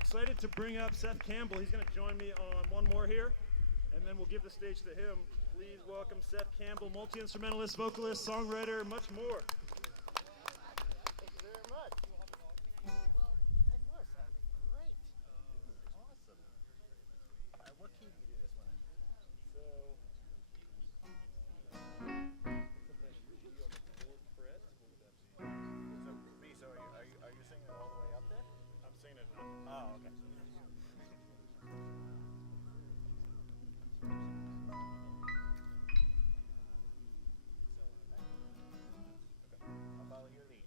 excited to bring up Seth Campbell. He's going to join me on one more here, and then we'll give the stage to him. Please welcome Seth Campbell, multi-instrumentalist, vocalist, songwriter, much more. Thank you very much. It was great. Awesome. What key do you do this one in? So, are you singing it all the way up there? I'm singing it. Oh, okay. I'll follow your lead.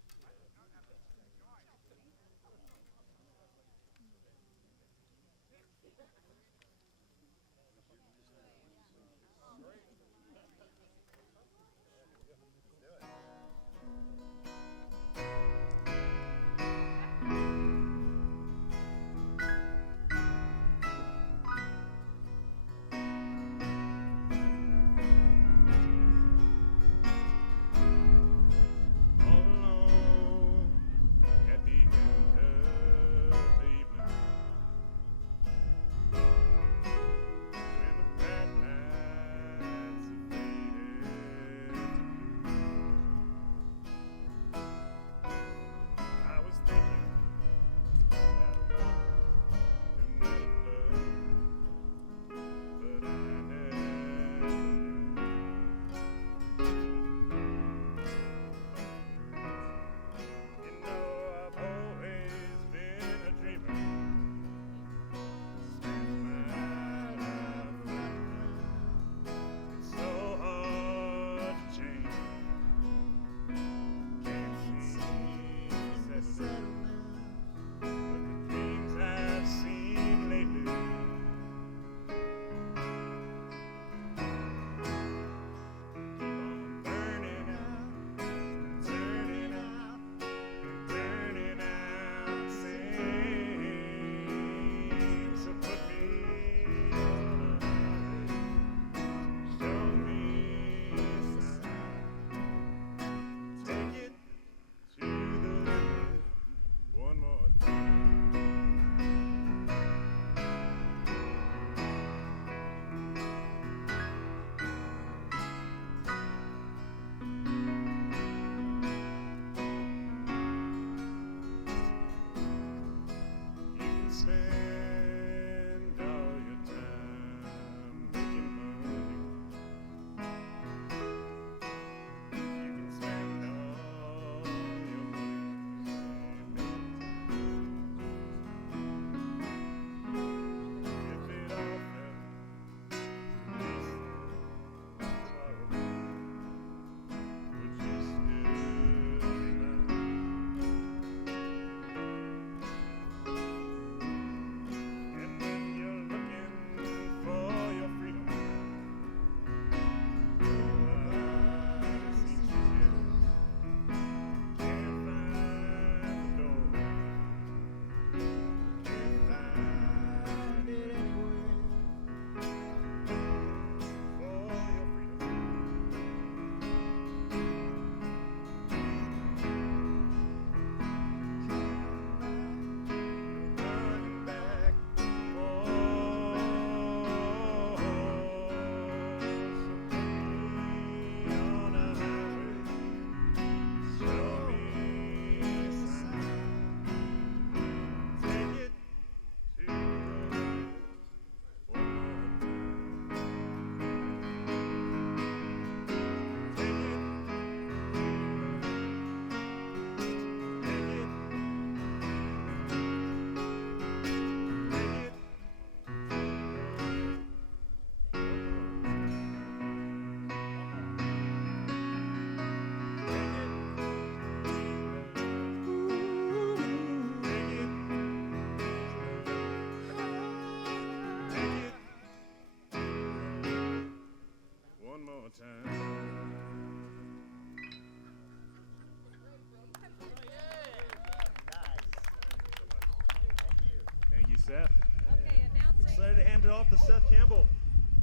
Seth. Okay, announcing. I'm excited to hand it off to Seth Campbell.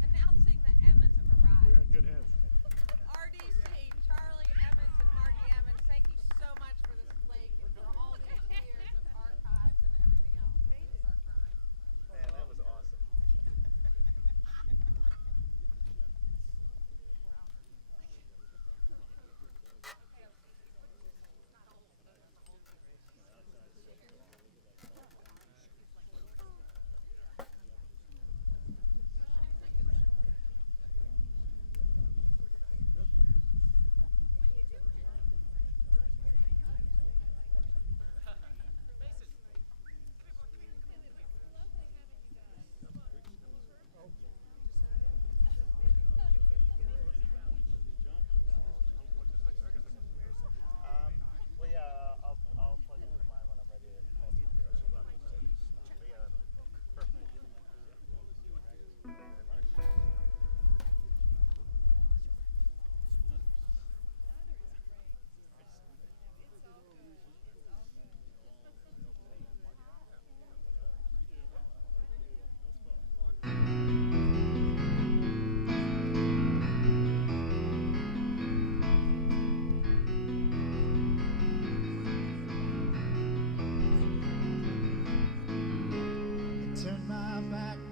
Announcing the Emmons have arrived. We're in good hands. RDC, Charlie Emmons and Marty Emmons, thank you so much for this plate, for all these years of archives and everything else. This is our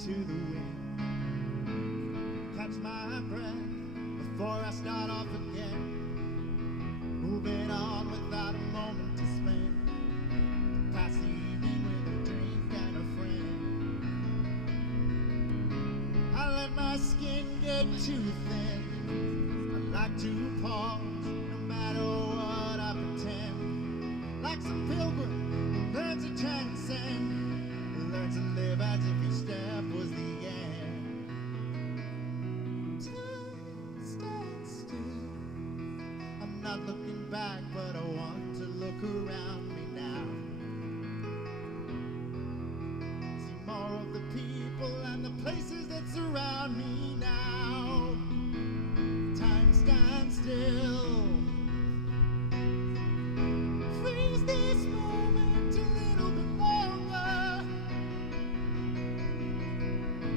to the wind. Catch my breath before I start off again. Moving on without a moment to spend. Pass the evening with a drink and a friend. I let my skin get too thin. I like to pause no matter what I pretend. Like some pilgrim who learns to transcend, who learns to live as if each step was the end. Time stands still. I'm not looking back, but I want to look around me now. See more of the people and the places that surround me now. Time stands still. Freeze this moment a little bit longer.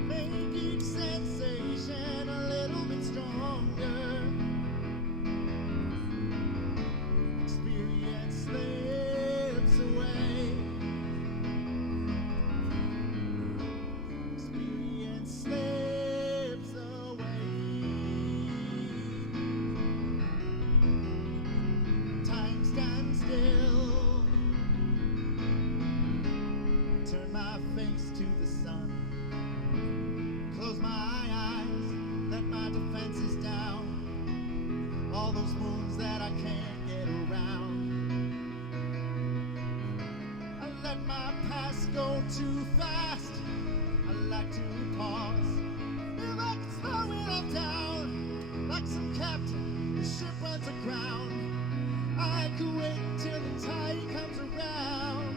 Make each sensation a little bit stronger. Experience slips away. Experience slips away. Time stands still. Turn my face to the sun. Close my eyes, let my defenses down. All those moons that I can't get around. I let my past go too fast. I like to pause. If I can slow it all down, like some captain, the ship runs aground. I could wait till the tide comes around.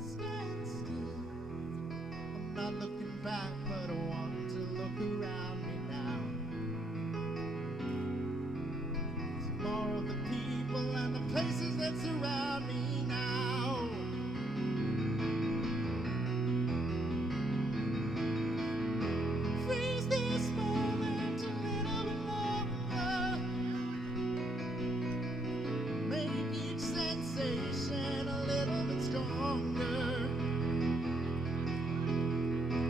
Stand still. I'm not looking back, but I want to look around me now. See more of the people and the places that surround me now. Freeze this moment a little bit longer. Make each sensation a little bit stronger.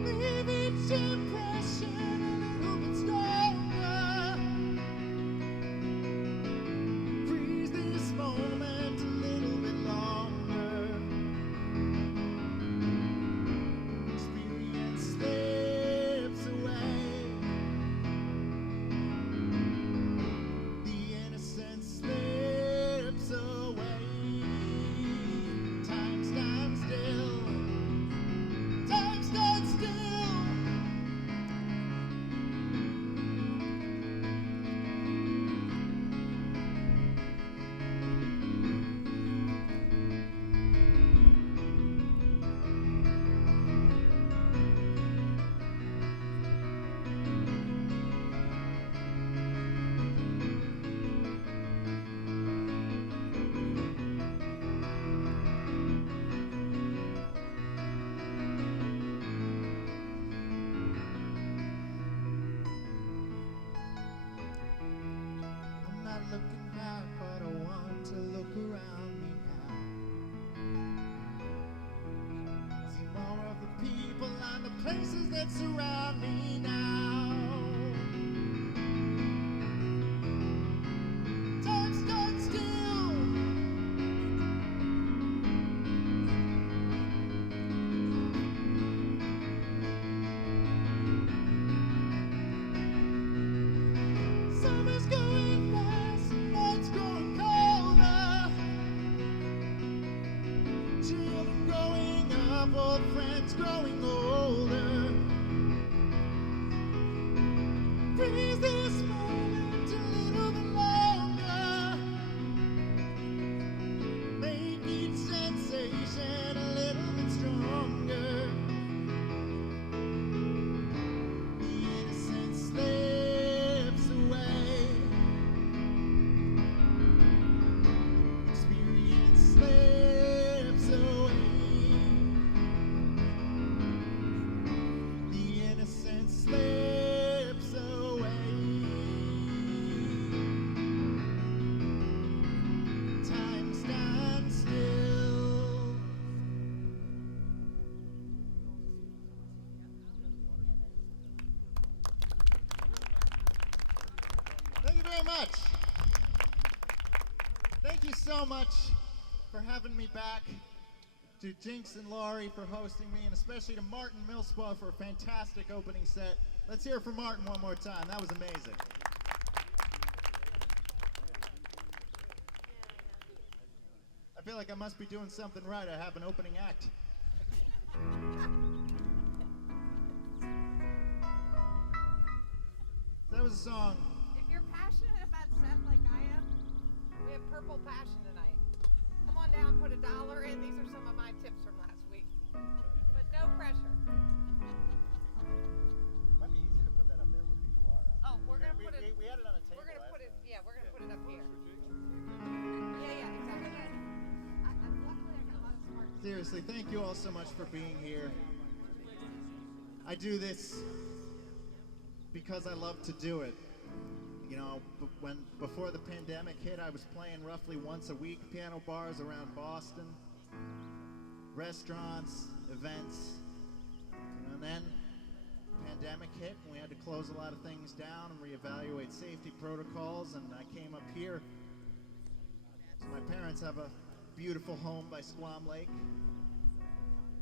Leave each impression a little bit stronger. Freeze this moment a little bit longer. Experience slips away. The innocence slips away. Time stands still. Time stands still. I'm not looking back, but I want to look around me now. See more of the people and the places that surround me now. Time stands still. Summer's going fast, night's growing colder. Children growing up, old friends growing older. Freeze this moment a little bit longer. Make each sensation a little bit stronger. The innocence slips away. Experience slips away. The innocence slips away. much. Thank you so much for having me back. To Jinx and Laurie for hosting me, and especially to Martin Millspaugh for a fantastic opening set. Let's hear it for Martin one more time. That was amazing. I feel like I must be doing something right. I have an opening act. That was a song. If you're passionate about Seth like I am, we have Purple Passion tonight. Come on down, put $1 in. These are some of my tips from last week. But no pressure. Might be easy to put that up there where people are. Huh? Oh, we're gonna put it. We had it on a table. We're gonna put it. last time. Yeah, we're gonna put it up here. Yeah, exactly. Luckily, I got a lot of smart. Seriously, thank you all so much for being here. I do this because I love to do it. You know, before the pandemic hit, I was playing roughly once a week, piano bars around Boston, restaurants, events, and then pandemic hit and we had to close a lot of things down and reevaluate safety protocols, and I came up here. So my parents have a beautiful home by SWAN Lake,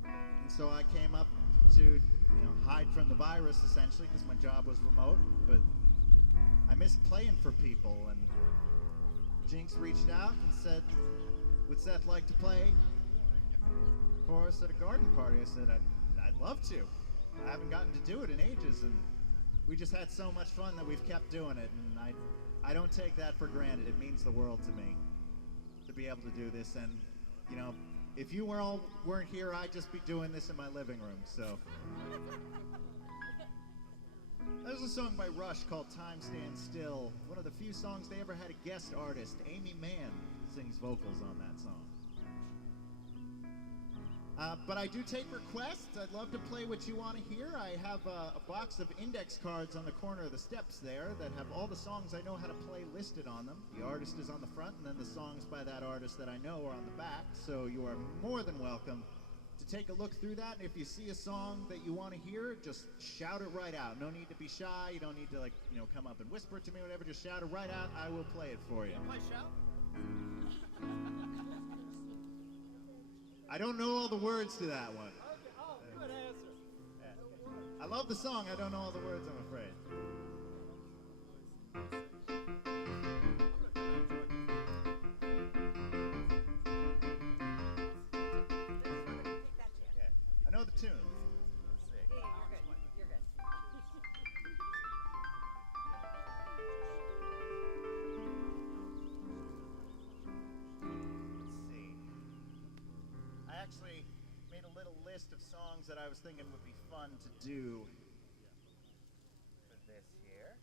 and so I came up to hide from the virus essentially because my job was remote, but I miss playing for people, and Jinx reached out and said, would Seth like to play for us at a garden party? I said, I'd love to. I haven't gotten to do it in ages, and we just had so much fun that we've kept doing it, and I don't take that for granted. It means the world to me to be able to do this, and if you weren't here, I'd just be doing this in my living room, so. There's a song by Rush called Time Stands Still. One of the few songs they ever had a guest artist. Amy Mann sings vocals on that song. But I do take requests. I'd love to play what you want to hear. I have a box of index cards on the corner of the steps there that have all the songs I know how to play listed on them. The artist is on the front, and then the songs by that artist that I know are on the back. So you are more than welcome to take a look through that. And if you see a song that you want to hear, just shout it right out. No need to be shy. You don't need to come up and whisper it to me or whatever. Just shout it right out. I will play it for you. Play shout? I don't know all the words to that one. Okay. Oh, good answer. I love the song. I don't know all the words, I'm afraid. I know the tune. Let's see. Yeah, you're good. Let's see. I actually made a little list of songs that I was thinking would be fun to do for this here.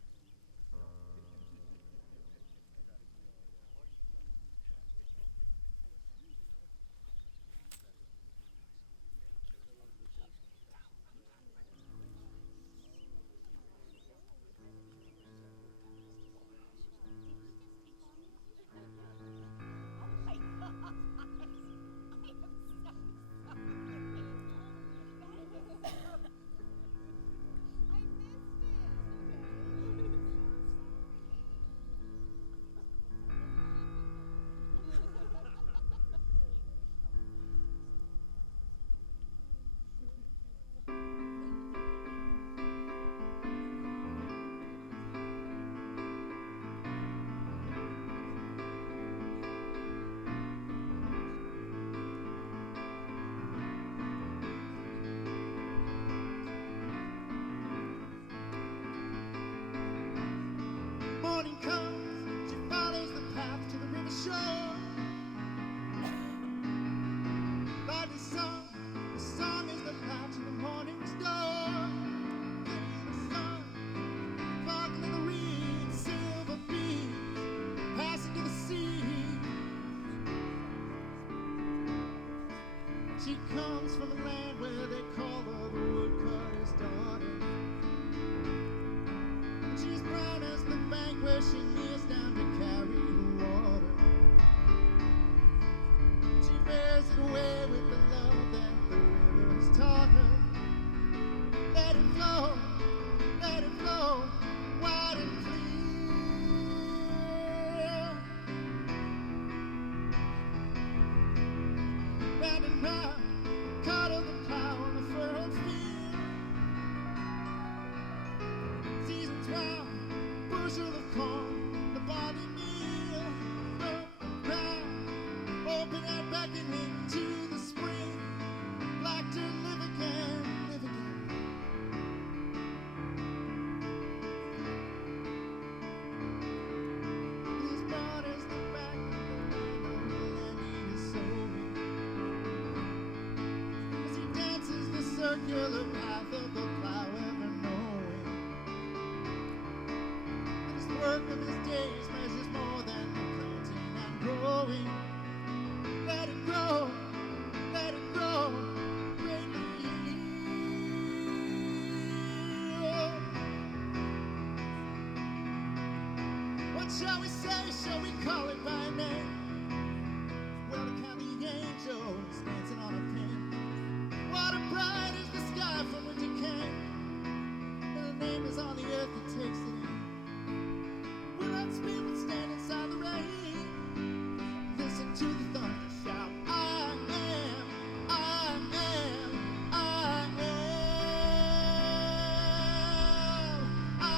Morning comes, she follows the path to the river shore. By the song is the light to the morning's door. The sun, sparkling in the reeds, silver beams, passing to the sea. She comes from a land where they call her the woodcutter's daughter. She's brown as the bank where she kneels down to carry the water. She bears it away with the love that the river has taught her. Let it flow, wide and clear. round, caught of the plow on the furrowed field. Seasons round, bushel of corn, the barley meal. Round, open and beckoning to the spring. Black to live again, live again. These waters look back on the land of the land he is sowing. As he dances the circular path of the plow ever knowing. And his work of his days measures more than the planting and growing. Let it grow, let it grow. What shall we say? Shall we call it by name? Well, to count the angels dancing on a pin. What a bright is the sky from which it came. And the name is on the earth that takes it in. Will that spirit stand inside the rain? Listen to the thunder shout. I am, I am, I am, I am.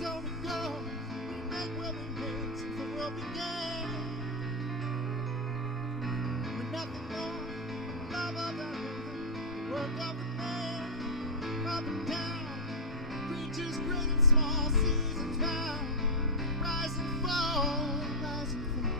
So we go, we make what we made since the world began. With nothing more, love of the rhythm, the work of the man. Up and down, creatures great and small, seasons round. Rise and fall, rise and fall.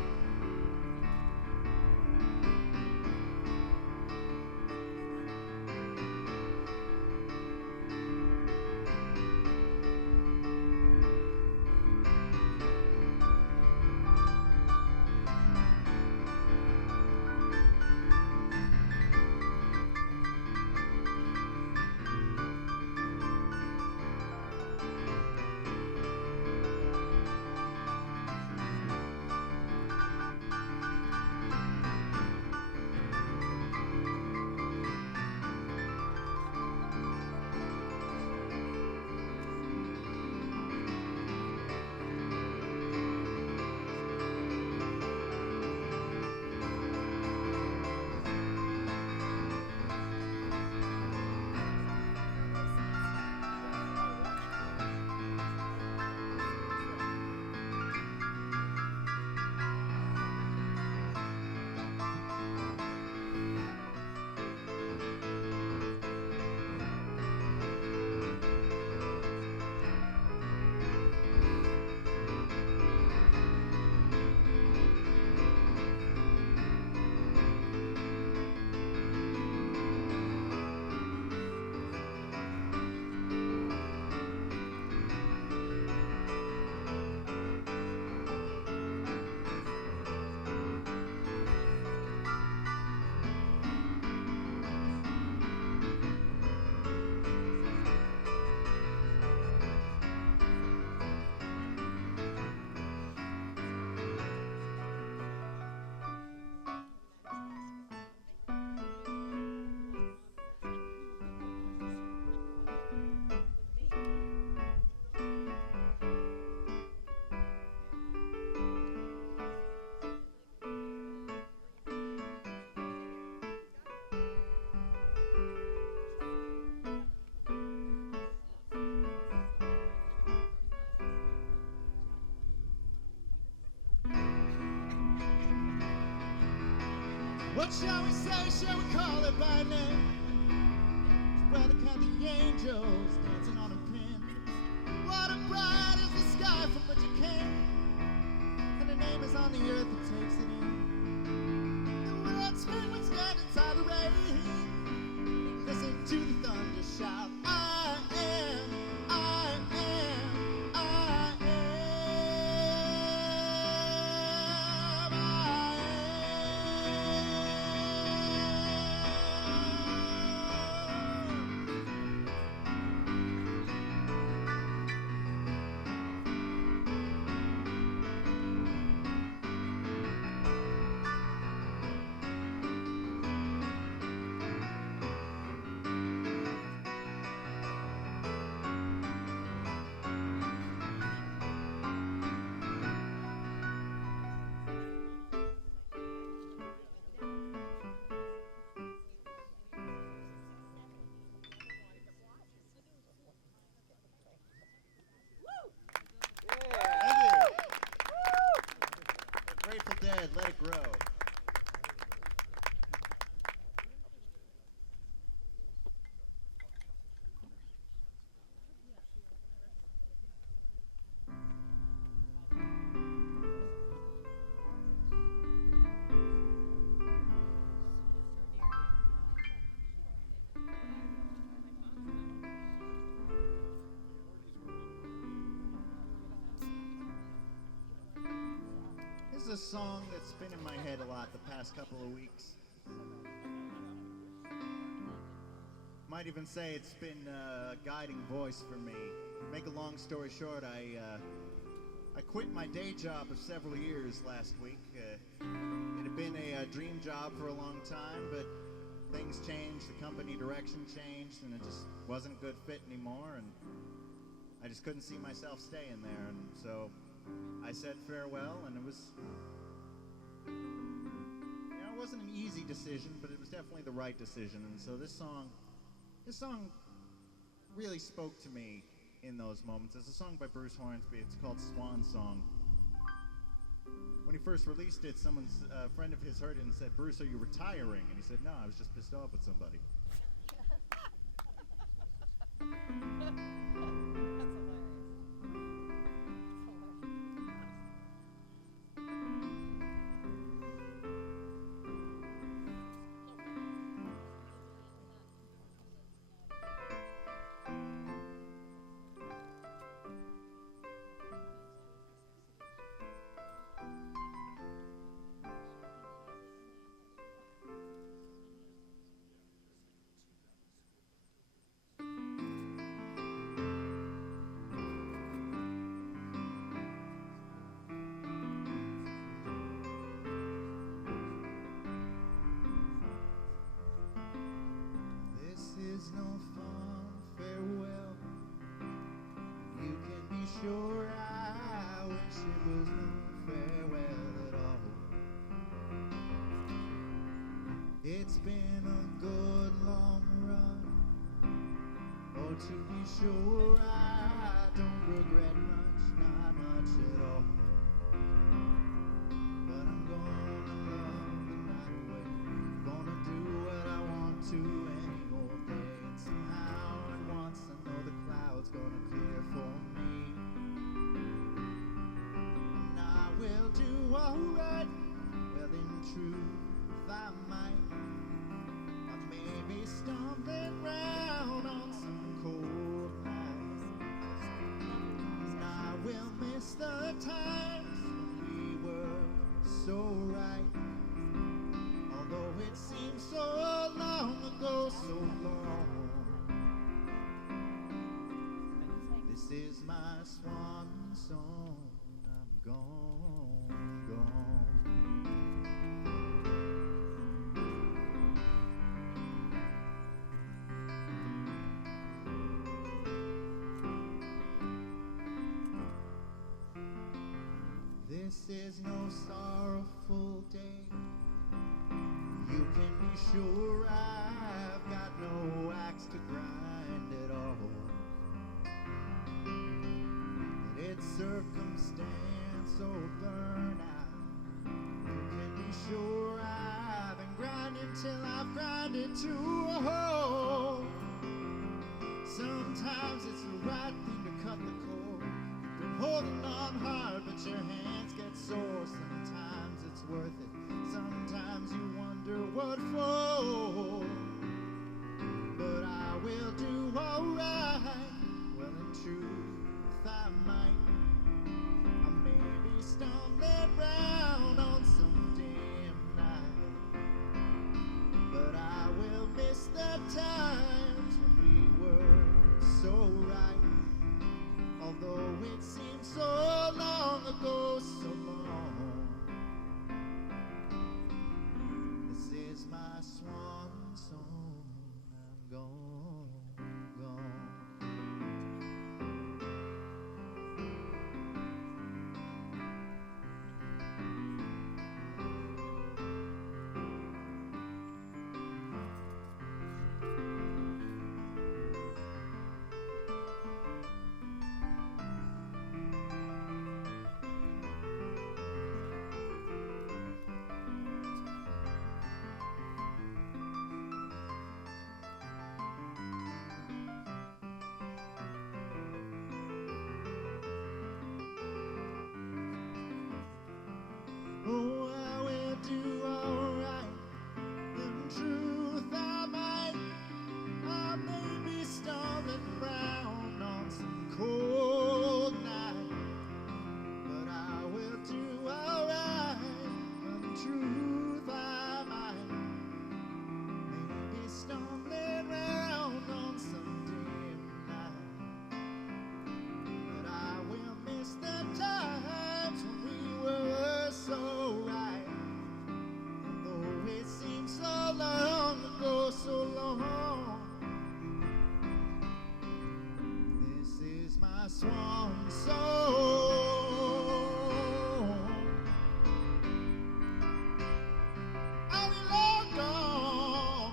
What shall we say? Shall we call it by name? where they count the angels dancing on a pin. What a bright is the sky from which it came, and the name is on the earth that takes it in. The world spin when stand inside the rain. Listen to the thunder shout, I am, I am, I am, I Grateful Dead, Let It Grow. This is a song that's been in my head a lot the past couple of weeks. Might even say it's been a guiding voice for me. Make a long story short, I quit my day job of several years last week. It had been a dream job for a long time, but things changed, the company direction changed, and it just wasn't a good fit anymore, and I just couldn't see myself staying there, and so I said farewell, and it was, it wasn't an easy decision, but it was definitely the right decision. And so this song really spoke to me in those moments. It's a song by Bruce Hornsby. It's called Swan Song. When he first released it, a friend of his heard it and said, "Bruce, are you retiring?" And he said, "No, I was just pissed off with somebody." Sure, I wish it was no farewell at all. It's been a good long run. Oh, to be sure, I don't regret much, not much at all. But I'm gonna love the night away, gonna do what I want to any old day. And somehow at once I know the cloud's gonna clear for me. Will do alright. Well, in truth, I might. I may be stumbling round on some cold nights. And I will miss the times when we were so right. Although it seems so long ago, so long. This is my swan song. I'm gone. This is no sorrowful day. You can be sure I've got no axe to grind at all. But it's circumstance or burnout. You can be sure I've been grinding till I've grinded to a hole. run hard, but your hands get sore. Sometimes it's worth it, sometimes you wonder what for. But I will do alright. Well, in truth, I might. I may be stumbling round on some dim night, but I will miss the times when we were so right. Although it seems so long ago, so long. This is my swan song. I'm gone, gone. Oh, I will do alright. In truth, I might. I may be stumbling round on some cold night, but I will do alright. In truth, I might. Maybe stumbling round on some dim night, but I will miss the times when we were so right. Though it seems so long ago, so long. This is my swan song. I'll be long gone.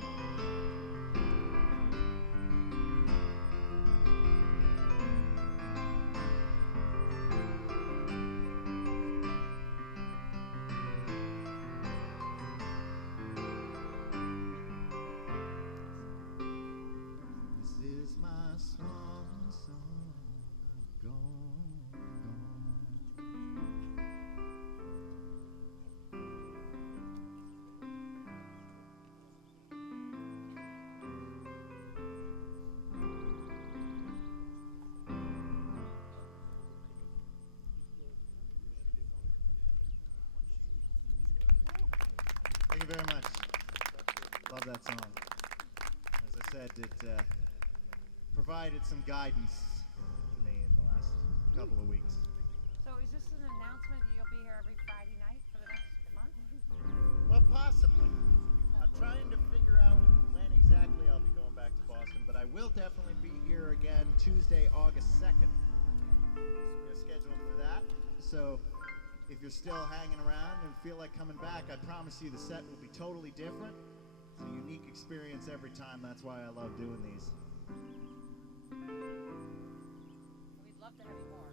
This is my swan song. Gone, gone. Thank you very much. Love that song. As I said, it provided some guidance to me in the last couple of weeks. So is this an announcement that you'll be here every Friday night for the next month? Well, possibly. I'm trying to figure out when exactly I'll be going back to Boston, but I will definitely be here again Tuesday, August 2nd. We're scheduled for that. So if you're still hanging around and feel like coming back, I promise you the set will be totally different. It's a unique experience every time. That's why I love doing these. We'd love to have you more.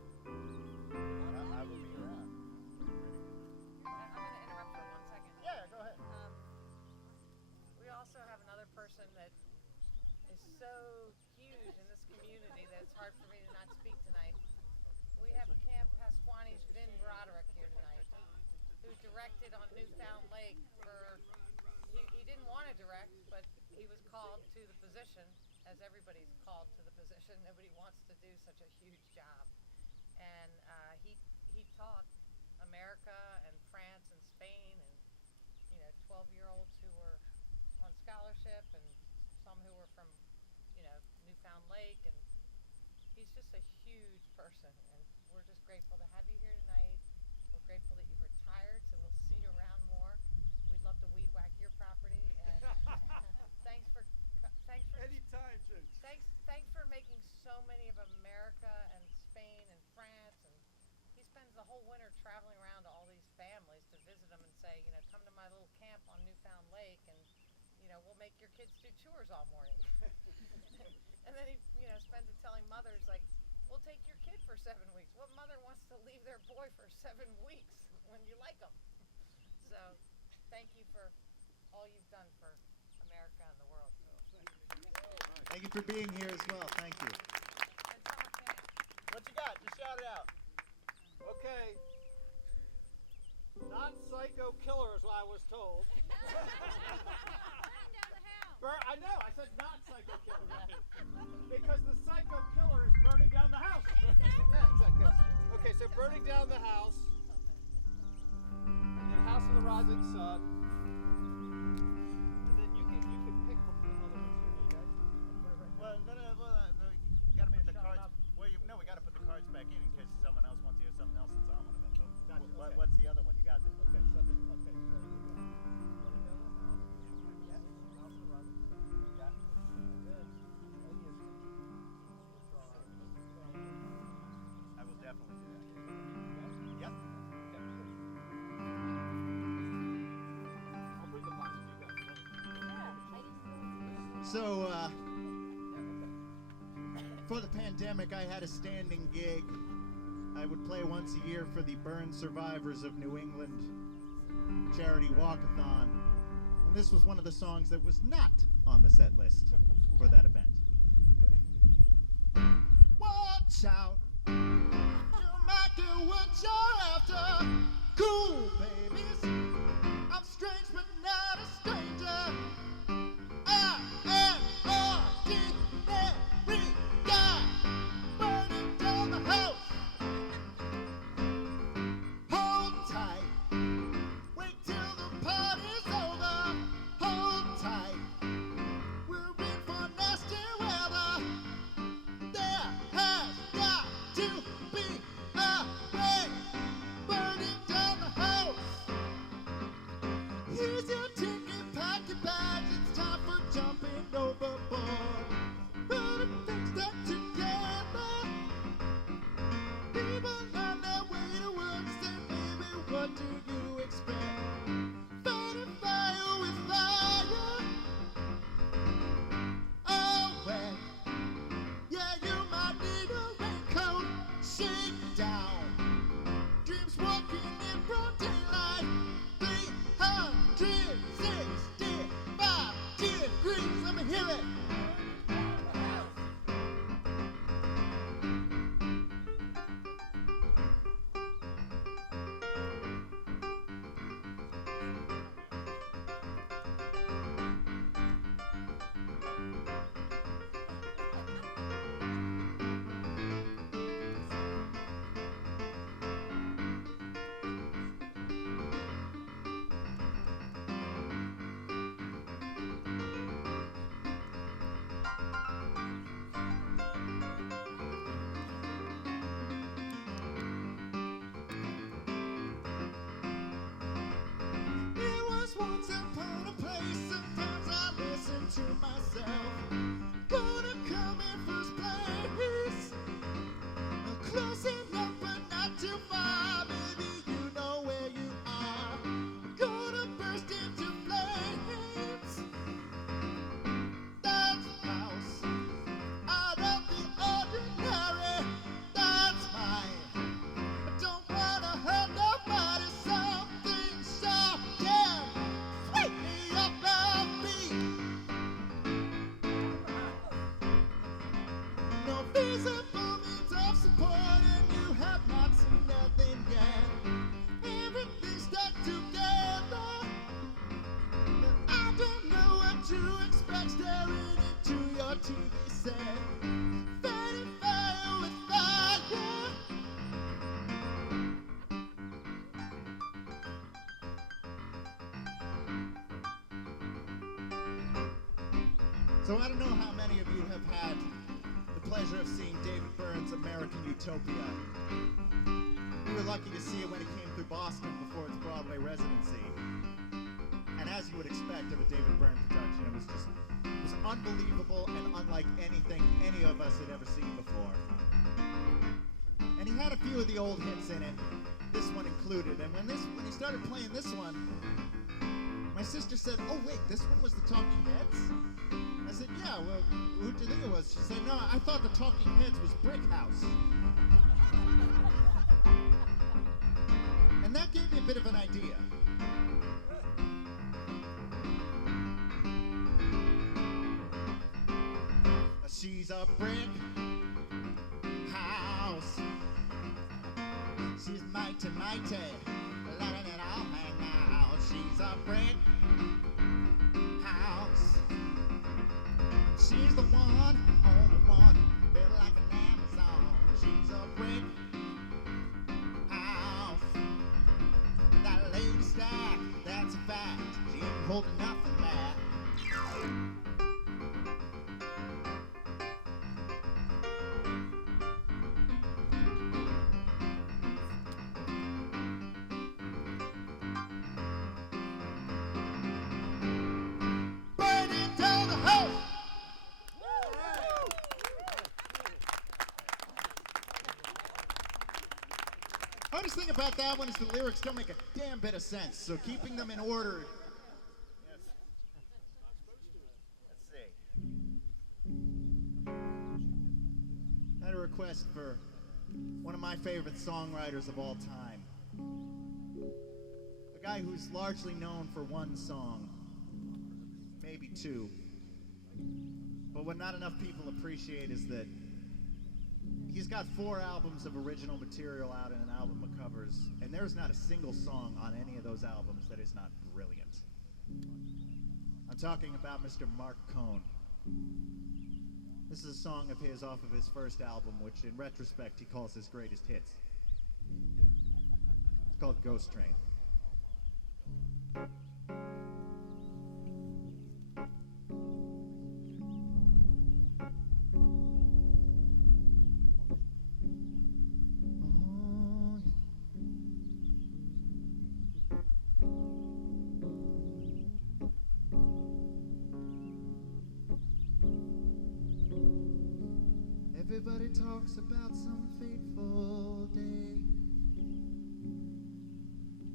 I will be around. I'm going to interrupt for 1 second. Yeah, go ahead. We also have another person that is so huge in this community that it's hard for me to not speak tonight. We have Camp Pasquani's Vin Broderick here tonight, who directed on Newfound Lake for, he didn't want to direct, but he was called to the position, as everybody's called to the position. Nobody wants to do such a huge job. And he taught America and France and Spain and, 12-year-olds who were on scholarship and some who were from, Newfound Lake. And he's just a huge person, and we're just grateful to have you here tonight. We're grateful that you've retired, so we'll see you around more. We'd love to weed whack your property, and thanks for Anytime, Jim. thanks for making so many of America and Spain and France, and he spends the whole winter traveling around to all these families to visit them and say, come to my little camp on Newfound Lake, and we'll make your kids do chores all morning. And then he spends it telling mothers, like, we'll take your kid for 7 weeks. What mother wants to leave their boy for 7 weeks when you like them? So thank you for all you've done for America and the world. Thank you for being here as well. Thank you. And summer camp. What you got? Just shout it out. Okay. Okay. Not psycho killer is what I was told. I know, I said not psycho killer. Because the psycho killer is burning down the house. Yeah, exactly. Okay, so burning down the house. And then House of the Rising Sun. And then you can pick from the other ones here, okay? Well, no, you gotta put the cards. Well, no, we gotta put the cards back in case someone else wants to hear something else that's on one of them. So Gotcha, okay. what's the other one you got there? Okay, so we got Burning Down the House. Yeah, House of the Rising Sun. Yeah. And then I will definitely do that. Yep. I'll bring the box to you guys. So, for the pandemic, I had a standing gig. I would play once a year for the Burn Survivors of New England charity walkathon. And this was one of the songs that was not on the set list for that event. Watch out. You might get what you're after. Cool, babies. I'm strange, but not a stranger. I am ordinary guy. Burning down the house. Hold tight. Wait till the party's over. Hold tight. We're in for nasty weather. There has got to be a way. Burning down the house. Here's your ticket, pack your bags. It's time for jumping overboard. Putting things back together. People on their way to work say, baby, what do you expect? Fighting fire with fire. Oh, well, yeah, you might need a raincoat. Shake down. Dreams walking in broad daylight. 365 degrees. Let me hear it. It was once upon a place, sometimes I listen to myself. Gonna come in first place. Close enough but not too far, baby, you know where you are. Gonna burst into flames. That's house, out of the ordinary. That's mine. I don't wanna hurt nobody. Something sharp can sweep me off my feet. No visible means of support, and you have not seen nothing yet. Everything's stuck together. I don't know what to expect staring into your TV set. Fighting fire with fire. So I don't know how many of you have had the pleasure of seeing David Byrne's American Utopia. We were lucky to see it when it came through Boston before its Broadway residency. And as you would expect of a David Byrne production, it was unbelievable and unlike anything any of us had ever seen before. And he had a few of the old hits in it, this one included. And when he started playing this one, my sister said, "Oh wait, this one was the Talking Heads?" I said, "Yeah, well, who do you think it was?" She said, "No, I thought the Talking Heads was Brick House." And that gave me a bit of an idea. She's a brick house. She's mighty, mighty, letting it all hang out. She's a brick house. She's the one, only one, built like an Amazon. She's a brick house. That lady stack, that's a fact. She ain't holding nothing back. Burn it down the house. Hardest thing about that one is the lyrics don't make a damn bit of sense, so keeping them in order. Yes. Let's see. I had a request for one of my favorite songwriters of all time. A guy who's largely known for one song, maybe two. But what not enough people appreciate is that he's got 4 albums of original material out and an album of covers, and there's not a single song on any of those albums that is not brilliant. I'm talking about Mr. Marc Cohn. This is a song of his off of his first album, which in retrospect he calls his greatest hits. It's called Ghost Train. Everybody talks about some fateful day.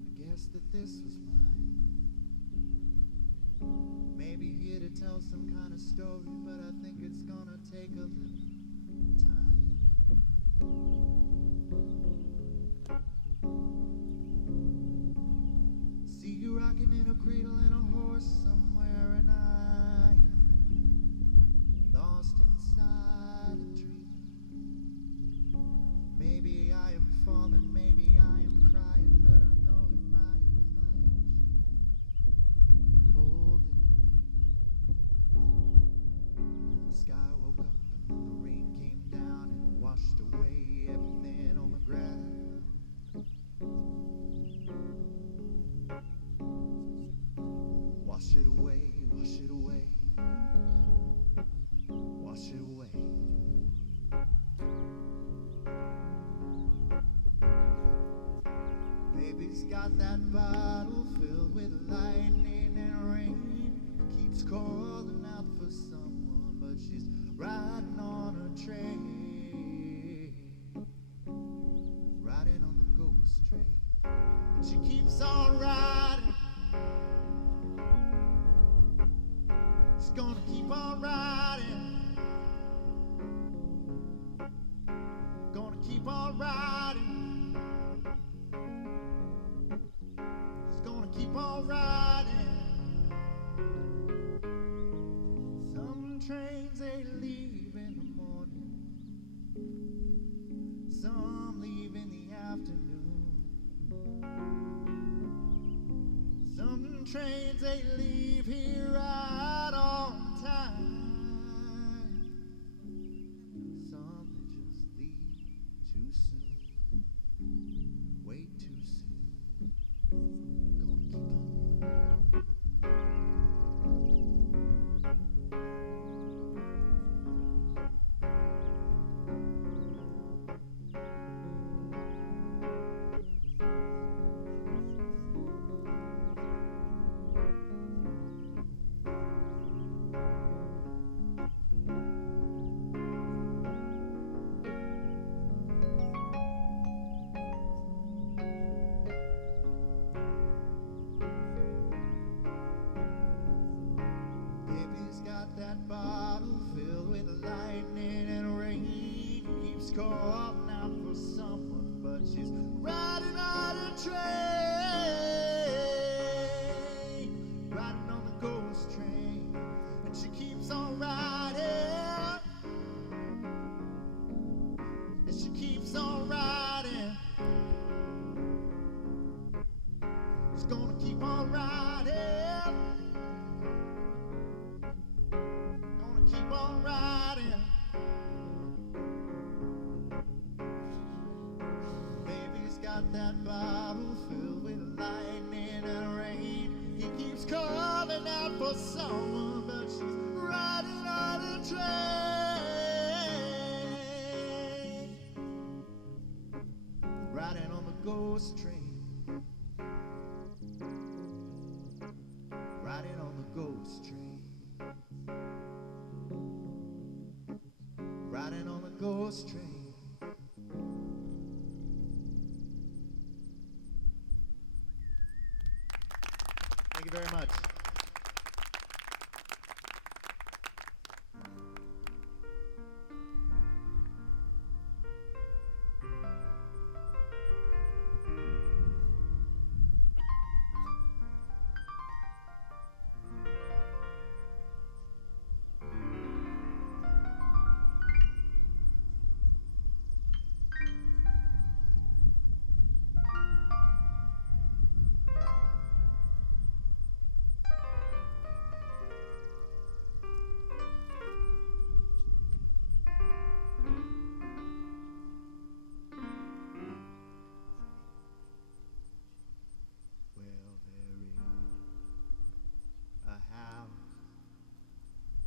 I guess that this was mine. Maybe here to tell some kind of story, but I think it's gonna take a little time. See you rocking in a cradle and a horse somewhere, and I lost inside a tree. Maybe I am falling, maybe I am crying, but I know if I am flying, she's holding me. And the sky woke up and then the rain came down and washed away everything on the ground. Wash it away, wash it away, wash it away. Baby's got that bottle filled with lightning and rain. Keeps calling out for someone, but she's riding on a train. Riding on the ghost train. And she keeps on riding. She's gonna keep on riding. Gonna keep on riding. Keep on riding. Some trains they leave in the morning, some leave in the afternoon. Some trains they leave here right on time. Some they just leave too soon, way too soon. That bottle filled with lightning and rain keeps calling out for someone, but she's riding on a train, riding on the ghost train, and she keeps on riding, and she keeps on riding, walk right in. Baby's got that bottle filled with lightning and rain. He keeps calling out for someone, but she's riding on a train. Riding on the ghost train. Riding on the ghost train. Riding on the ghost train. Thank you very much.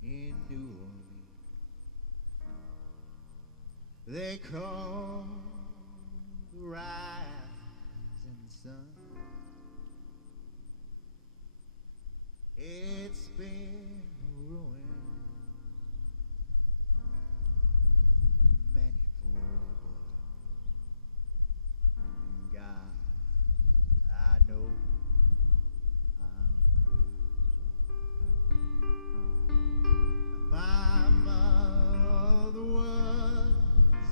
In New Orleans, they call the rising sun. It's been ruined, manifold. And God, I know. My mother was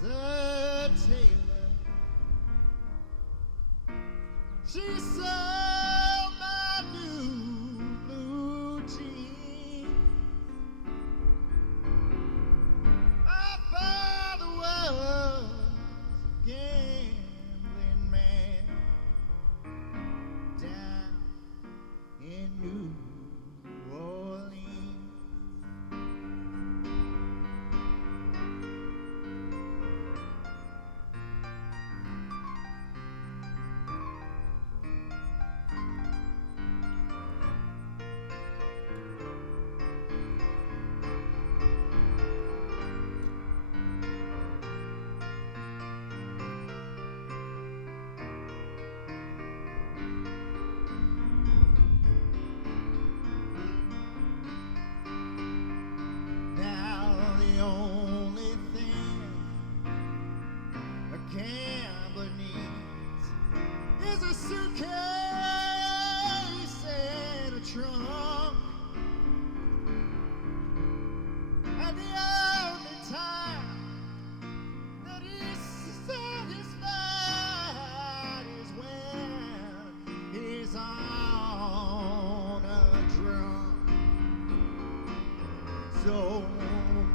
a tailor. She sewed my new blue jeans. My father was a gambling man down in New Orleans. So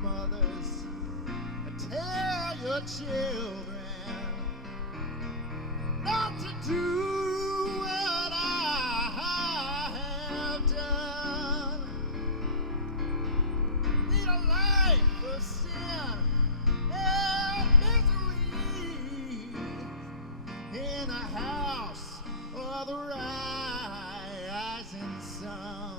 mothers, tell your children not to do what I have done. Lead a life of sin and misery in a house of the rising sun.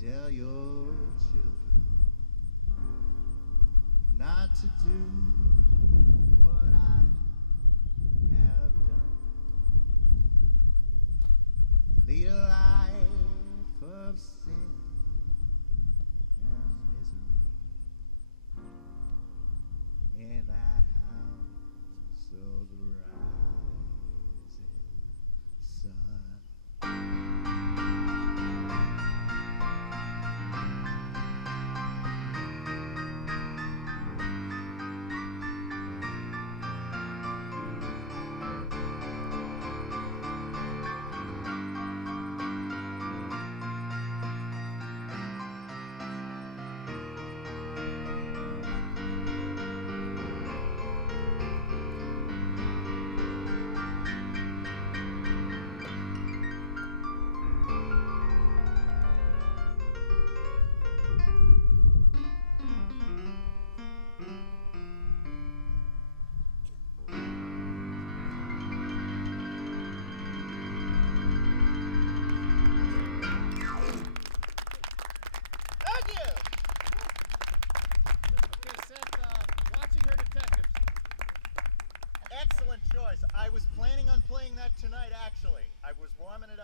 Tell your children not to do what I have done. Lead a life of sin and misery in that house of the rising sun.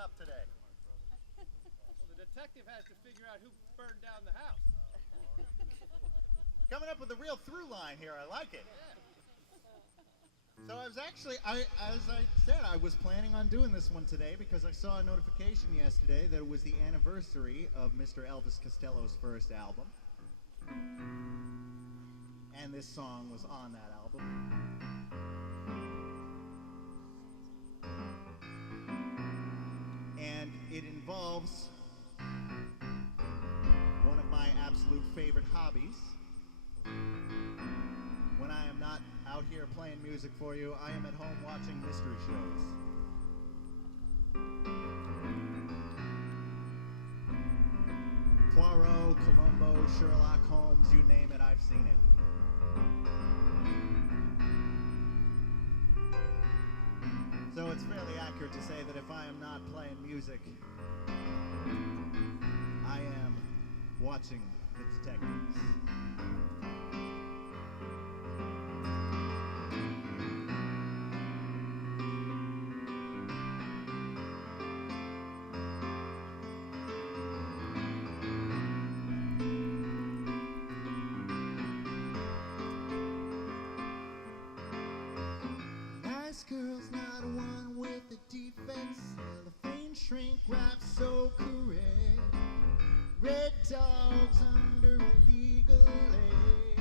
shop today? Well, the detective has to figure out who burned down the house. Coming up with a real through line here. I like it. So I was actually, as I said, I was planning on doing this one today because I saw a notification yesterday that it was the anniversary of Mr. Elvis Costello's first album. And this song was on that album. And it involves one of my absolute favorite hobbies. When I am not out here playing music for you, I am at home watching mystery shows. Poirot, Columbo, Sherlock Holmes, you name it, I've seen it. So it's fairly accurate to say that if I am not playing music, I am watching the detectives. Girl's not one with a defect. Cellophane shrink wrap so correct. Red dogs under illegal egg.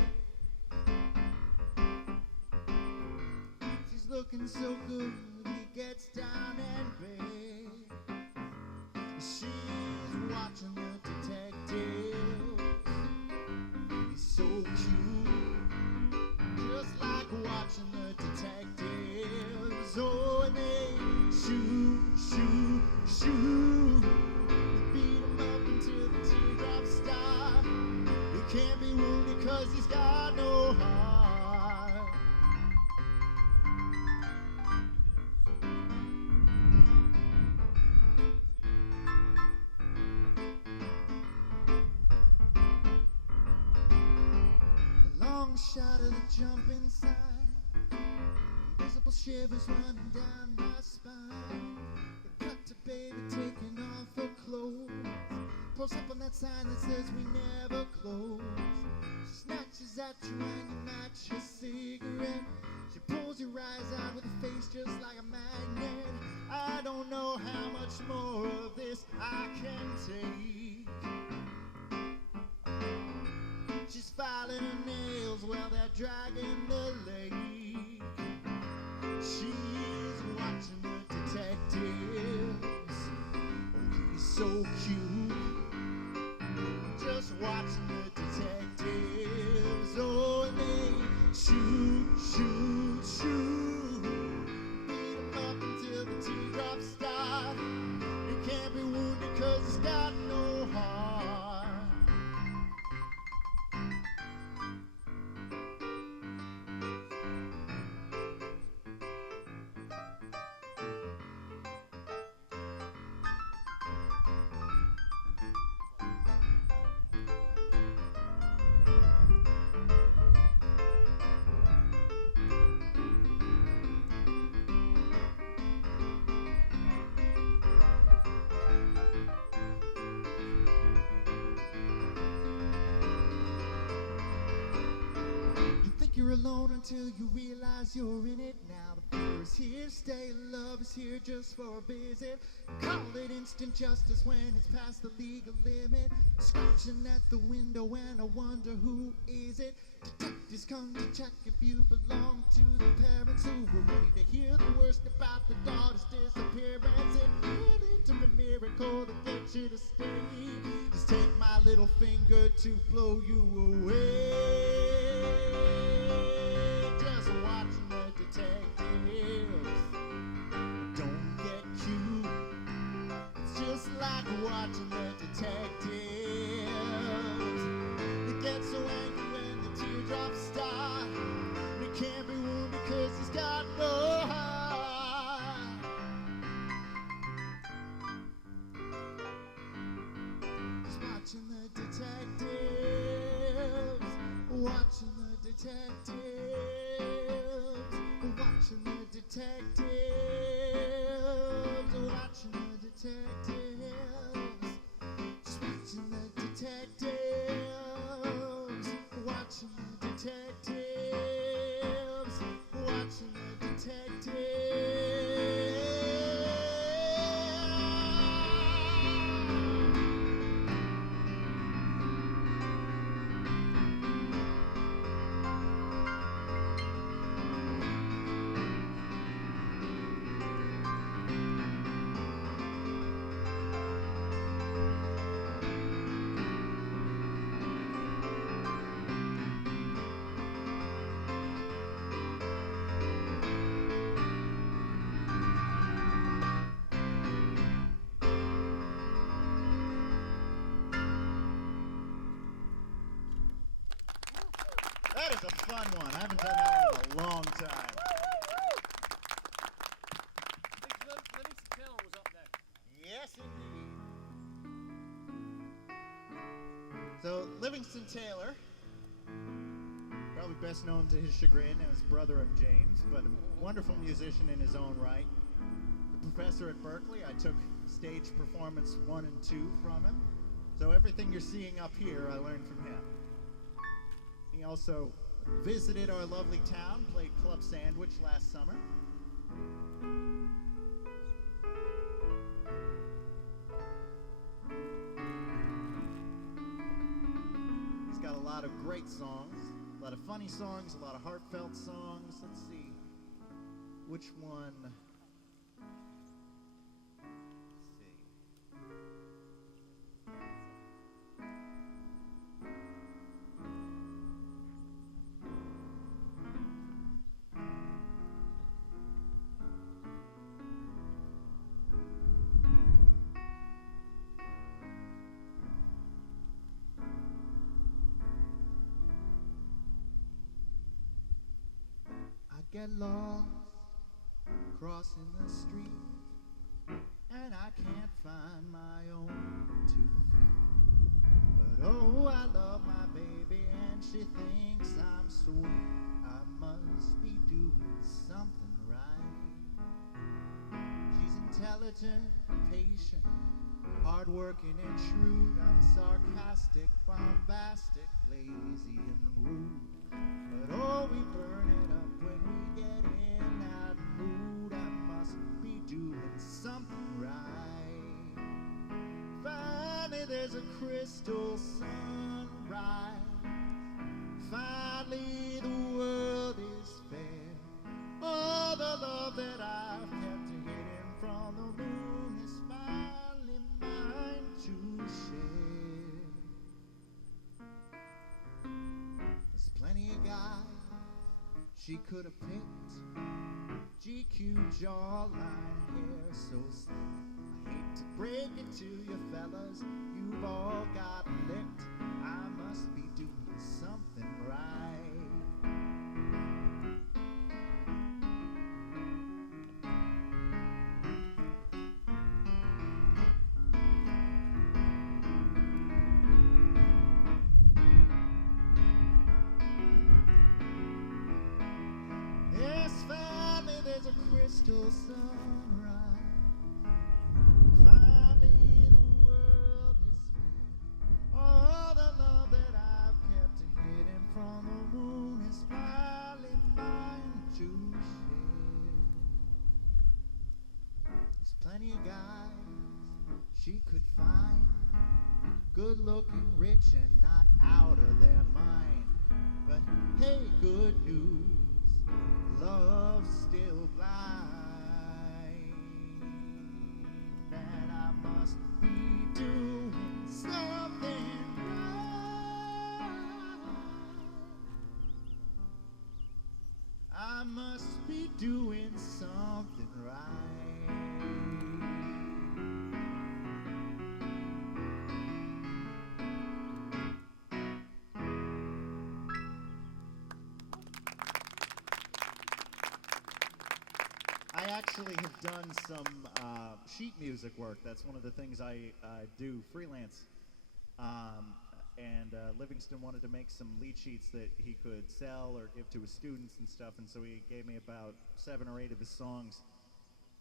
She's looking so good, he gets down and begs. She's watching the detective. He's so cute, just like watching the detective. Oh, and they shoot, shoot, shoot. They beat him up until the teardrops stop. He can't be wounded 'cause he's got no heart. A long shot of the jump inside. Invisible shivers running down my spine. The cut to baby taking off her clothes. Pulls up on that sign that says we never close. She snatches at you and you match her cigarette. She pulls your eyes out with a face just like a magnet. I don't know how much more of this I can take. She's filing her nails while they're dragging the lake. She's watching the detectives. Oh, he's so cute. Just watching the detectives. Oh, and they shoot, shoot, shoot. Beat him up until the teardrops start. He can't be wounded 'cause he's got no heart. You're alone until you realize you're in it now. The fear is here to stay, love is here just for a visit. Call it instant justice when it's past the legal limit. Scratching at the window and I wonder who is it. Detectives come to check if you belong to the parents who were ready to hear the worst about the daughter's disappearance. It really took a miracle to get you to stay. Just take my little finger to blow you away. Just watching the detectives. Don't get cute. It's just like watching the detectives. You get so angry when the teardrops start. He can't be wounded because he's got no heart. Just watching the detectives. Watching the detectives. Watching the detectives. Watching the detectives. detectives. Just watching the detectives. Watching the detectives. Watching the detectives. That is a fun one. I haven't done that one in a long time. Livingston Taylor was up next. Yes, indeed. So, Livingston Taylor, probably best known to his chagrin as brother of James, but a wonderful musician in his own right. The professor at Berkeley, I took stage performance 1 and 2 from him. So everything you're seeing up here, I learned from him. He also visited our lovely town, played Club Sandwich last summer. He's got a lot of great songs, a lot of funny songs, a lot of heartfelt songs. Let's see, which one? Get lost crossing the street, and I can't find my own 2 feet. But oh, I love my baby, and she thinks I'm sweet. I must be doing something right. She's intelligent, patient, hardworking and shrewd. I'm sarcastic, bombastic, lazy and rude. But oh, we burn it up when we get in that mood. I must be doing something right. Finally, there's a crystal sunrise. Finally, the world is fair. All the love that I've kept hidden from the moon is finally mine to share. There's plenty of guys she could have picked. GQ jawline, hair so slick. I hate to break it to you fellas, you've all got licked. I must be doing something right. Yes, finally there's a crystal sunrise. Finally the world is fair. All the love that I've kept hidden from the moon is finally mine to share. There's plenty of guys she could find, good looking, rich, and not out of their mind. But hey, good news, love's still blind, and I must be doing something right. I must be doing something right. I actually have done some sheet music work. That's one of the things I do freelance. And Livingston wanted to make some lead sheets that he could sell or give to his students and stuff, and so he gave me about 7 or 8 of his songs.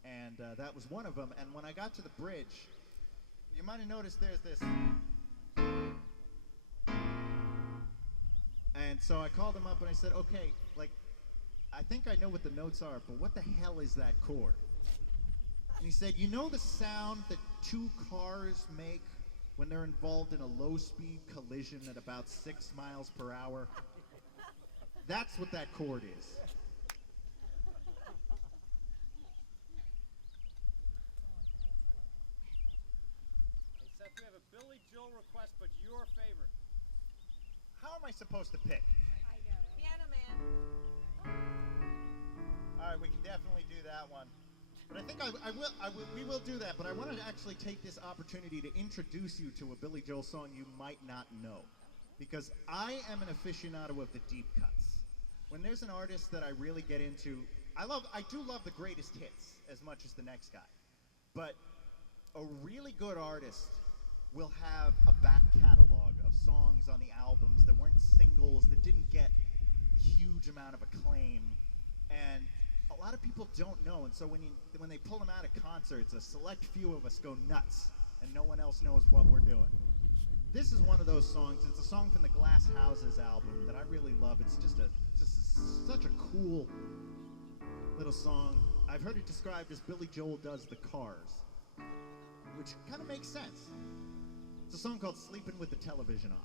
and that was one of them. And when I got to the bridge, you might have noticed there's this. And so I called him up and I said, okay, like, I think I know what the notes are, but what the hell is that chord? And he said, you know the sound that two cars make when they're involved in a low-speed collision at about 6 miles per hour? That's what that chord is. Hey, Seth, we have a Billy Joel request, but your favorite. How am I supposed to pick? Piano Man. All right, we can definitely do that one. But I think we will do that, but I wanted to actually take this opportunity to introduce you to a Billy Joel song you might not know. Because I am an aficionado of the deep cuts. When there's an artist that I really get into, I do love the greatest hits as much as the next guy. But a really good artist will have a back catalog of songs on the albums that weren't singles, that didn't get a huge amount of acclaim, and a lot of people don't know. And so when they pull them out at concerts, a select few of us go nuts, and no one else knows what we're doing. This is one of those songs. It's a song from the Glass Houses album that I really love. It's just such a cool little song. I've heard it described as Billy Joel does the Cars, which kind of makes sense. It's a song called Sleeping with the Television On.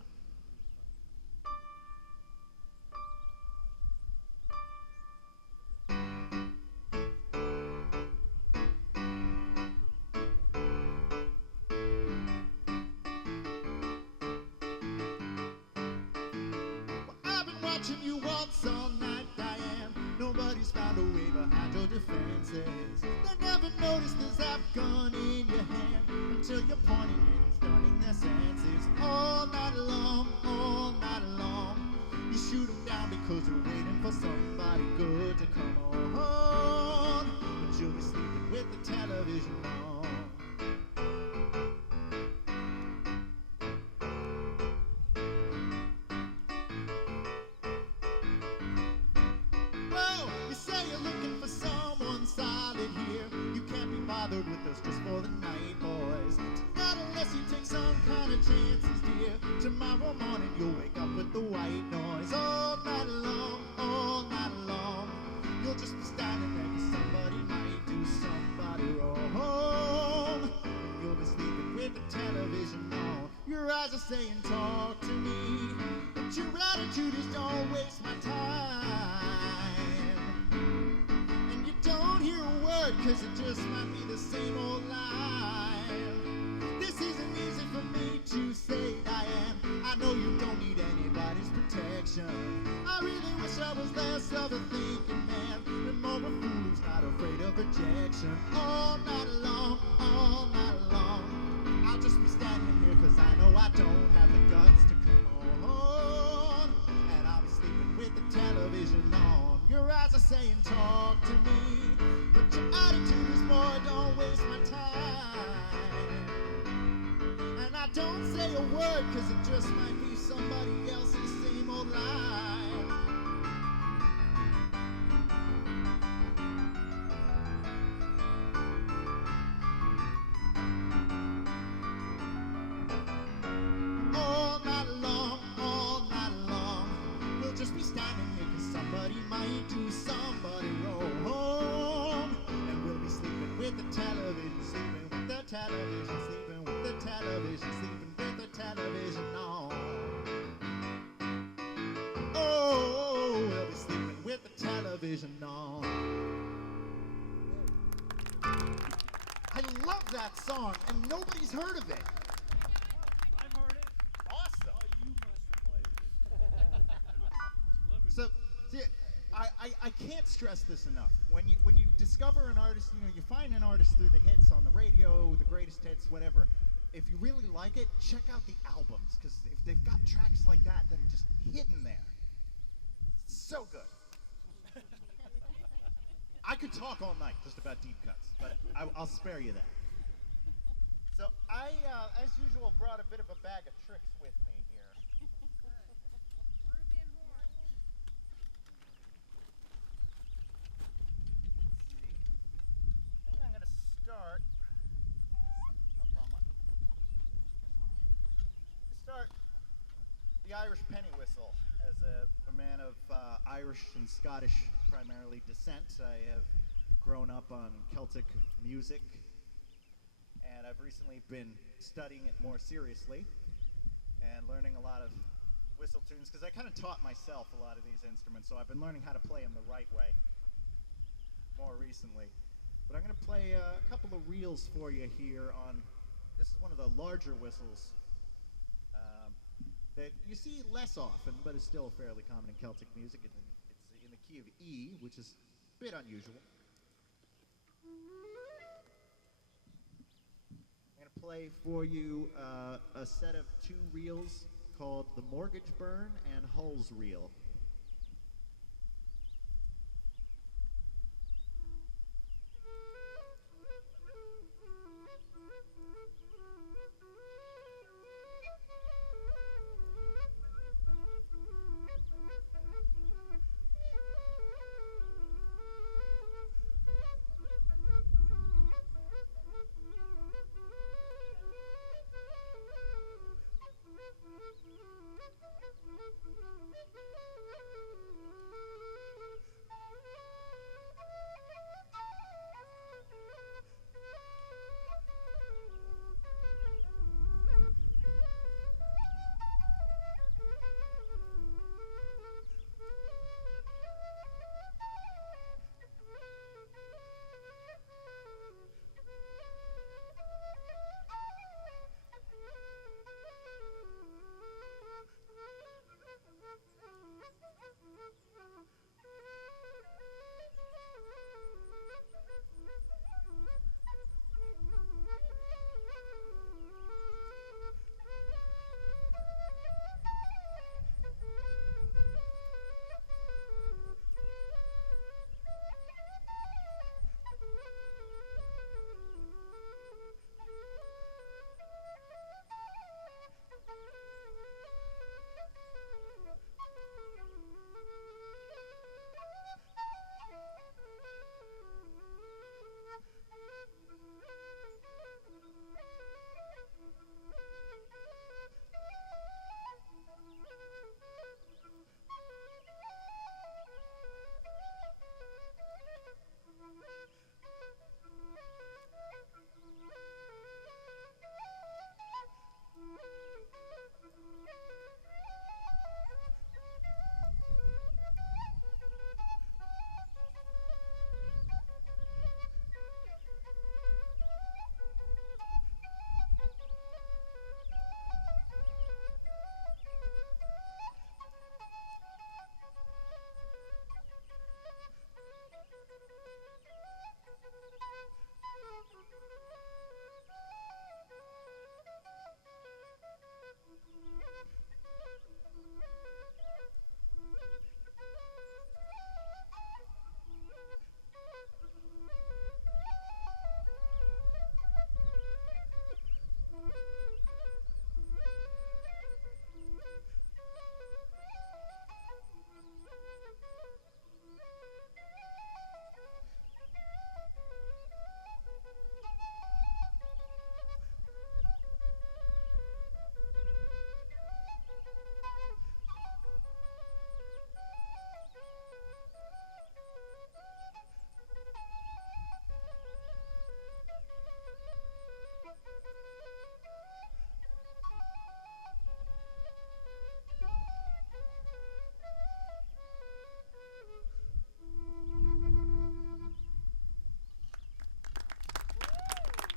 Watching you waltz all night, Diane. Nobody's found a way behind your defenses. They never noticed the zap gun in your hand until you're pointing and starting their senses. All night long, you shoot them down because you're waiting for somebody good to come on. But you'll be sleeping with the television on. With us just for the night, boys. Not unless you take some kind of chances, dear. Tomorrow morning you'll wake up with the white noise. All night long, you'll just be standing there 'cause somebody might do somebody wrong. And you'll be sleeping with the television on. Your eyes are saying talk to me, but your attitude is don't waste my time. And you don't hear a word 'cause it just might be the same old line. This isn't easy for me to say, Diane. I know you don't need anybody's protection. I really wish I was less of a thinking man and more a fool who's not afraid of rejection. All night long, I'll just be standing here 'cause I know I don't have the guts to come on. And I'll be sleeping with the television on. Your eyes are saying talk to me, but your attitude is more don't waste my time. And I don't say a word 'cause it just might be somebody else's same old line. All night long, we'll just be standing here 'cause somebody might do somebody wrong. And we'll be sleeping with the television, sleeping with the television, sleeping with the television, sleeping with the television on. Oh, we'll be sleeping with the television on. I love that song, and nobody's heard of it. I've heard it. Awesome. Oh, you must have played it. So, see, I can't stress this enough. When you discover an artist, you find an artist through the hits on the radio, the greatest hits, whatever. If you really like it, check out the albums, because if they've got tracks like that that are just hidden there, so good. I could talk all night just about deep cuts, but I'll spare you that. So I, as usual, brought a bit of a bag of tricks with me here. Ruby and Horn. Let's see. start. Oh, wrong one. To start the Irish penny whistle. As a man of Irish and Scottish primarily descent, I have grown up on Celtic music, and I've recently been studying it more seriously and learning a lot of whistle tunes because I kind of taught myself a lot of these instruments, so I've been learning how to play them the right way more recently. But I'm going to play a couple of reels for you here on, this is one of the larger whistles that you see less often, but is still fairly common in Celtic music. It's in the key of E, which is a bit unusual. I'm going to play for you a set of 2 reels called the Mortgage Burn and Hull's Reel.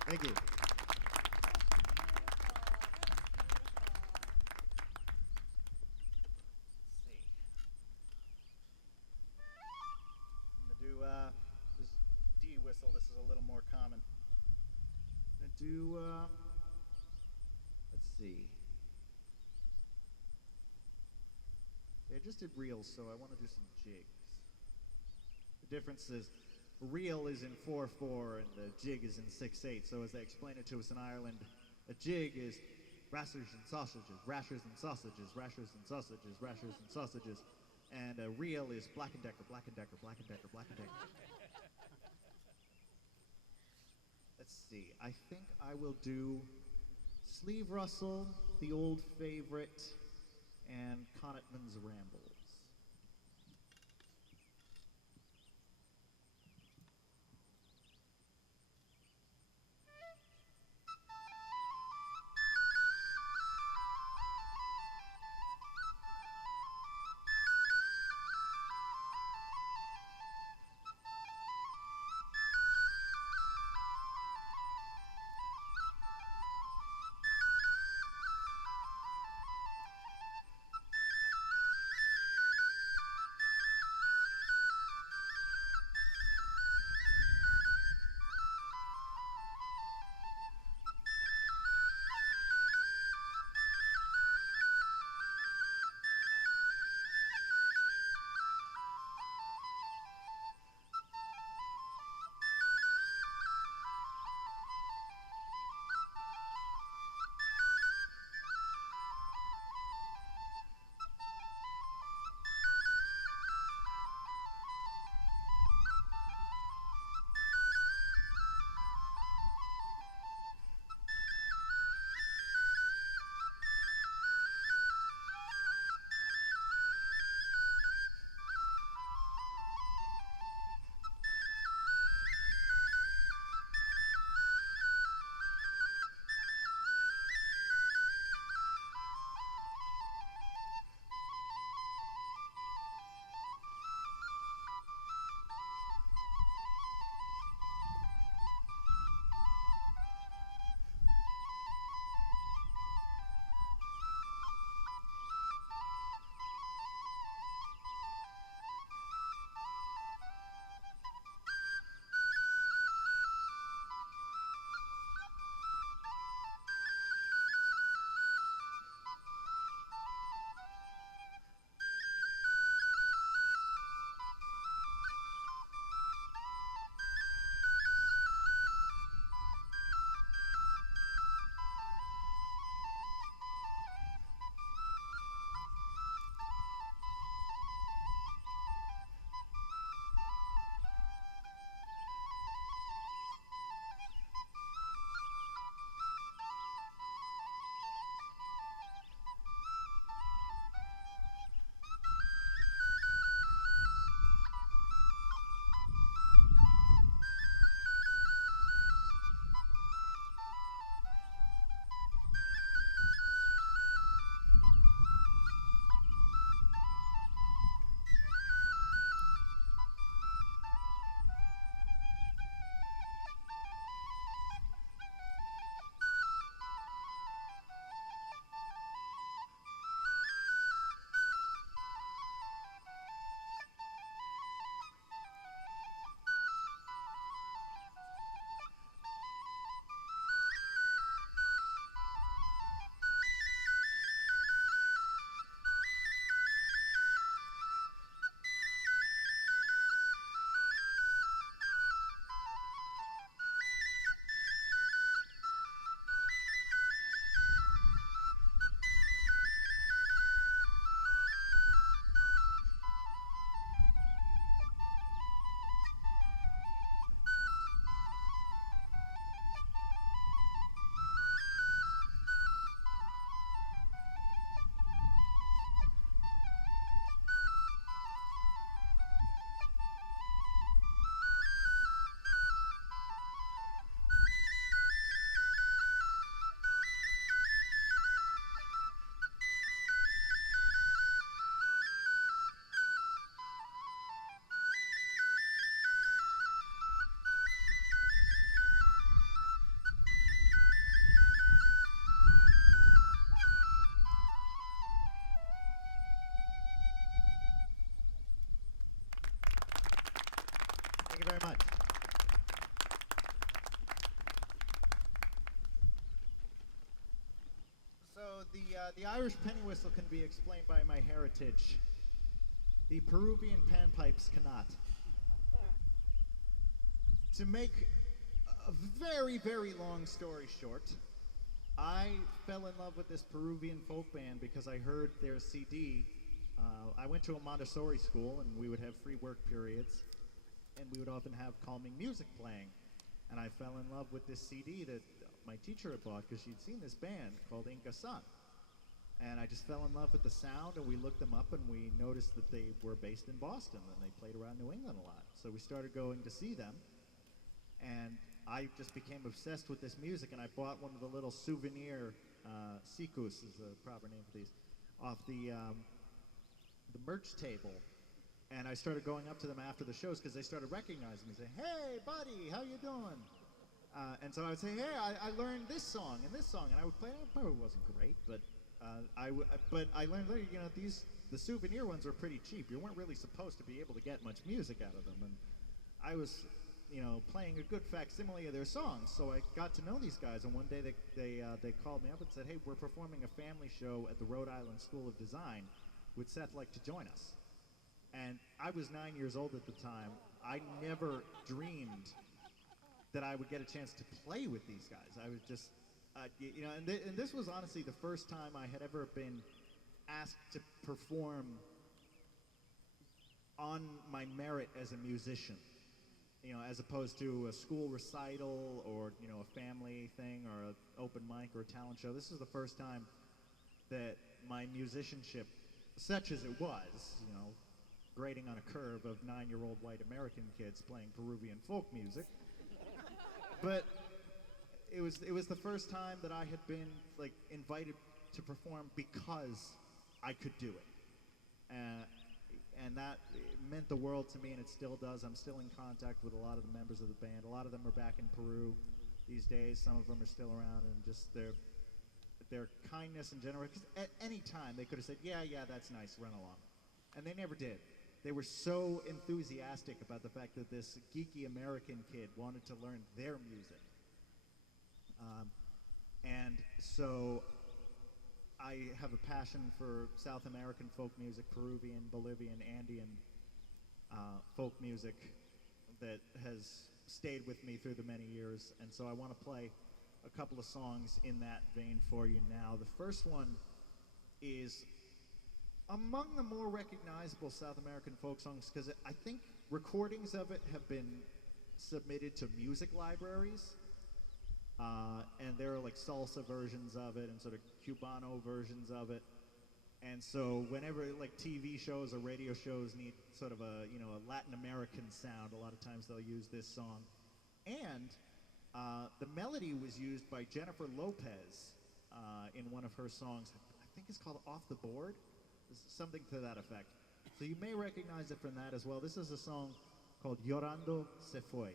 Thank you. Let's see. I'm going to do this D whistle. This is a little more common. I'm going to do, let's see. I just did reels, so I want to do some jigs. The difference is a reel is in 4/4 and the jig is in 6/8. So as they explained it to us in Ireland, a jig is rashers and sausages, rashers and sausages, rashers and sausages, rashers and sausages. And a reel is Black and Decker, Black and Decker, Black and Decker, Black and Decker. see. I think I will do Sleeve Rustle, The Old Favorite, and Connaughton's Rambles. Very much. So the Irish penny whistle can be explained by my heritage. The Peruvian panpipes cannot. To make a very, very long story short, I fell in love with this Peruvian folk band because I heard their CD. I went to a Montessori school and we would have free work periods. And we would often have calming music playing. And I fell in love with this CD that my teacher had bought because she'd seen this band called Inca Sun. And I just fell in love with the sound, and we looked them up, and we noticed that they were based in Boston, and they played around New England a lot. So we started going to see them, and I just became obsessed with this music, and I bought one of the little souvenir, sikus is the proper name for these, off the merch table. And I started going up to them after the shows because they started recognizing me, saying, "Hey, buddy, how you doing?" And so I would say, "Hey, I learned this song and this song," and I would play it. It probably wasn't great, but I learned later, the souvenir ones were pretty cheap. You weren't really supposed to be able to get much music out of them, and I was, playing a good facsimile of their songs. So I got to know these guys, and one day they called me up and said, "Hey, we're performing a family show at the Rhode Island School of Design. Would Seth like to join us?" And I was 9 years old at the time. I never dreamed that I would get a chance to play with these guys. I was just, and this was honestly the first time I had ever been asked to perform on my merit as a musician, as opposed to a school recital or, a family thing or an open mic or a talent show. This is the first time that my musicianship, such as it was, grading on a curve of 9-year-old white American kids playing Peruvian folk music, but it was the first time that I had been invited to perform because I could do it, and that meant the world to me, and it still does. I'm still in contact with a lot of the members of the band. A lot of them are back in Peru these days. Some of them are still around, and just their kindness and generosity. At any time they could have said, yeah, that's nice, run along, and they never did. They were so enthusiastic about the fact that this geeky American kid wanted to learn their music. And so I have a passion for South American folk music, Peruvian, Bolivian, Andean folk music that has stayed with me through the many years. And so I want to play a couple of songs in that vein for you now. The first one is among the more recognizable South American folk songs because I think recordings of it have been submitted to music libraries. And there are salsa versions of it and sort of Cubano versions of it. And so whenever TV shows or radio shows need sort of a Latin American sound, a lot of times they'll use this song. And the melody was used by Jennifer Lopez in one of her songs. I think it's called Off the Board, something to that effect. So you may recognize it from that as well. This is a song called Llorando Se Fue.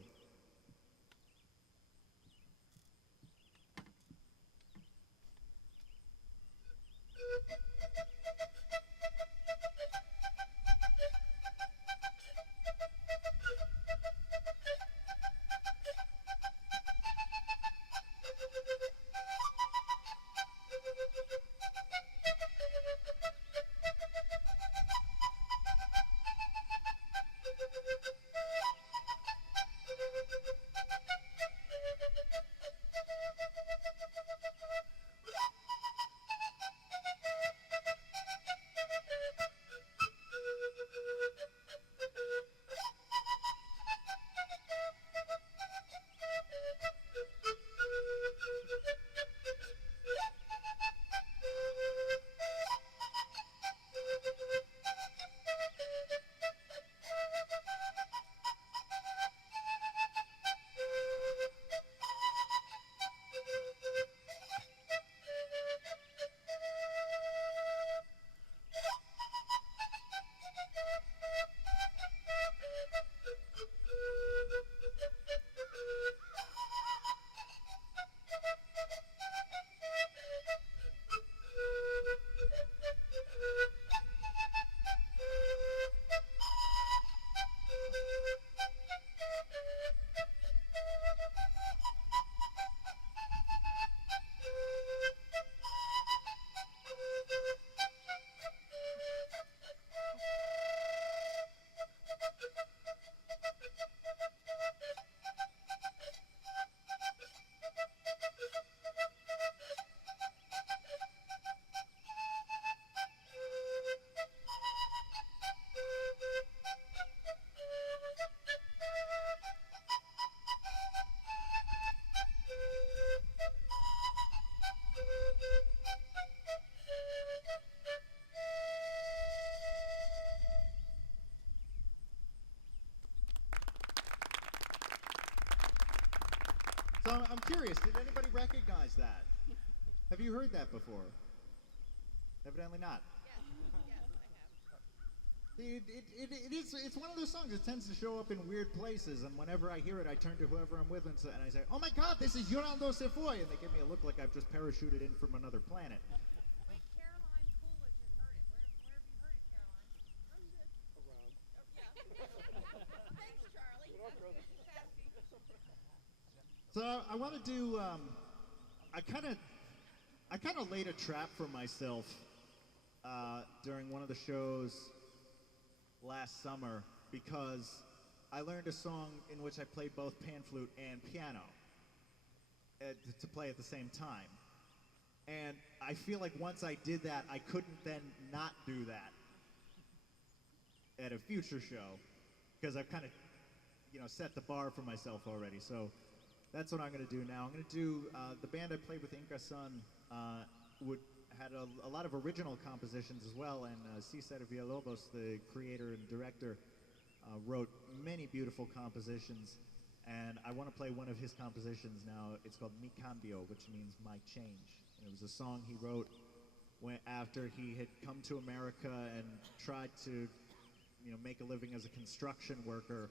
I'm curious, did anybody recognize that? Have you heard that before? Evidently not. It's one of those songs that tends to show up in weird places, and whenever I hear it, I turn to whoever I'm with and I say, "Oh my God, this is Yolando Se Fue," and they give me a look like I've just parachuted in from another planet. Wait, Caroline Coolidge had heard it. Where have you heard it, Caroline? Around. Thanks, Charlie. Sassy. So I want to do. I kind of laid a trap for myself during one of the shows last summer because I learned a song in which I played both pan flute and piano to play at the same time. And I feel like once I did that, I couldn't then not do that at a future show because I've kind of, set the bar for myself already. So that's what I'm going to do now. I'm going to do the band I played with Inca Sun had a lot of original compositions as well, and Cesar Villalobos, the creator and director, wrote many beautiful compositions, and I want to play one of his compositions now. It's called Mi Cambio, which means my change. And it was a song he wrote after he had come to America and tried to make a living as a construction worker,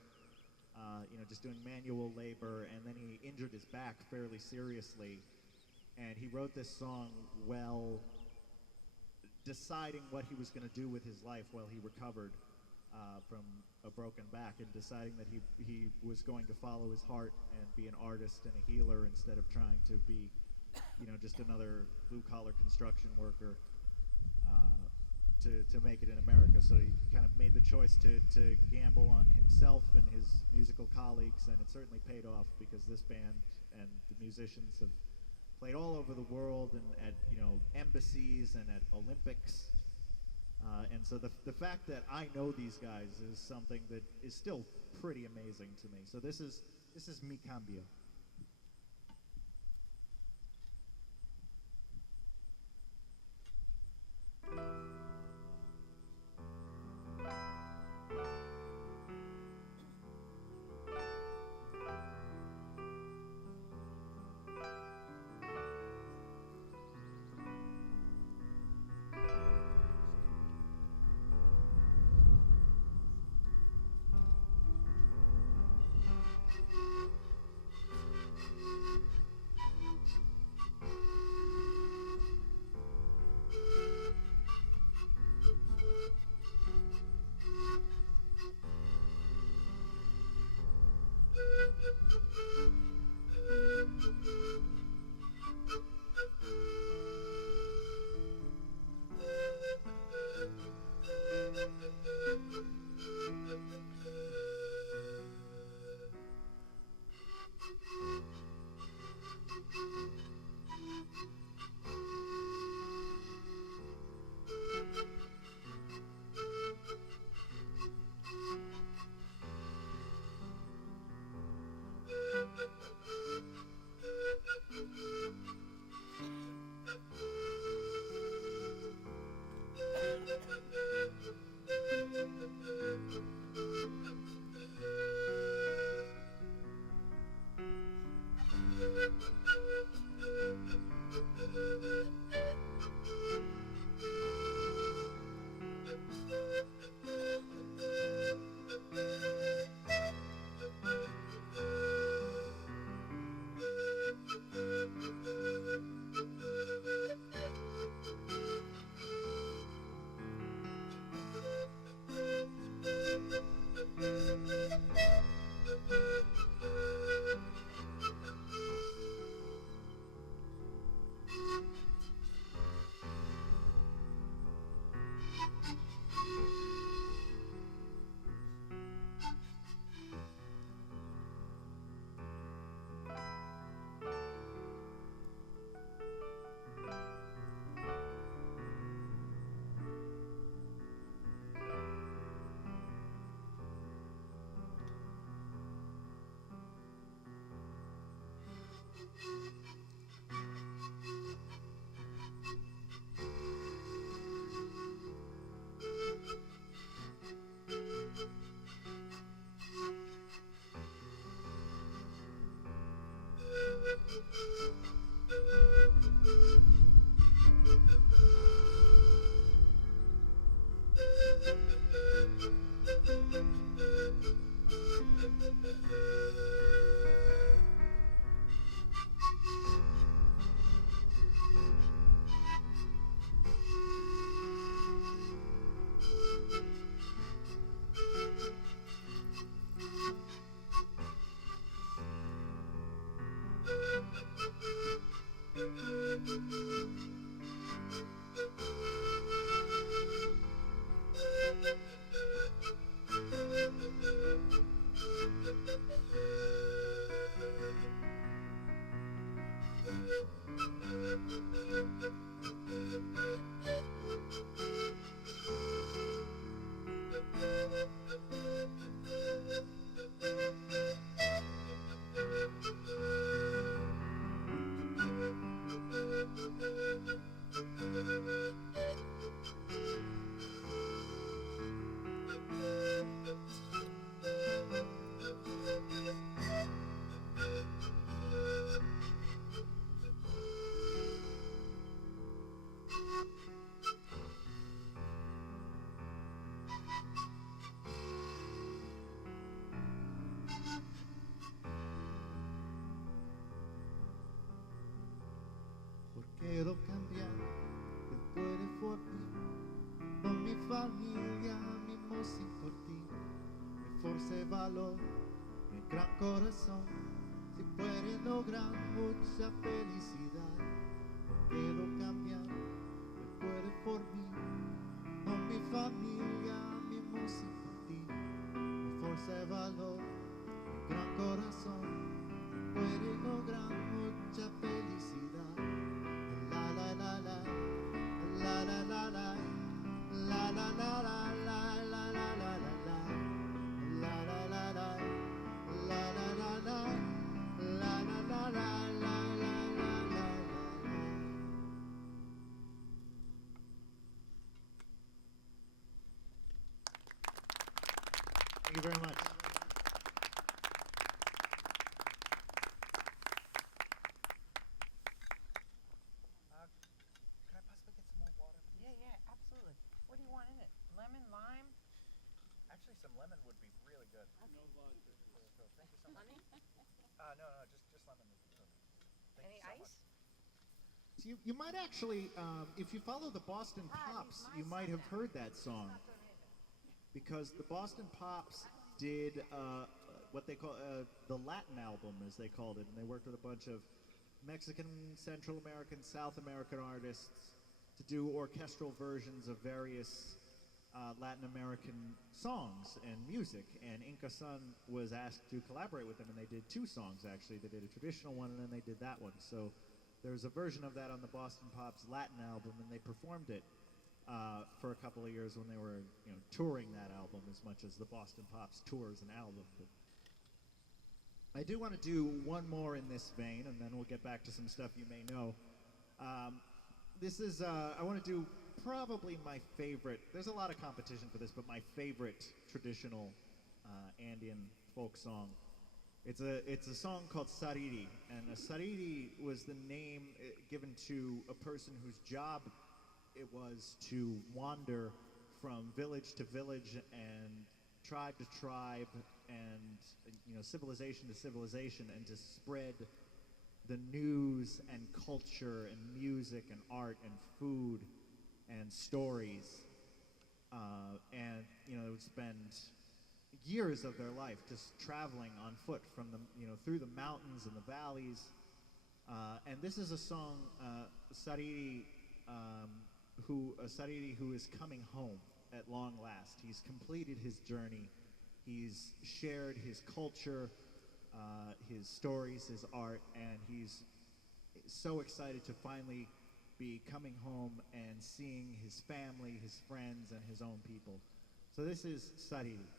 just doing manual labor, and then he injured his back fairly seriously. And he wrote this song while deciding what he was going to do with his life while he recovered from a broken back, and deciding that he was going to follow his heart and be an artist and a healer instead of trying to be, just another blue-collar construction worker to make it in America. So he kind of made the choice to gamble on himself and his musical colleagues, and it certainly paid off because this band and the musicians have played all over the world and at embassies and at Olympics, and so the fact that I know these guys is something that is still pretty amazing to me. So this is Mi Cambio. bien, Él puede por mí, por mi familia, mi música por ti, mi fuerza y valor, mi gran corazón, si puede lograr mucha felicidad, no puedo cambiar, Él puede por mí, por mi familia, mi música por ti, mi fuerza y valor, mi gran corazón, puede lograr mucha felicidad. La la la la, la la la la, la la la la, la la la la la, la la la la, la la la la, la la la la, la la la. Thank you very much. Could I possibly get some more water, please? Yeah, absolutely. What do you want in it? Lemon, lime? Actually, some lemon would be really good. No vodka. Thank you so much. Honey? No, just lemon would be perfect. Thank Any you so ice? much. So you might actually, if you follow the Boston Pops, you might have heard that song. Because the Boston Pops did what they call the Latin album, as they called it, and they worked with a bunch of Mexican, Central American, South American artists to do orchestral versions of various Latin American songs and music. And Inca Sun was asked to collaborate with them, and they did two songs actually. They did a traditional one, and then they did that one. So there's a version of that on the Boston Pops Latin album, and they performed it for a couple of years when they were, touring that album as much as the Boston Pops tours an album. But I do want to do one more in this vein, and then we'll get back to some stuff you may know. This is, I want to do probably my favorite, there's a lot of competition for this, but my favorite traditional Andean folk song. It's a song called Sariri, and a Sariri was the name given to a person whose job it was to wander from village to village and tribe to tribe and civilization to civilization, and to spread the news and culture and music and art and food and stories, and would spend years of their life just traveling on foot from the through the mountains and the valleys, and this is a song, Sariri, Sariri who is coming home at long last. He's completed his journey. He's shared his culture, his stories, his art, and he's so excited to finally be coming home and seeing his family, his friends, and his own people. So this is Sariri.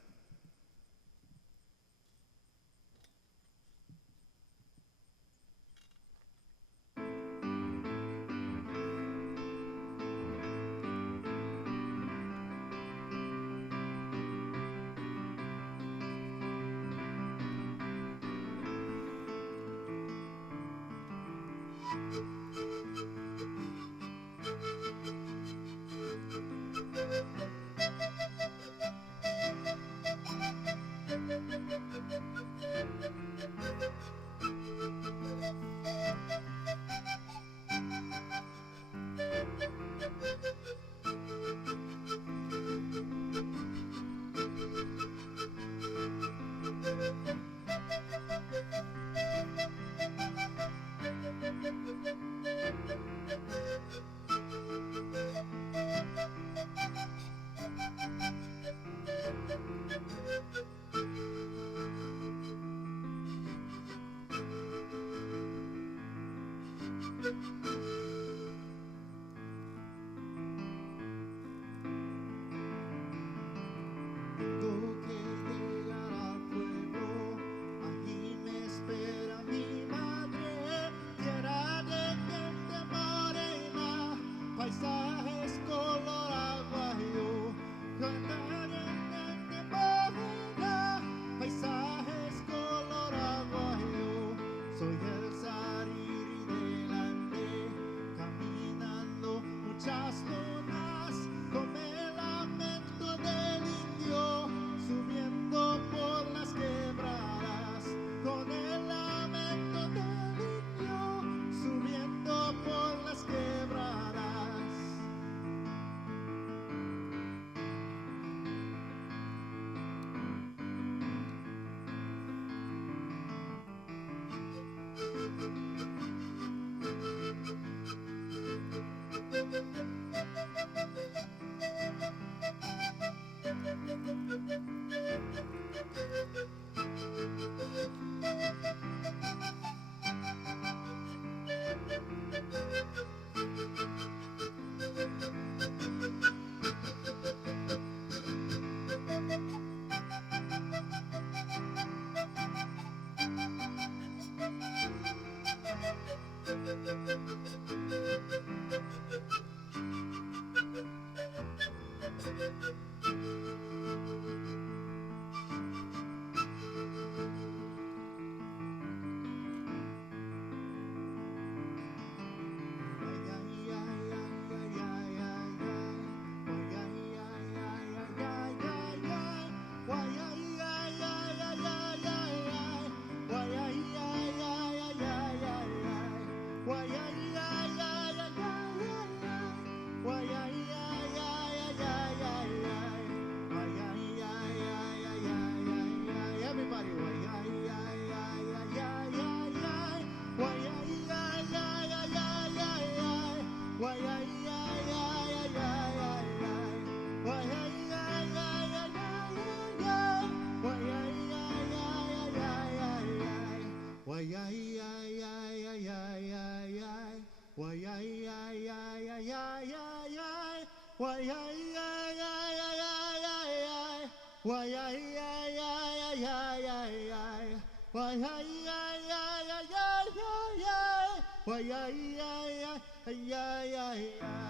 Quebradas. Why, ay, ay, ay, ay, ay, ay, ay. Why, ay, ay, ay, ay, ay, ay, ay. Why, ay, ay, ay, ay, ay, ay, ay. Why, ay, ay, ay, ay, ay, ay, ay.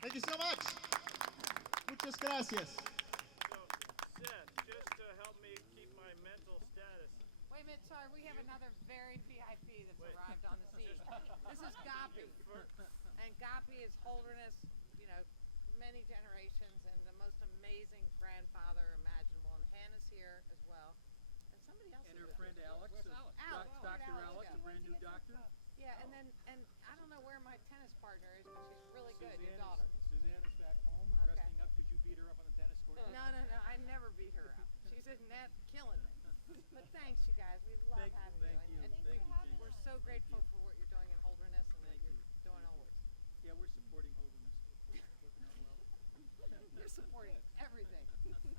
Thank you so much. Muchas gracias. So, Seth, just to help me keep my mental status. Wait a minute, sorry, we have another very VIP that's arrived on the scene. This is Goppy. And Goppy is Holderness, you know, many generations and the most amazing grandfather imaginable. And Hannah's here as well. And somebody else And is her with friend us. Alex, Alex, Dr. where'd Alex, go? a brand new doctor. Yeah, and I don't know where my tennis partner is, but she's really good, your daughter. Suzanne is back home, Okay. resting up because you beat her up on the tennis court. No, I never beat her up. She's in net killing me. But thanks, you guys. We love Thank you, having thank you. you, And thank you, we're Jason. so grateful for what you're doing in Holderness and what Thank you're you. doing always. Yeah, we're supporting Holderness. Working out well. You're supporting everything.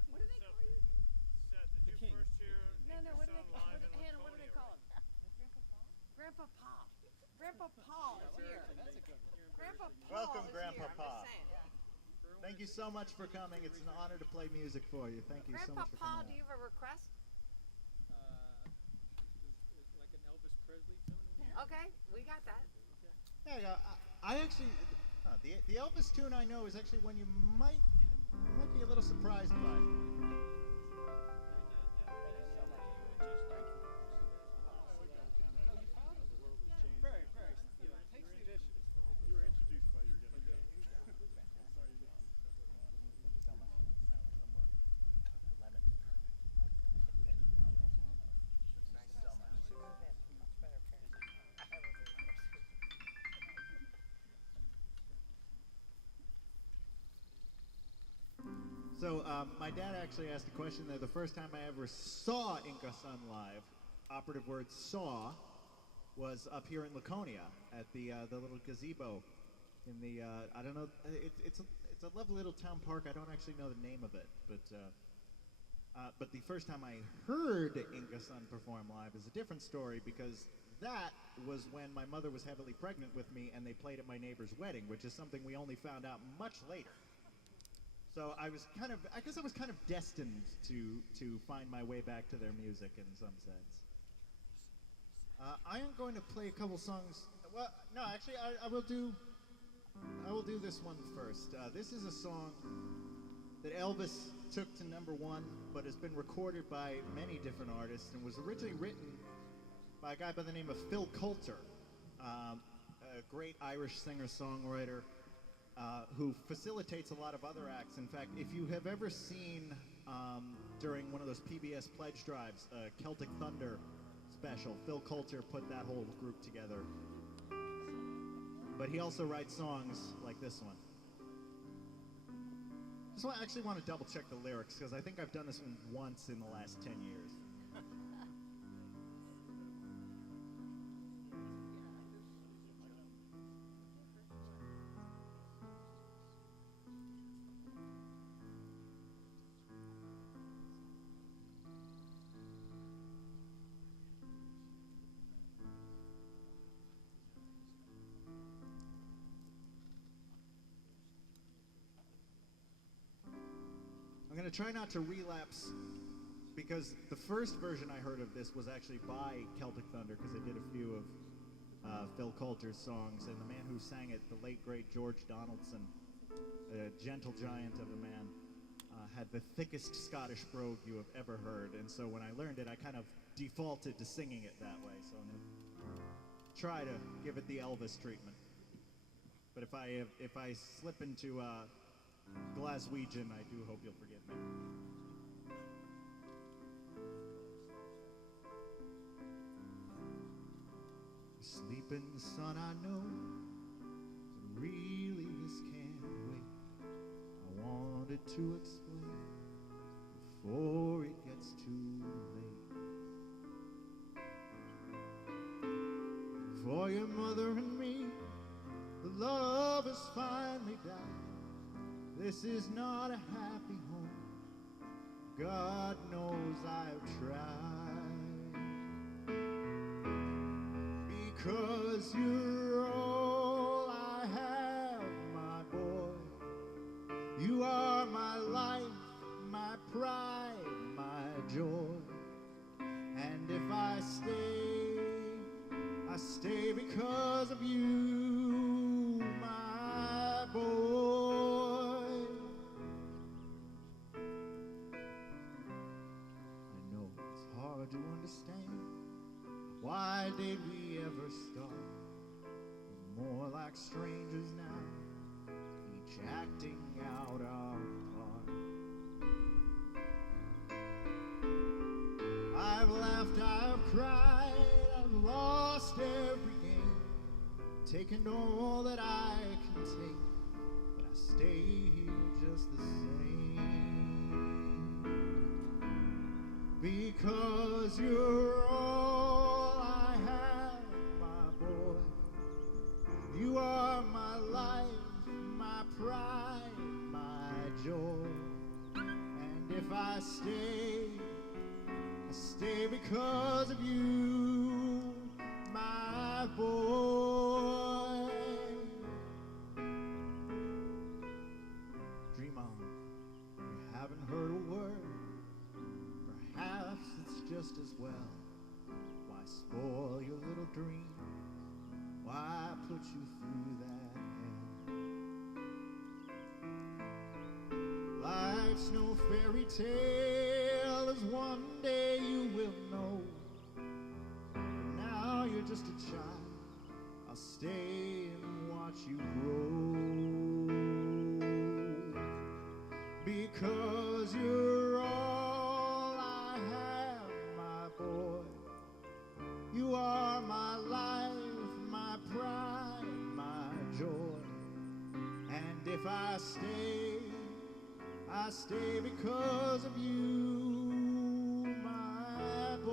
What do they So- call you again? Seth, did you King. first hear No, your what do son they live in Hannah, what do they Laconia, call right? him? Grandpa Paul. Grandpa Paul is here. That's a good one. Grandpa Paul Welcome, is Grandpa here. Paul. I'm just saying. Thank you so much for coming. It's an honor to play music for you. Thank you so Grandpa much for Paul, coming do you have a request? Like an Elvis Presley tone? Okay, we got that. out. Yeah, yeah, I actually, the Elvis tune I know is actually one you might be a little surprised by. Very, very. Takes the initiative. You were introduced by your guest. Sorry, you missed So my dad actually asked a question there. The first time I ever saw Inca Sun live, operative word saw, was up here in Laconia at the little gazebo in the I don't know, it's a lovely little town park. I don't actually know the name of it, but the first time I heard Inca Sun perform live is a different story, because that was when my mother was heavily pregnant with me and they played at my neighbor's wedding, which is something we only found out much later. So I guess I was kind of destined to find my way back to their music in some sense. I am going to play a couple songs. Well, no, actually, I will do this one first. This is a song that Elvis took to #1, but has been recorded by many different artists, and was originally written by a guy by the name of Phil Coulter, a great Irish singer-songwriter who facilitates a lot of other acts. In fact, if you have ever seen during one of those PBS pledge drives, Celtic Thunder special, Phil Coulter put that whole group together. But he also writes songs like this one. I actually want to double check the lyrics, because I think I've done this one once in the last 10 years. I'm going to try not to relapse, because the first version I heard of this was actually by Celtic Thunder, because they did a few of Phil Coulter's songs, and the man who sang it, the late great George Donaldson, a gentle giant of a man, had the thickest Scottish brogue you have ever heard. And so when I learned it, I kind of defaulted to singing it that way. So I'm going to try to give it the Elvis treatment. But if I slip into Glaswegian, I do hope you'll forgive me. Sleep in the sun, I know, but really this can't wait. I wanted to explain before it gets too late. For your mother and me, the love has finally died. This is not a happy home. God knows I've tried. Because you're all I have, my boy. You are my life, my pride, my joy. And if I stay because of you, my boy. I know it's hard to understand. Why did we ever start? We're more like strangers now, each acting out our part. I've laughed, I've cried, I've lost every game, taken all that I can take, but I stay here just the same. Because you're all I have, my boy. You are my life, my pride, my joy. And if I stay because of you, my boy. Dream on, you haven't heard a word. Perhaps it's just as well. Why spoil your little dream? Why put you through that hell? Life's no fairy tale, as one day you will know. But now you're just a child. I'll stay and watch you grow. Because you're all I have, my boy. You are my life, my pride, my joy. And if I stay because of you, my boy,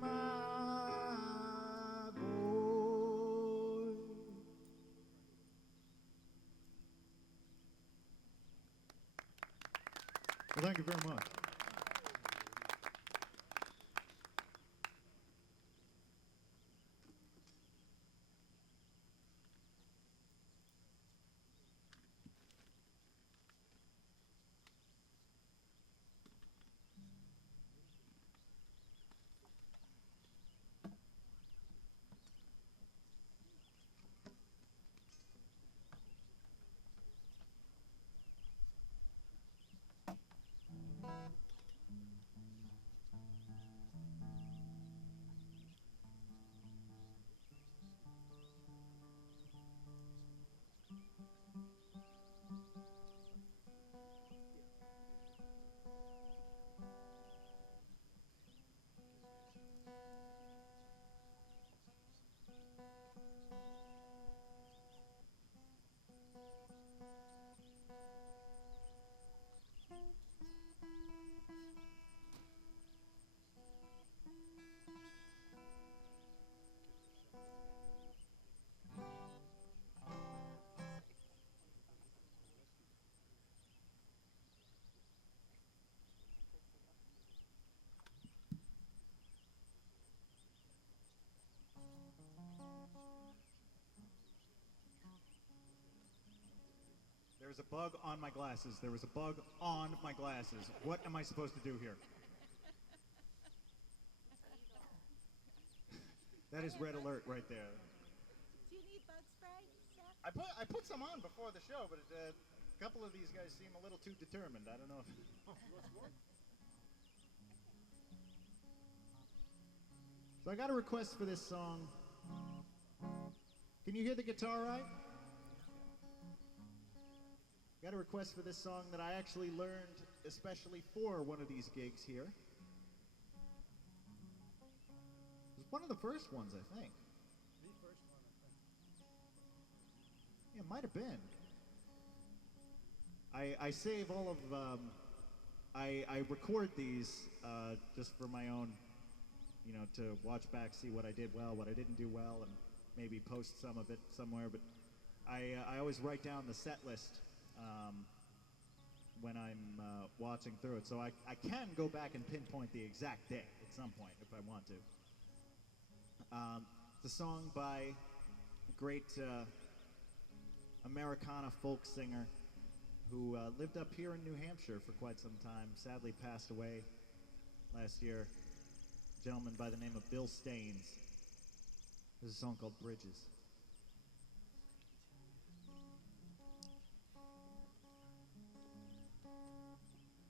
my boy. Well, thank you very much. There was a bug on my glasses. There was a bug on my glasses. What am I supposed to do here? That is red alert right there. Do you need bug spray, Seth? I put some on before the show, but a couple of these guys seem a little too determined. I don't know if... So I got a request for this song. Can you hear the guitar right? Got a request for this song that I actually learned especially for one of these gigs here. It was one of the first ones, I think. The first one, I think. Yeah, it might have been. I save all of, I record these just for my own, you know, to watch back, see what I did well, what I didn't do well, and maybe post some of it somewhere. But I always write down the set list when I'm watching through it. So I can go back and pinpoint the exact day at some point if I want to. It's a song by a great Americana folk singer who lived up here in New Hampshire for quite some time, sadly passed away last year. A gentleman by the name of Bill Staines. There's a song called Bridges.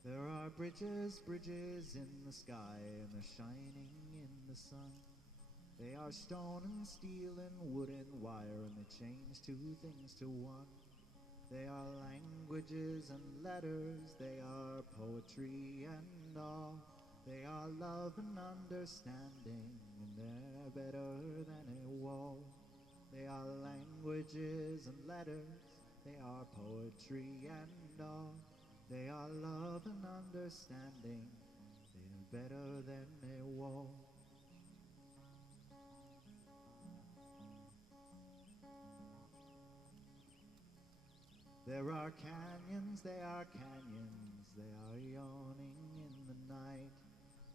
There are bridges, bridges in the sky, and they're shining in the sun. They are stone and steel and wood and wire, and they change two things to one. They are languages and letters, they are poetry and all. They are love and understanding, and they're better than a wall. They are languages and letters, they are poetry and all. They are love and understanding, they're better than a wall. There are canyons, they are canyons, they are yawning in the night.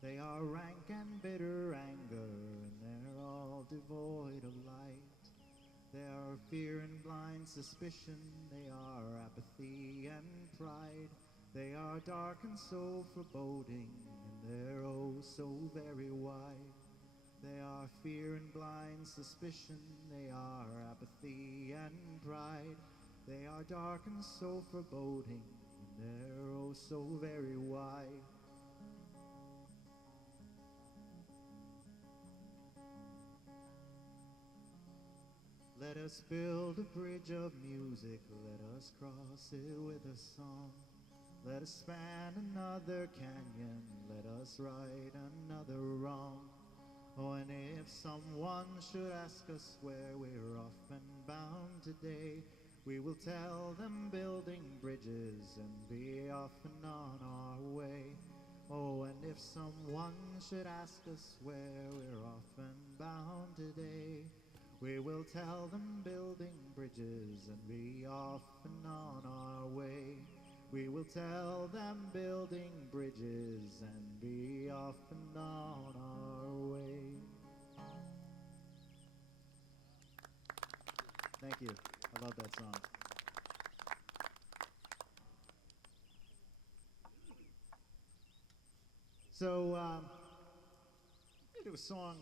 They are rank and bitter anger, and they're all devoid of light. They are fear and blind suspicion, they are apathy and pride. They are dark and so foreboding, and they're oh so very wide. They are fear and blind suspicion, they are apathy and pride. They are dark and so foreboding, and they're oh so very wide. Let us build a bridge of music, let us cross it with a song. Let us span another canyon, let us right another wrong. Oh, and if someone should ask us where we're off and bound today, we will tell them building bridges and be off and on our way. Oh, and if someone should ask us where we're off and bound today, we will tell them building bridges and be off and on our way. We will tell them building bridges and be off and on our way. Thank you. I love that song. So, I'm going to do a song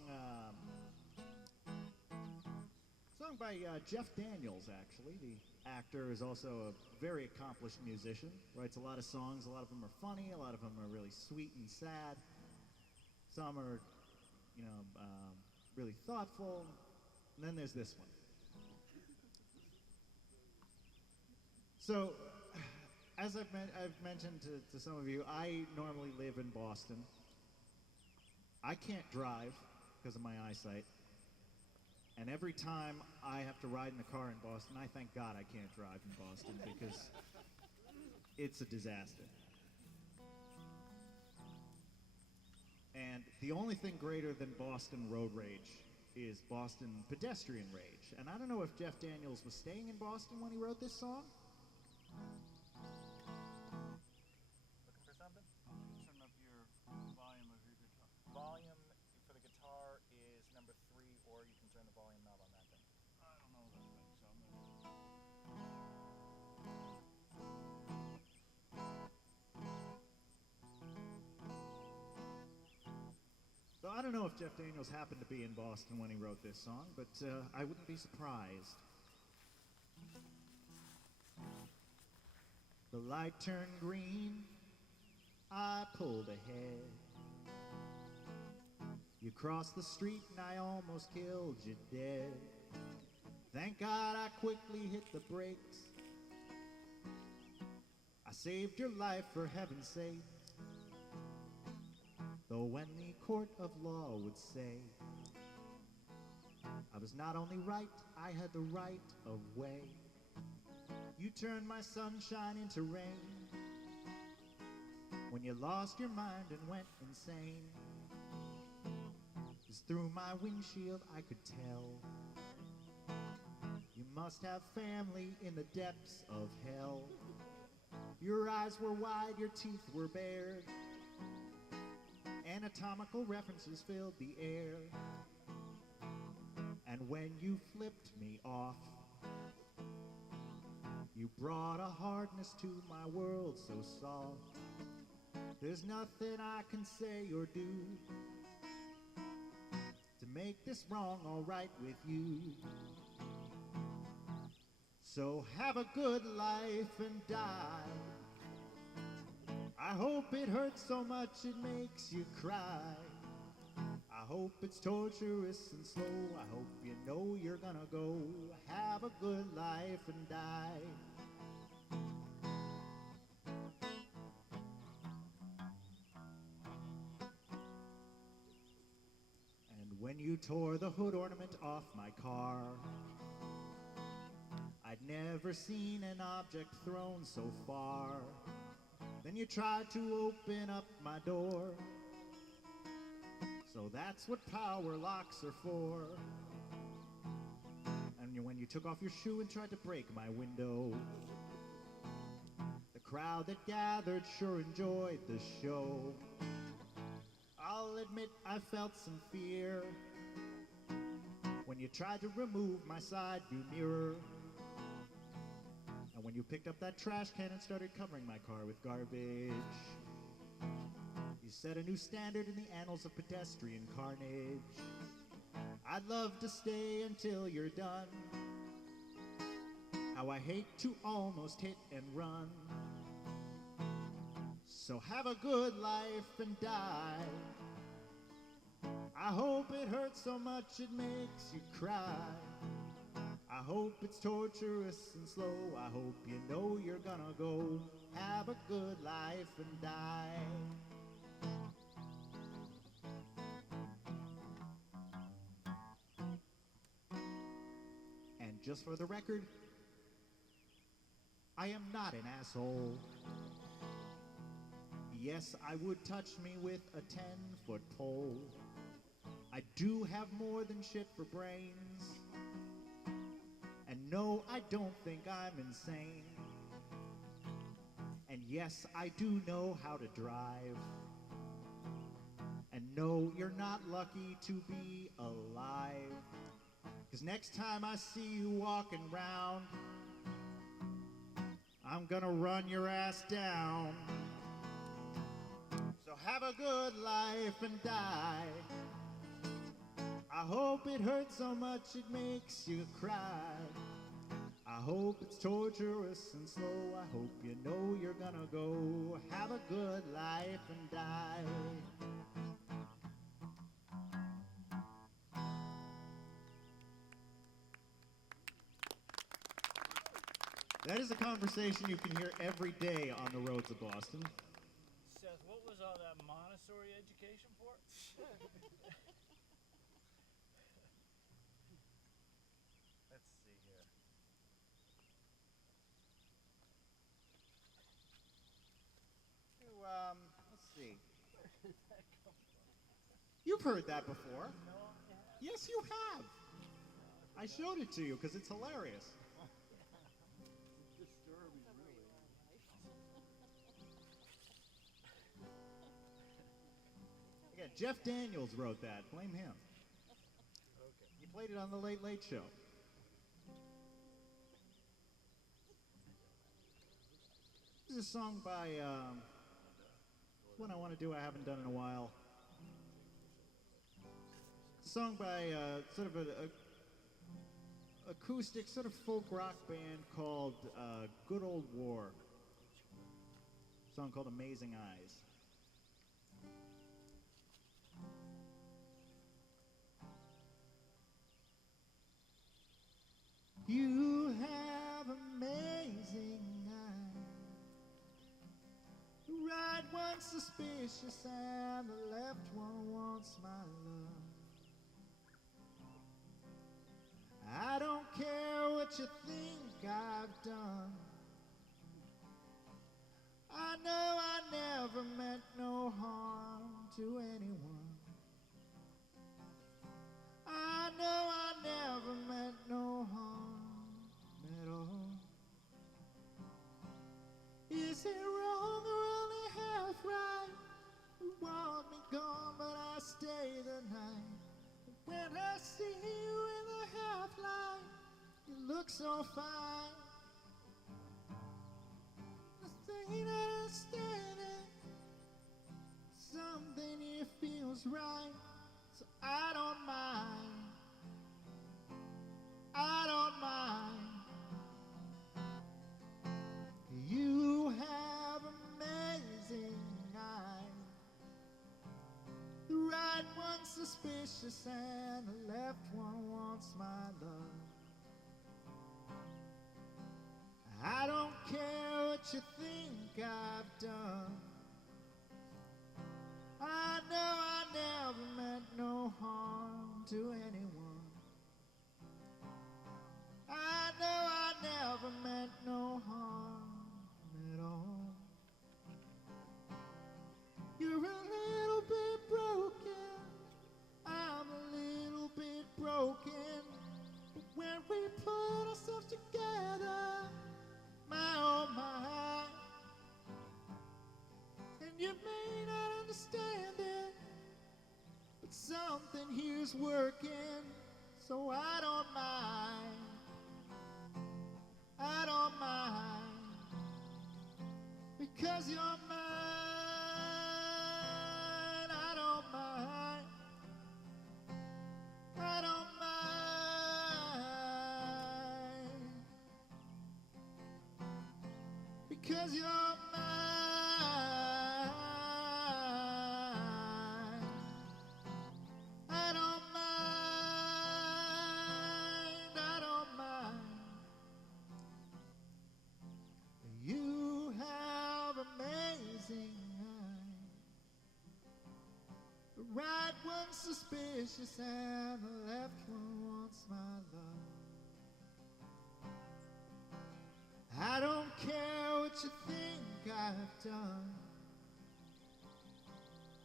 by Jeff Daniels, actually. The actor is also a very accomplished musician. Writes a lot of songs. A lot of them are funny. A lot of them are really sweet and sad. Some are, you know, really thoughtful. And then there's this one. So, as I've mentioned to some of you, I normally live in Boston. I can't drive because of my eyesight. And every time I have to ride in the car in Boston, I thank God I can't drive in Boston because it's a disaster. And the only thing greater than Boston road rage is Boston pedestrian rage. And I don't know if Jeff Daniels was staying in Boston when he wrote this song. Looking for something? Turn up your volume of your guitar. Volume for the guitar is number 3, or you can turn the volume knob on that thing. I don't know those things, so I'm gonna... So I don't don't know if Jeff Daniels happened to be in Boston when he wrote this song, but I wouldn't be surprised. The light turned green, I pulled ahead. You crossed the street and I almost killed you dead. Thank God I quickly hit the brakes. I saved your life for heaven's sake. Though when the court of law would say I was not only right, I had the right of way. You turned my sunshine into rain when you lost your mind and went insane. 'Cause through my windshield I could tell you must have family in the depths of hell. Your eyes were wide, your teeth were bared. Anatomical references filled the air. And when you flipped me off, you brought a hardness to my world so soft. There's nothing I can say or do to make this wrong all right with you. So have a good life and die. I hope it hurts so much it makes you cry. I hope it's torturous and slow. I hope you know you're gonna go. Have a good life and die. And when you tore the hood ornament off my car, I'd never seen an object thrown so far. Then you tried to open up my door. So that's what power locks are for. And when you took off your shoe and tried to break my window, the crowd that gathered sure enjoyed the show. I'll admit I felt some fear when you tried to remove my side view mirror. And when you picked up that trash can and started covering my car with garbage, you set a new standard in the annals of pedestrian carnage. I'd love to stay until you're done. How I hate to almost hit and run. So have a good life and die. I hope it hurts so much it makes you cry. I hope it's torturous and slow. I hope you know you're gonna go. Have a good life and die. And just for the record, I am not an asshole. Yes, I would touch me with a 10-foot pole. I do have more than shit for brains. And no, I don't think I'm insane. And yes, I do know how to drive. And no, you're not lucky to be alive. 'Cause next time I see you walking round, I'm gonna run your ass down. So have a good life and die. I hope it hurts so much it makes you cry. I hope it's torturous and slow. I hope you know you're gonna go. Have a good life and die. That is a conversation you can hear every day on the roads of Boston. Seth, what was all that Montessori education for? Let's see here. Let's see. You've heard that before. Yes, you have. I showed it to you because it's hilarious. Again, Jeff Daniels wrote that. Blame him. Okay. He played it on the Late Late Show. This is a song by one I want to do I haven't done in a while. song by sort of an acoustic, sort of folk rock band called Good Old War. A song called Amazing Eyes. You have amazing eyes. The right one's suspicious and the left one wants my love. I don't care what you think I've done. I know I never meant no harm to anyone. I know I never meant no harm at all. Is it wrong or only half right? You want me gone, but I stay the night. When I see you in the half light, you look so fine. The thing that I'm standing, something here feels right, so I don't mind. I don't mind. You have amazing eyes. The right one's suspicious and the left one wants my love. I don't care what you think I've done. I know I never meant no harm to anyone. I know I never meant no harm at all. You're a little bit broken, I'm a little bit broken, but when we put ourselves together, my oh my, and you may not understand it, but something here's working, so I don't mind. I don't mind, because you're mine. I don't mind. I don't mind, because you're mine. I don't mind. I don't mind. You have amazing eyes. The right one's suspicious and the left one wants my love. I don't care what you think I've done.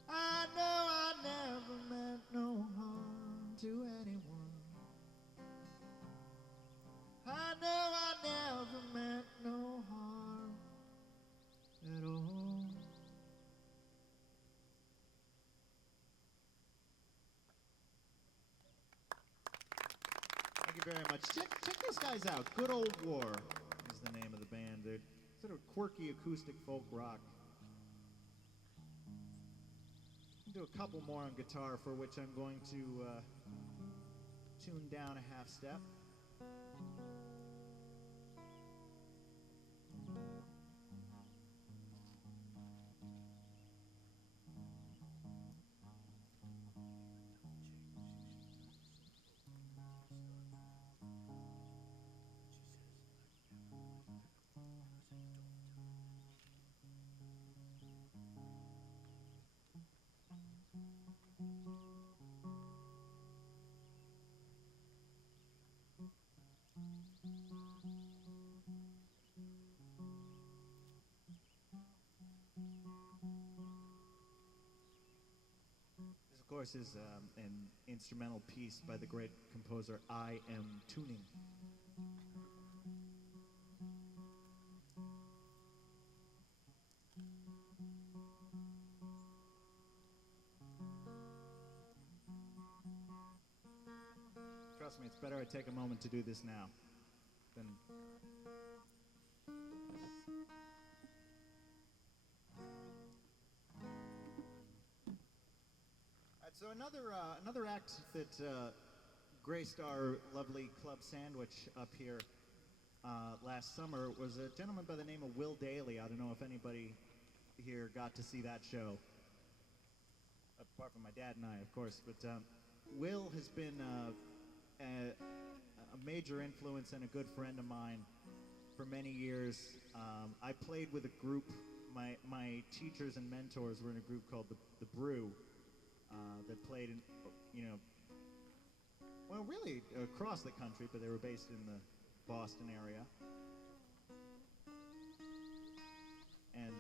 I know I never meant no harm to anyone. I know I never meant no harm at all. Thank you very much. Check those guys out. Good Old War is the name of the band. They're sort of quirky acoustic folk rock. I'll do a couple more on guitar, for which I'm going to tune down a half step. Of course, is an instrumental piece by the great composer I. M. Tuning. Trust me, it's better I take a moment to do this now than... So another act that graced our lovely Club Sandwich up here last summer was a gentleman by the name of Will Daly. I don't know if anybody here got to see that show, apart from my dad and I, of course. But Will has been a major influence and a good friend of mine for many years. I played with a group. My teachers and mentors were in a group called the Brew that played in, well, really across the country, but they were based in the Boston area. And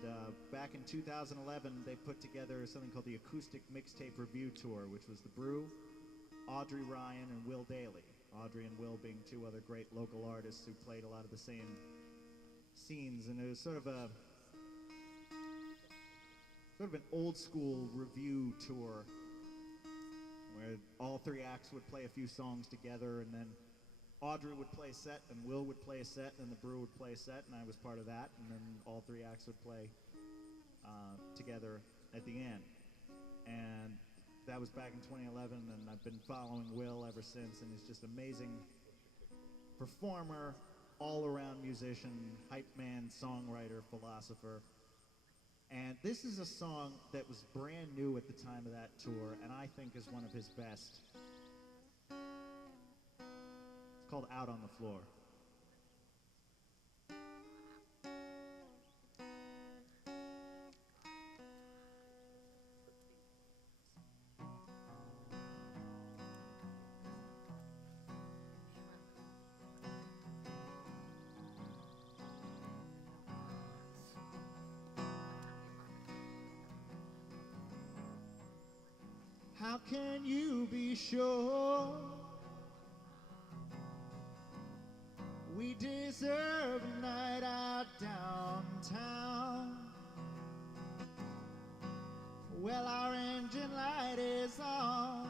back in 2011, they put together something called the Acoustic Mixtape Review Tour, which was the Brew, Audrey Ryan, and Will Daly. Audrey and Will being two other great local artists who played a lot of the same scenes. And it was sort of an old school review tour where all three acts would play a few songs together, and then Audrey would play a set, and Will would play a set, and the Brew would play a set, and I was part of that, and then all three acts would play together at the end. And that was back in 2011, and I've been following Will ever since, and he's just amazing performer, all-around musician, hype man, songwriter, philosopher. And this is a song that was brand new at the time of that tour, and I think is one of his best. It's called Out on the Floor. How can you be sure we deserve a night out downtown? Well, our engine light is on,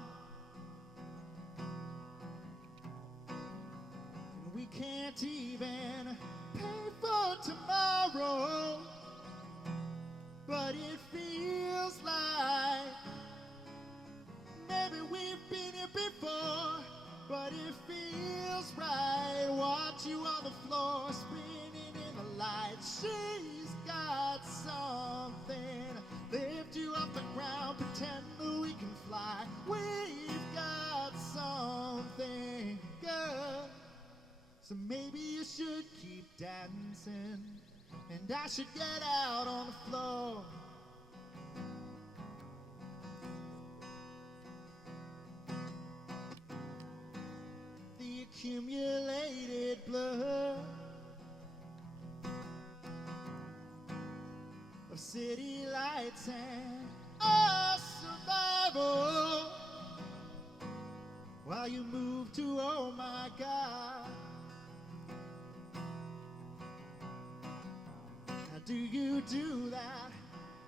and we can't even pay for tomorrow, but it feels like maybe we've been here before, but it feels right. Watch you on the floor, spinning in the light. She's got something. Lift you off the ground, pretend that we can fly. We've got something good. So maybe you should keep dancing, and I should get out on the floor. Accumulated blood of city lights and our survival, while you move to oh my God. How do you do that?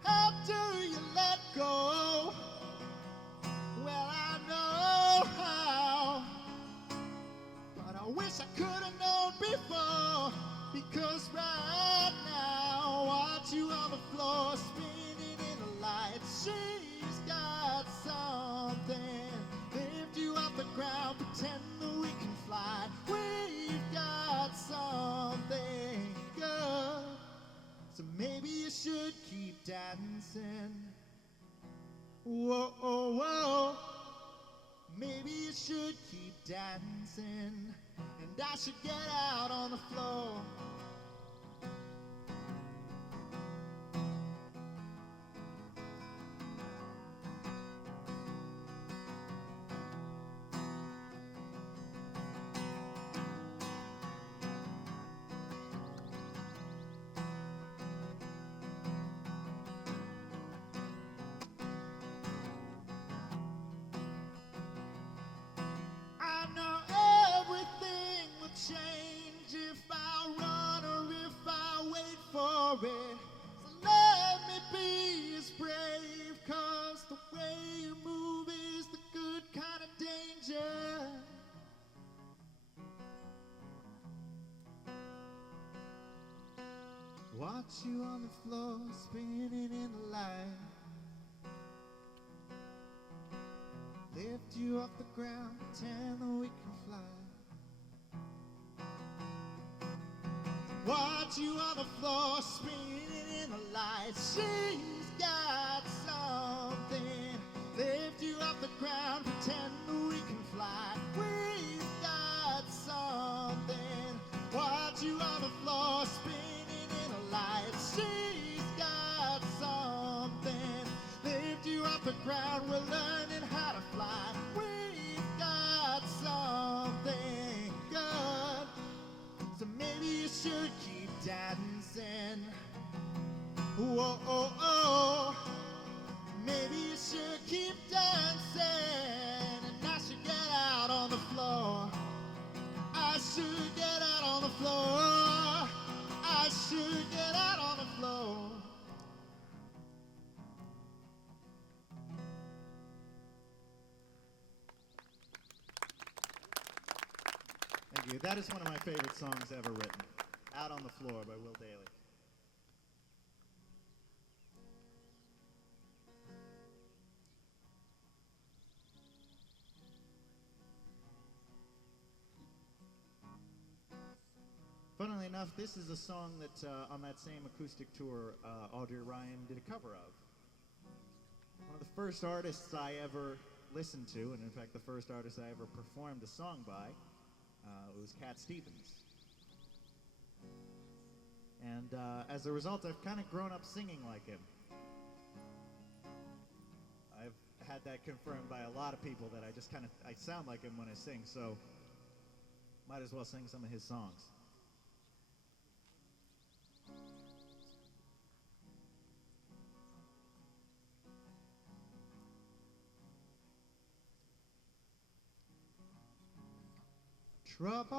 How do you let go? Well, I know how, I wish I could have known before, because right now, watch you on the floor, spinning in the lights. She's got something. Lift you off the ground, pretend that we can fly. We've got something good. So maybe you should keep dancing. Whoa, whoa, whoa. Maybe you should keep dancing, and I should get out on the floor. I know everything will change if I run or if I wait for it. So let me be as brave, 'cause the way you move is the good kind of danger. Watch you on the floor, spinning in the light. lift you off the ground, pretend that we can fly. Watch you on the floor, spinning in the light. She's got something. Lift you off the ground, pretend that we can fly. We've got something. Watch you on the floor, spinning in the light. She's got something. Lift you off the ground, we're learning how to fly. We've got something good. So maybe you should keep dancing. Whoa, oh, oh. Maybe you should keep dancing. And I should get out on the floor. I should get out on the floor. I should get out on the floor. Thank you. That is one of my favorite songs ever written. Out on the Floor by Will Daly. Funnily enough, this is a song that on that same acoustic tour, Audrey Ryan did a cover of. One of the first artists I ever listened to, and in fact the first artist I ever performed a song by, was Cat Stevens. And as a result, I've kind of grown up singing like him. I've had that confirmed by a lot of people that I sound like him when I sing, so might as well sing some of his songs. Trouble,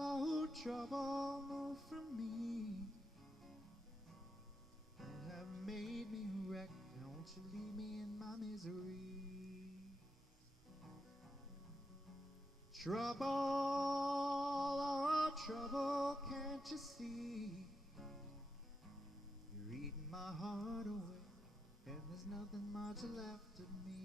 oh trouble, move from me. You have made me a wreck, won't you leave me in my misery? Trouble, oh trouble, can't you see? You're eating my heart away, and there's nothing much left of me.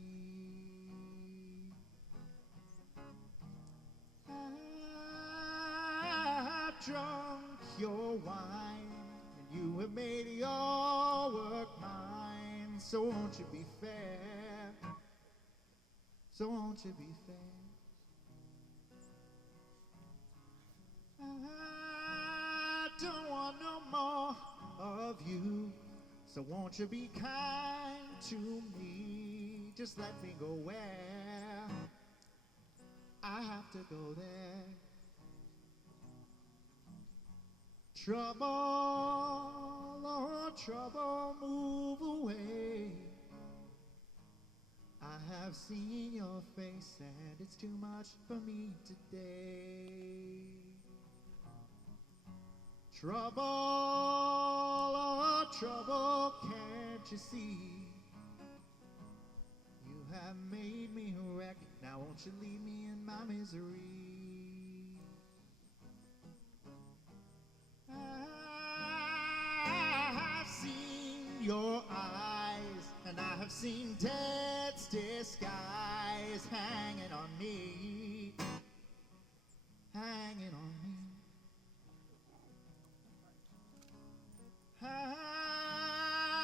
I've drunk your wine, and you have made your work mine. So won't you be fair? So won't you be fair? I don't want no more of you. So won't you be kind to me? Just let me go where I have to go there. Trouble, oh trouble, move away. I have seen your face and it's too much for me today. Trouble, oh trouble, can't you see? You have made me a wreck, now won't you leave me in my misery? I have seen your eyes, and I have seen death's disguise hanging on me, hanging on me.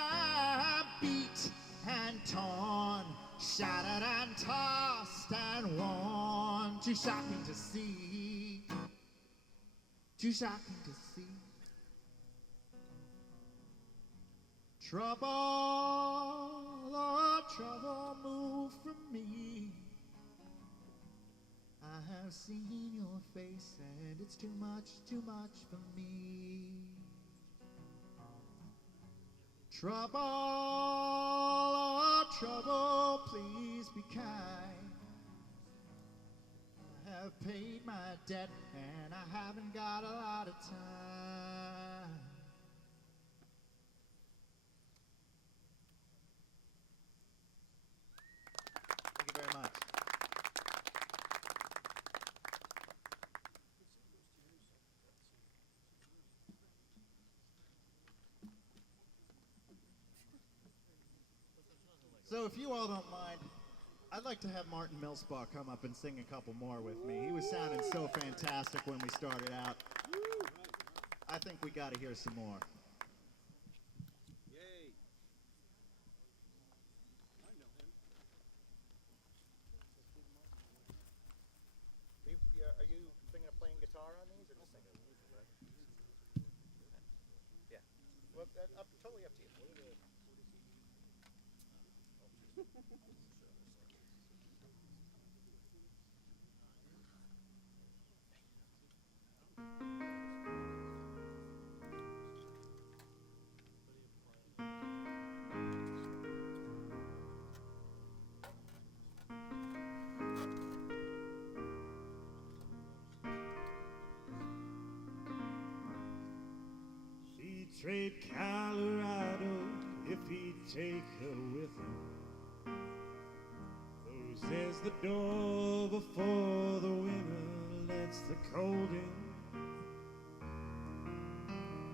I'm beat and torn, shattered and tossed and worn. Too shocking to see, too shocking to see. Trouble, oh trouble, move from me. I have seen your face and it's too much for me. Trouble, oh trouble, please be kind. I have paid my debt and I haven't got a lot of time. Thank you very much. So if you all don't mind, I'd like to have Martin Millspaugh come up and sing a couple more with me. He was sounding so fantastic when we started out. I think we got to hear some more. Yay. I know him. Are you thinking of playing guitar on these or just singing? Yeah. Well, totally up to you. He'd trade Colorado if he'd take her with him. Closes the door before the winter lets the cold in,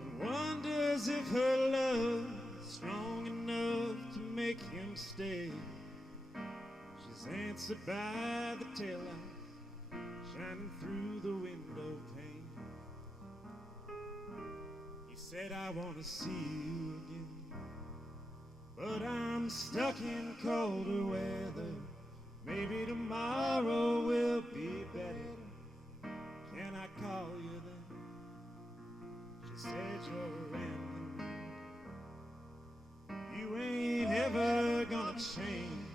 and wonders if her love's strong enough to make him stay. She's answered by the taillight shining through the window pane. He said, I want to see you again, but I'm stuck in colder weather. Maybe tomorrow will be better. Can I call you then? She said, you're rambling. You ain't ever gonna change.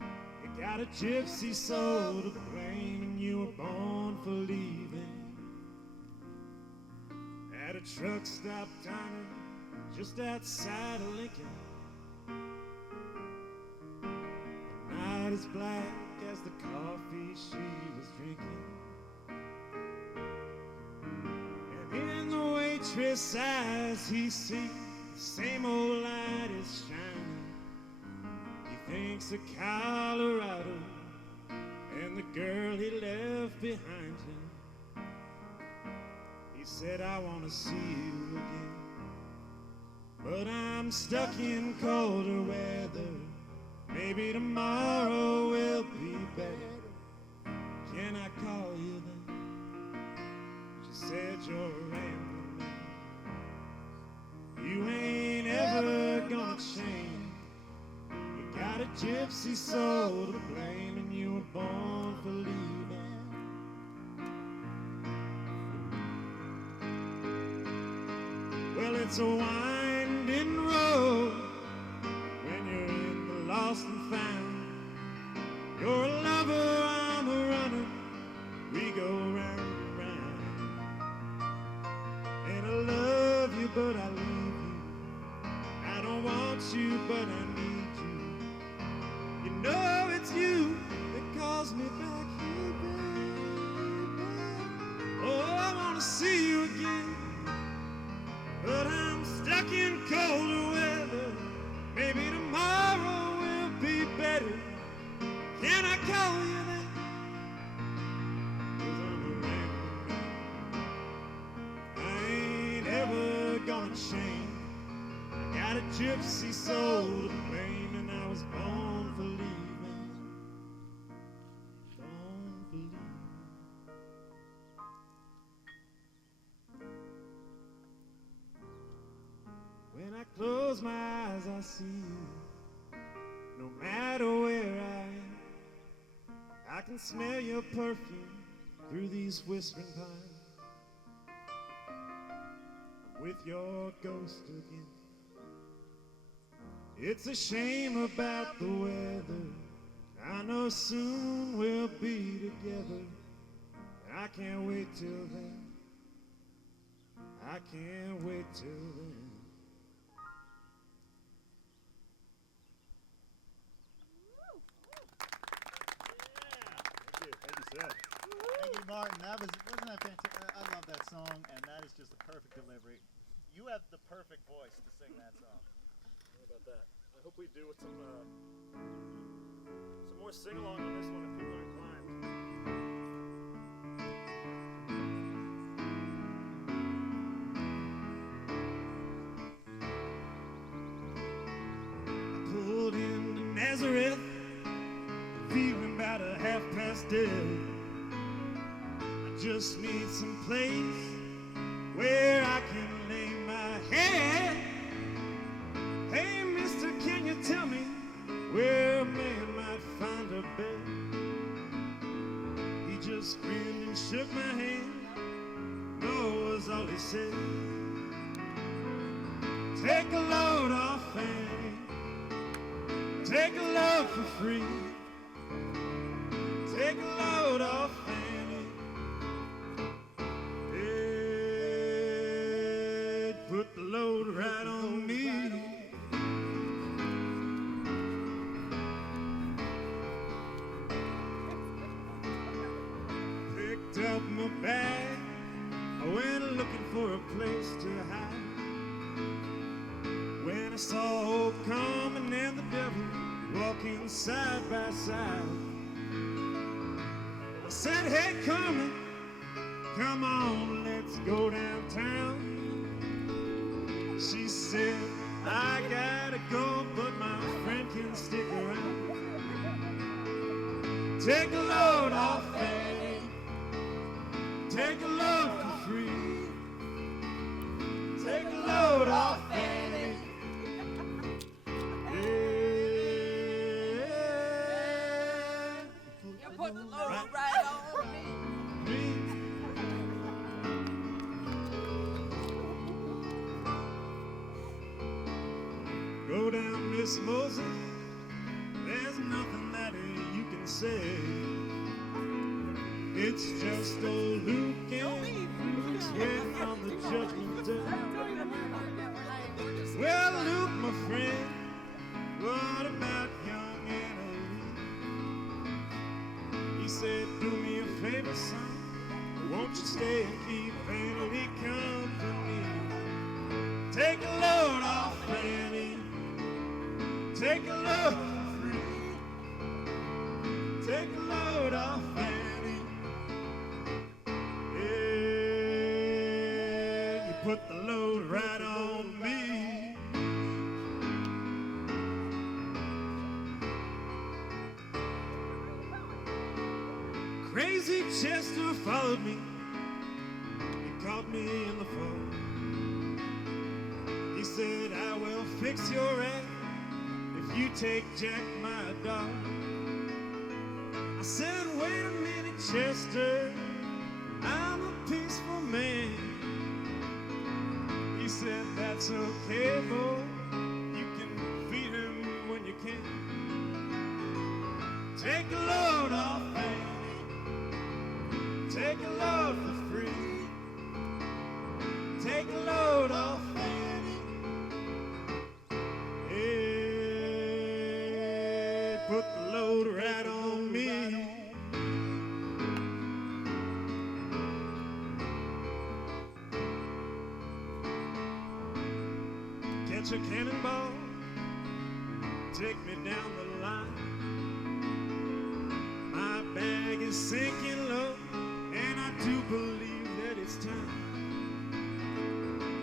You got a gypsy soul to blame, and you were born for leaving. At a truck stop diner just outside of Lincoln, as black as the coffee she was drinking, and in the waitress' eyes he sees the same old light is shining. He thinks of Colorado and the girl he left behind him. He said, I want to see you again, but I'm stuck in colder weather. Maybe tomorrow will be better. Can I call you then? She said, you're a rambling man. You ain't ever gonna change. You got a gypsy soul to blame, and you were born for leaving. Well, it's a winding road when you're in the lost and found. You're a lover, I'm a runner. We go round and round. And I love you, but I leave you. I don't want you, but I need you. You know it's you that calls me back here, baby. Oh, I want to see you again, but I'm stuck in colder weather. Maybe tomorrow will be better. Can I call you then? 'Cause I'm a rambling man. I ain't ever gonna change. I got a gypsy soul to blame, and I was born for leaving. Born for leaving. When I close my eyes, I see you. No matter where I am, I can smell your perfume through these whispering pines. I'm with your ghost again. It's a shame about the weather. I know soon we'll be together. I can't wait till then. I can't wait till then. Thank you, Martin. Wasn't that fantastic? I love that song, and that is just the perfect delivery. You have the perfect voice to sing that song. How about that? I hope we do with some more sing-along on this one if people are inclined. I pulled into Nazareth is dead. I just need some place where I can lay my head. Hey, mister, can you tell me where a man might find a bed? He just grinned and shook my hand. No was all he said. Take a load off, Fanny. Take a load for free. Take a load off, Fanny. Hey, put the load right on me. Picked up my bag. I went looking for a place to hide. When I saw old Common and the devil walking side by side, I said, hey, Common, come on, let's go downtown. She said, I gotta go, but my friend can stick around. Take a load off, Fanny. Take a load for free. Take a load off, Fanny. You put the load right on me. Go down, Miss Moses. There's nothing that you can say. It's just old Luke and Luke's waiting on the judgment day. Well, Luke, my friend, what about young Annalie? He said, do me a favor, son. Won't you stay and keep Annalie company? Take a load off, Fanny. Take a load for free. Take a load off, Fanny. Yeah, you put the load right on me. Crazy Chester followed me. He caught me in the fall. He said, I will fix your act if you take Jack, my dog. I said, wait a minute, Chester, I'm a peaceful man. He said, that's okay, boy. You can feed him when you can. Take a load off, Fanny. Take a load for free. Take a load off, Fanny. Hey, put the load right on me. Catch a cannonball, take me down the line. My bag is sinking low, and I do believe that it's time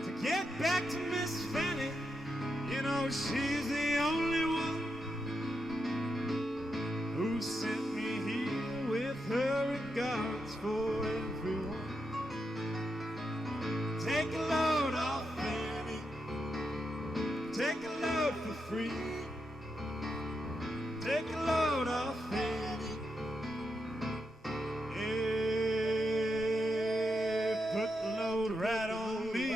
to get back to Miss Fanny. You know, she's the only one who sent me here with her regards for everyone. Take a load off, Fanny. Take a load for free. Take a load off, Fanny. Yeah, put the load right on me.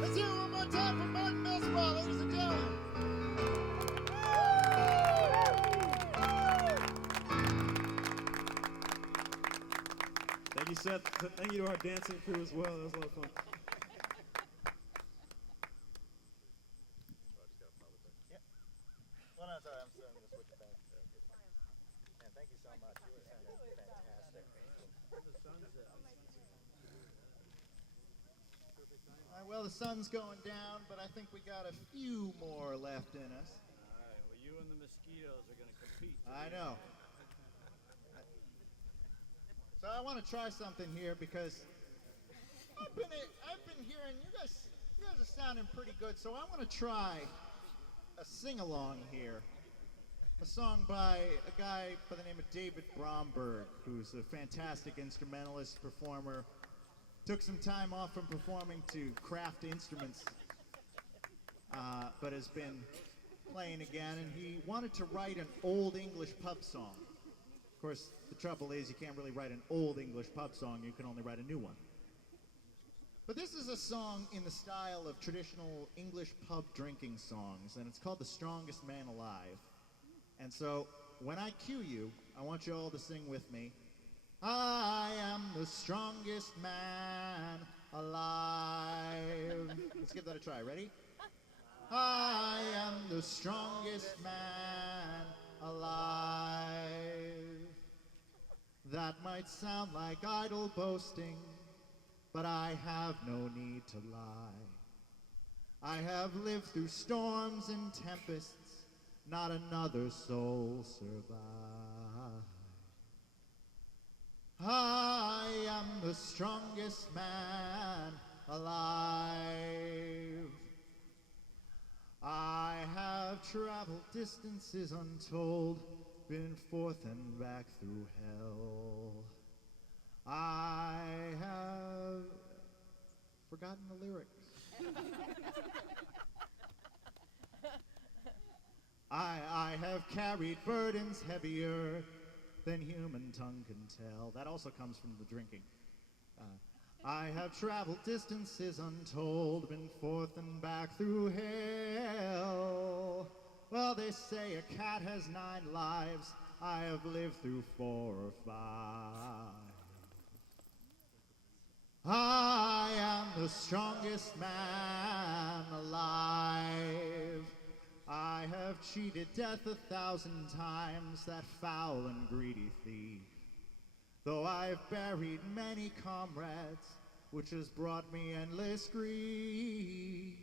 Let's hear it one more time for Martin Millspaugh, ladies and gentlemen. Thank you, Seth. Thank you to our dancing crew as well. That was a lot of fun. Well, no, sorry, I'm going to switch it back. And thank you so much. You were sounding fantastic. All right, well, the sun's going down, but I think we got a few more left in us. All right, well, you and the mosquitoes are going to compete. I know. So I want to try something here because I've been hearing you guys You guys are sounding pretty good, so I want to try a sing-along here. A song by a guy by the name of David Bromberg, who's a fantastic instrumentalist, performer. Took some time off from performing to craft instruments, but has been playing again, and he wanted to write an old English pub song. Of course, the trouble is you can't really write an old English pub song, you can only write a new one. But this is a song in the style of traditional English pub drinking songs, and it's called The Strongest Man Alive. And so, when I cue you, I want you all to sing with me. I am the strongest man alive. Let's give that a try. Ready? I am the strongest man alive. That might sound like idle boasting, but I have no need to lie. I have lived through storms and tempests, not another soul survived. I am the strongest man alive. I have traveled distances untold, been forth and back through hell. I have forgotten the lyrics. I have carried burdens heavier than human tongue can tell. That also comes from the drinking. I have traveled distances untold, been forth and back through hell. Well, they say a cat has 9 lives. I have lived through 4 or 5. I am the strongest man alive. I have cheated death 1,000 times, that foul and greedy thief. Though I've buried many comrades, which has brought me endless grief,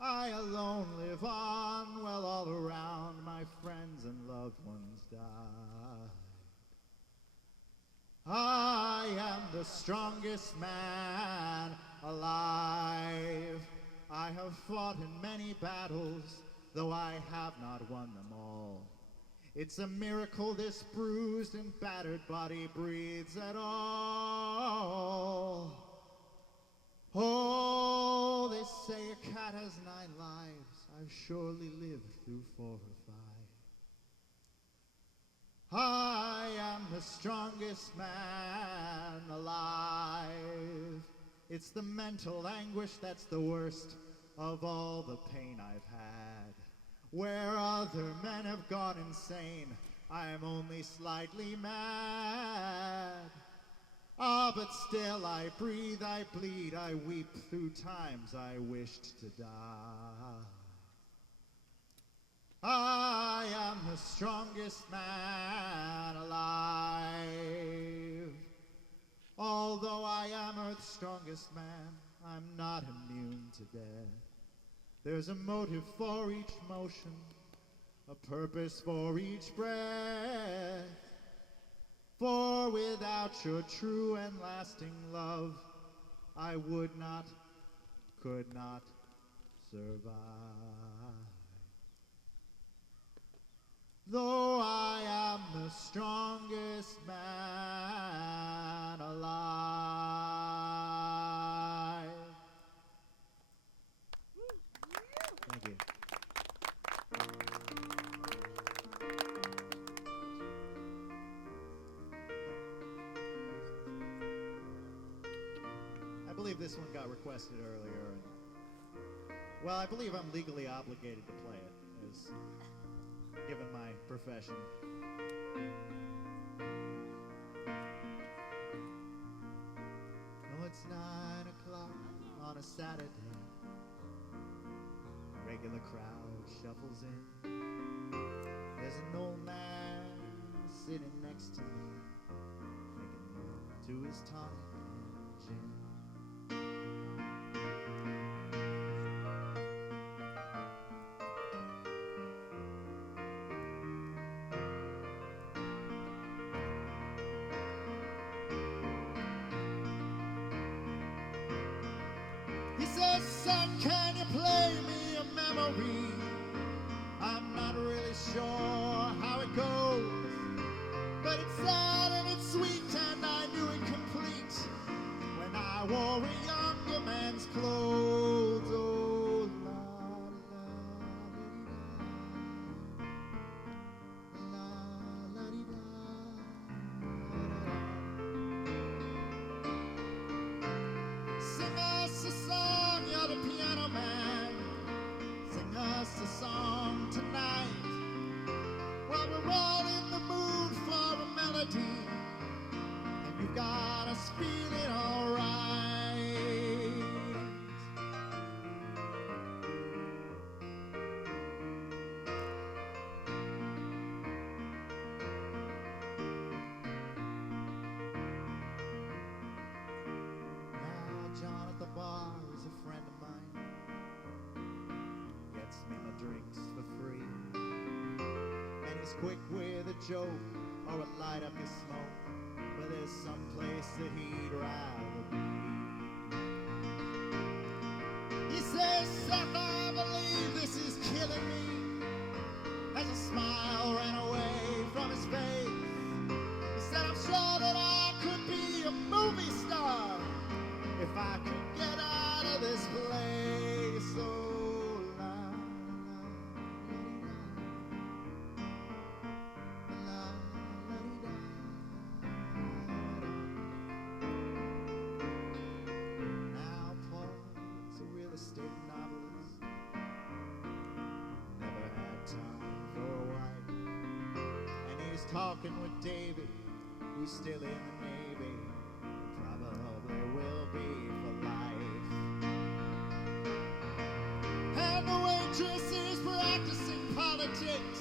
I alone live on, while all around my friends and loved ones died. I am the strongest man alive. I have fought in many battles, though I have not won them all. It's a miracle this bruised and battered body breathes at all. Oh, they say a cat has 9 lives. I've surely lived through 4 or 5. I am the strongest man alive. It's the mental anguish that's the worst of all the pain I've had. Where other men have gone insane, I am only slightly mad. Ah, but still I breathe, I bleed, I weep through times I wished to die. I am the strongest man alive. Although I am Earth's strongest man, I'm not immune to death. There's a motive for each motion, a purpose for each breath. For without your true and lasting love, I would not, could not survive. Though I am the strongest man alive. Thank you. I believe this one got requested earlier. And, well, I believe I'm legally obligated to play it, as given my profession. Oh, it's 9 o'clock on a Saturday. Regular crowd shuffles in. There's an old man sitting next to me, making love to his tonic and gin. He says, son, can you play me a memory? I'm not really sure how it goes, but it's sad and it's sweet, and I knew it complete when I wore a younger man's clothes. Oh, la-di-da. Sing us a song, you're the piano man. Sing us a song tonight. Well, we're all in the mood for a melody, and you've got us feeling alright. Now, John at the bar is a friend of mine. Gets me my drinks for free. And he's quick with a joke or a light up his smoke, but there's some place that he'd rather be. He says, Seth, I believe this is killing me, as a smile ran away from his face. He said, I'm sure that I could be a movie star if I could get out of this place. Oh, now Paul's a real estate novelist, never had time for a wife, and he's talking with David, who's still in the Navy, probably will be for life. And the waitress is practicing politics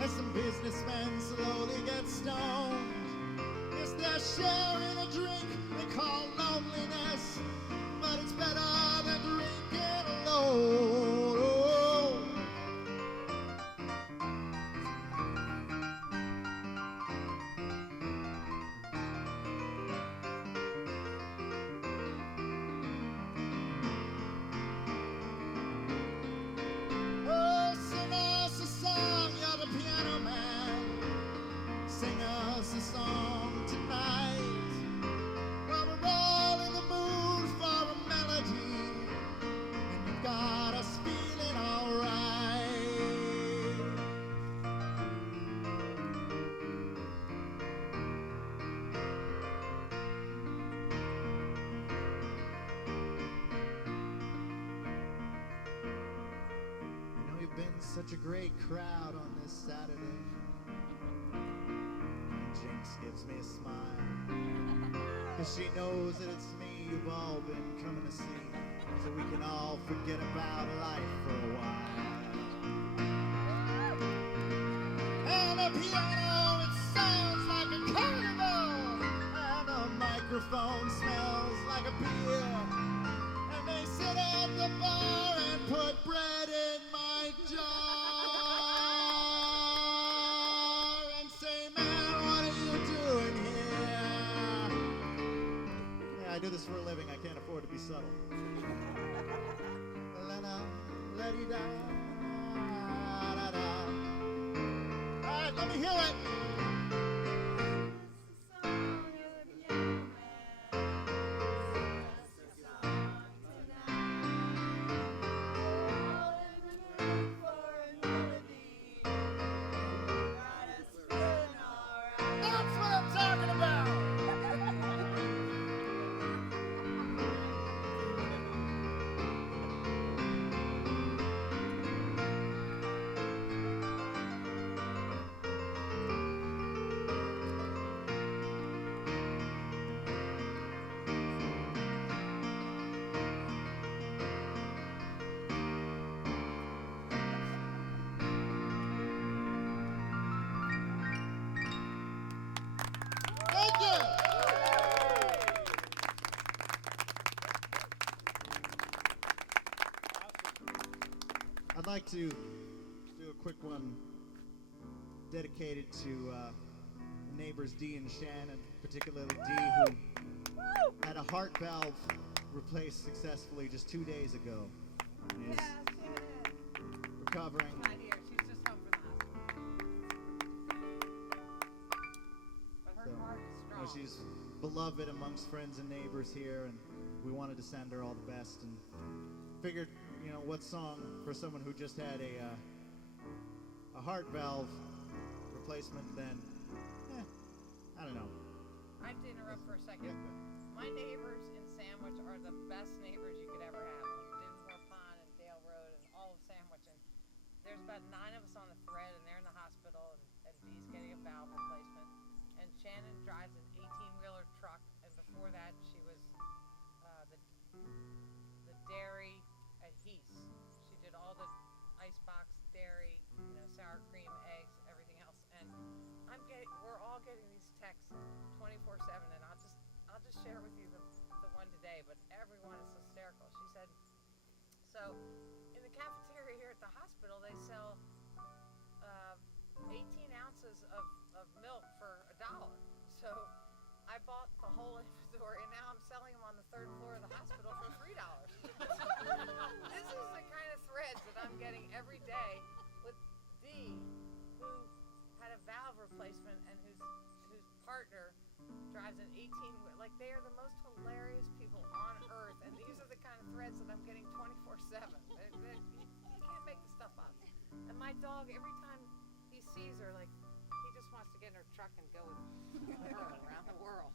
as some businessmen slowly get stoned. Yes, they're sharing a drink they call loneliness, but it's better than drinking alone. Oh, sing us a song, you're the piano man. Sing us a song tonight. Well, we're all in the mood for a melody, and you've got us feeling alright. You know, you've been such a great crowd on this Saturday. Jinx gives me a smile, 'cause she knows that it's me you've all been coming to see, so we can all forget about life for a while. And the piano, it sounds like a carnival, and the microphone smells like a beer, and they sit at the bar and put bread in my jar and say, man, what are you doing here? Yeah, I do this for a living. I can't afford to be subtle. La-da, la-di-da, da-da. All right, let me hear it. That's what I'm talking about. Thank you. I'd like to do a quick one dedicated to neighbors Dee and Shannon, particularly Dee, who had a heart valve replaced successfully just 2 days ago. And is Yeah, Shannon. recovering. Not here. She's just home from the hospital. But her So, heart is you strong. know, she's beloved amongst friends and neighbors here, and we wanted to send her all the best, and figured, you know, what song for someone who just had a heart valve replacement, then, I don't know. I have to interrupt for a second. Yeah. My neighbors in Sandwich are the best neighbors you could ever have. On Dinsmore Pond and Dale Road and all of Sandwich. And there's about 9 of us on the thread, and they're in the hospital, and Dee's getting a valve replacement. And Shannon drives an 18-wheeler truck, and before that she was the dairy at Heath. She did all the icebox dairy, you know, sour cream, eggs, everything else. And we're all getting these texts 24/7, and I'll just share with you the one today, but everyone is hysterical. She said, so in the cafeteria here at the hospital, they sell 18 ounces of milk for $1. So I bought the whole inventory, and now I'm selling them on the 3rd floor of the hospital for $3. This is the kind of threads that I'm getting every day with Dee, who had a valve replacement and whose partner drives an 18, like, they are the most hilarious people on earth, and these are the kind of threads that I'm getting 24/7. You can't make this stuff up. And my dog, every time he sees her, like, he just wants to get in her truck and go with her around the world.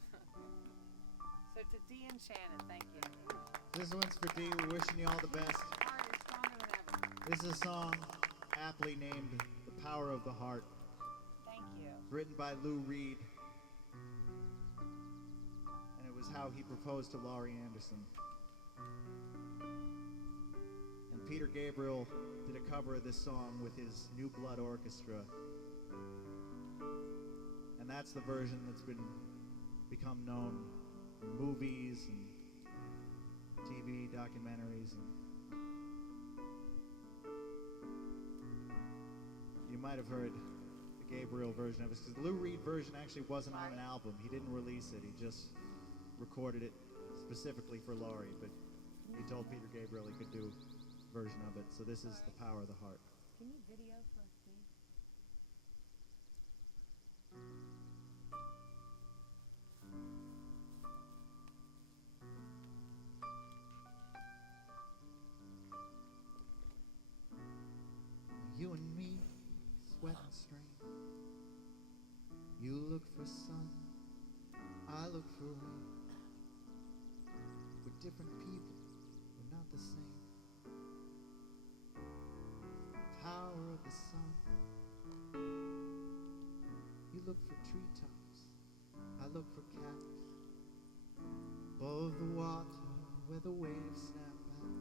So to Dee and Shannon, thank you. This one's for Dee. We're wishing you all the best. Heart is stronger than ever. This is a song aptly named The Power of the Heart. Thank you. Written by Lou Reed. And it was how he proposed to Laurie Anderson. And Peter Gabriel did a cover of this song with his New Blood Orchestra. And that's the version that's become known in movies and TV documentaries. And you might have heard the Gabriel version of it, because the Lou Reed version actually wasn't on an album. He didn't release it. He just recorded it specifically for Laurie, but he told Peter Gabriel he could do a version of it. So this is The Power of the Heart. Can you video for us, please? You and me, sweat and strain. You look for sun, I look for rain. We're different people, we're not the same. Power of the sun. You look for treetops, I look for caps. Above the water where the waves snap back.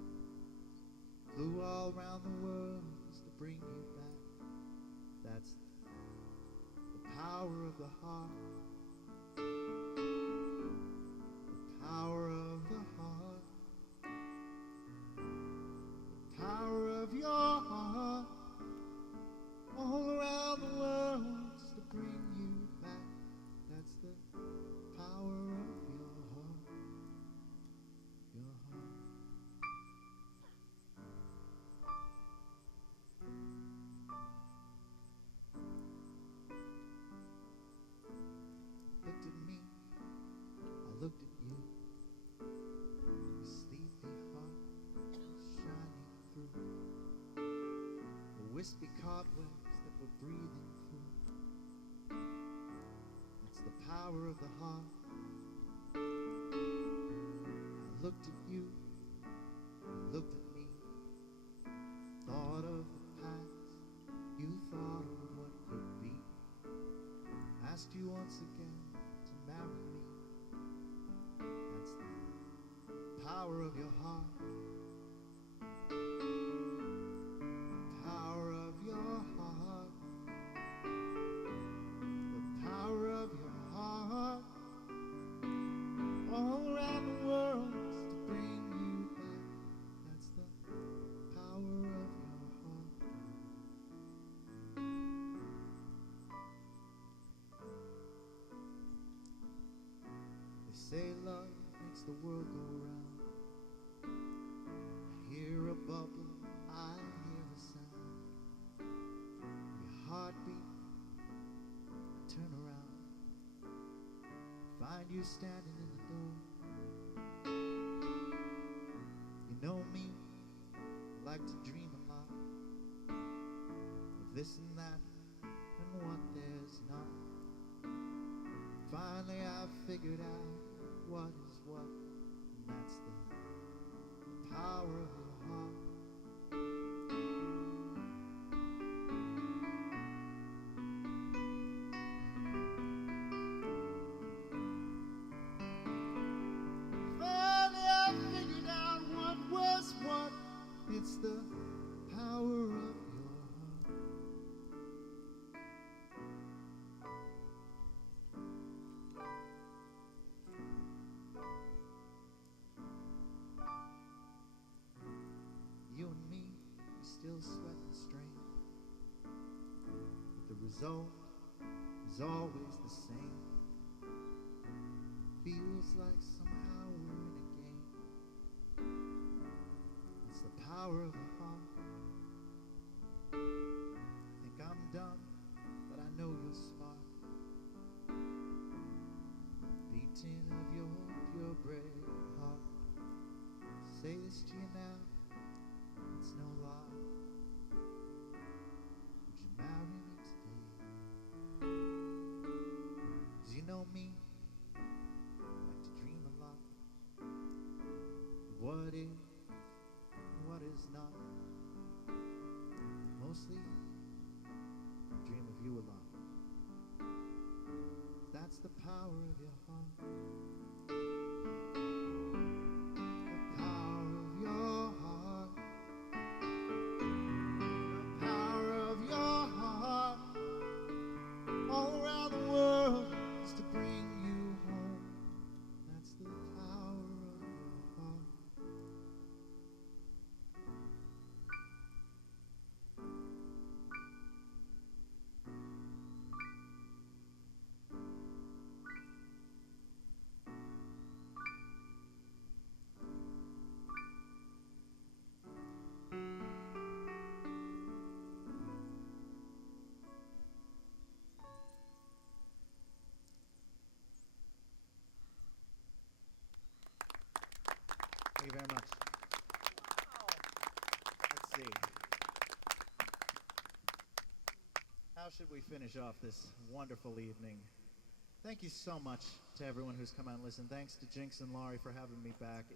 Flew all around the world to bring you back. That's the power of the heart. The power of the heart. The power of your heart. All around the world just to bring you back. That's the power of your heart. Your heart. Looked at me, I looked at you. Your sleepy heart shining through the wispy cobwebs that we're breathing through. It's the power of the heart. I looked at you, you looked at me. Thought of the past, you thought of what could be. Asked you once again to marry me. That's the power of your heart. The power of your heart. The power of your heart. All around the world just to bring you back. That's the power of your heart. They say love makes the world go round. turn around, find you standing in the door. You know me, I like to dream a lot of this and that and what there's not. Finally I figured out what is what, and that's the power of your heart. Finally I figured out what was what, it's the power of your heart. You and me, we still sweat and strain, but the result is always the same. Feels like somehow we're in a game. It's the power of the heart. Think I'm dumb, but I know you're smart. Beating of your purebred heart. Say this to you now, it's no lie. Would you marry me today? 'Cause you know me, I like to dream a lot of what is and what is not. Mostly, I dream of you a lot. That's the power of your heart. The power of your heart. The power of your heart. All around the world is to bring you home. That's the power of your heart. Thank you very much. Wow. Let's see. How should we finish off this wonderful evening? Thank you so much to everyone who's come out and listened. Thanks to Jinx and Laurie for having me back.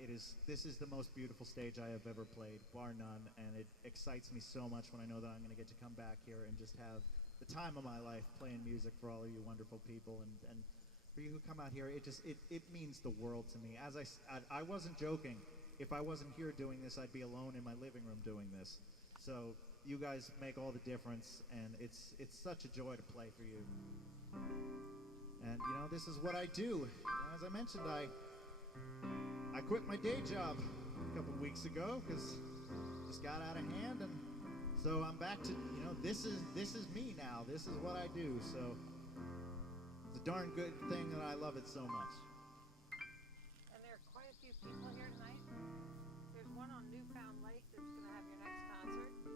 This is the most beautiful stage I have ever played, bar none, and it excites me so much when I know that I'm going to get to come back here and just have the time of my life playing music for all of you wonderful people, and for you who come out here, it means the world to me. As I wasn't joking. If I wasn't here doing this, I'd be alone in my living room doing this. So you guys make all the difference, and it's such a joy to play for you. And you know, this is what I do. As I mentioned, I quit my day job a couple of weeks ago because it just got out of hand, and so I'm back to, you know, this is me now. This is what I do. So it's a darn good thing that I love it so much. And there are quite a few people here tonight. There's one on Newfound Lake that's going to have your next concert. So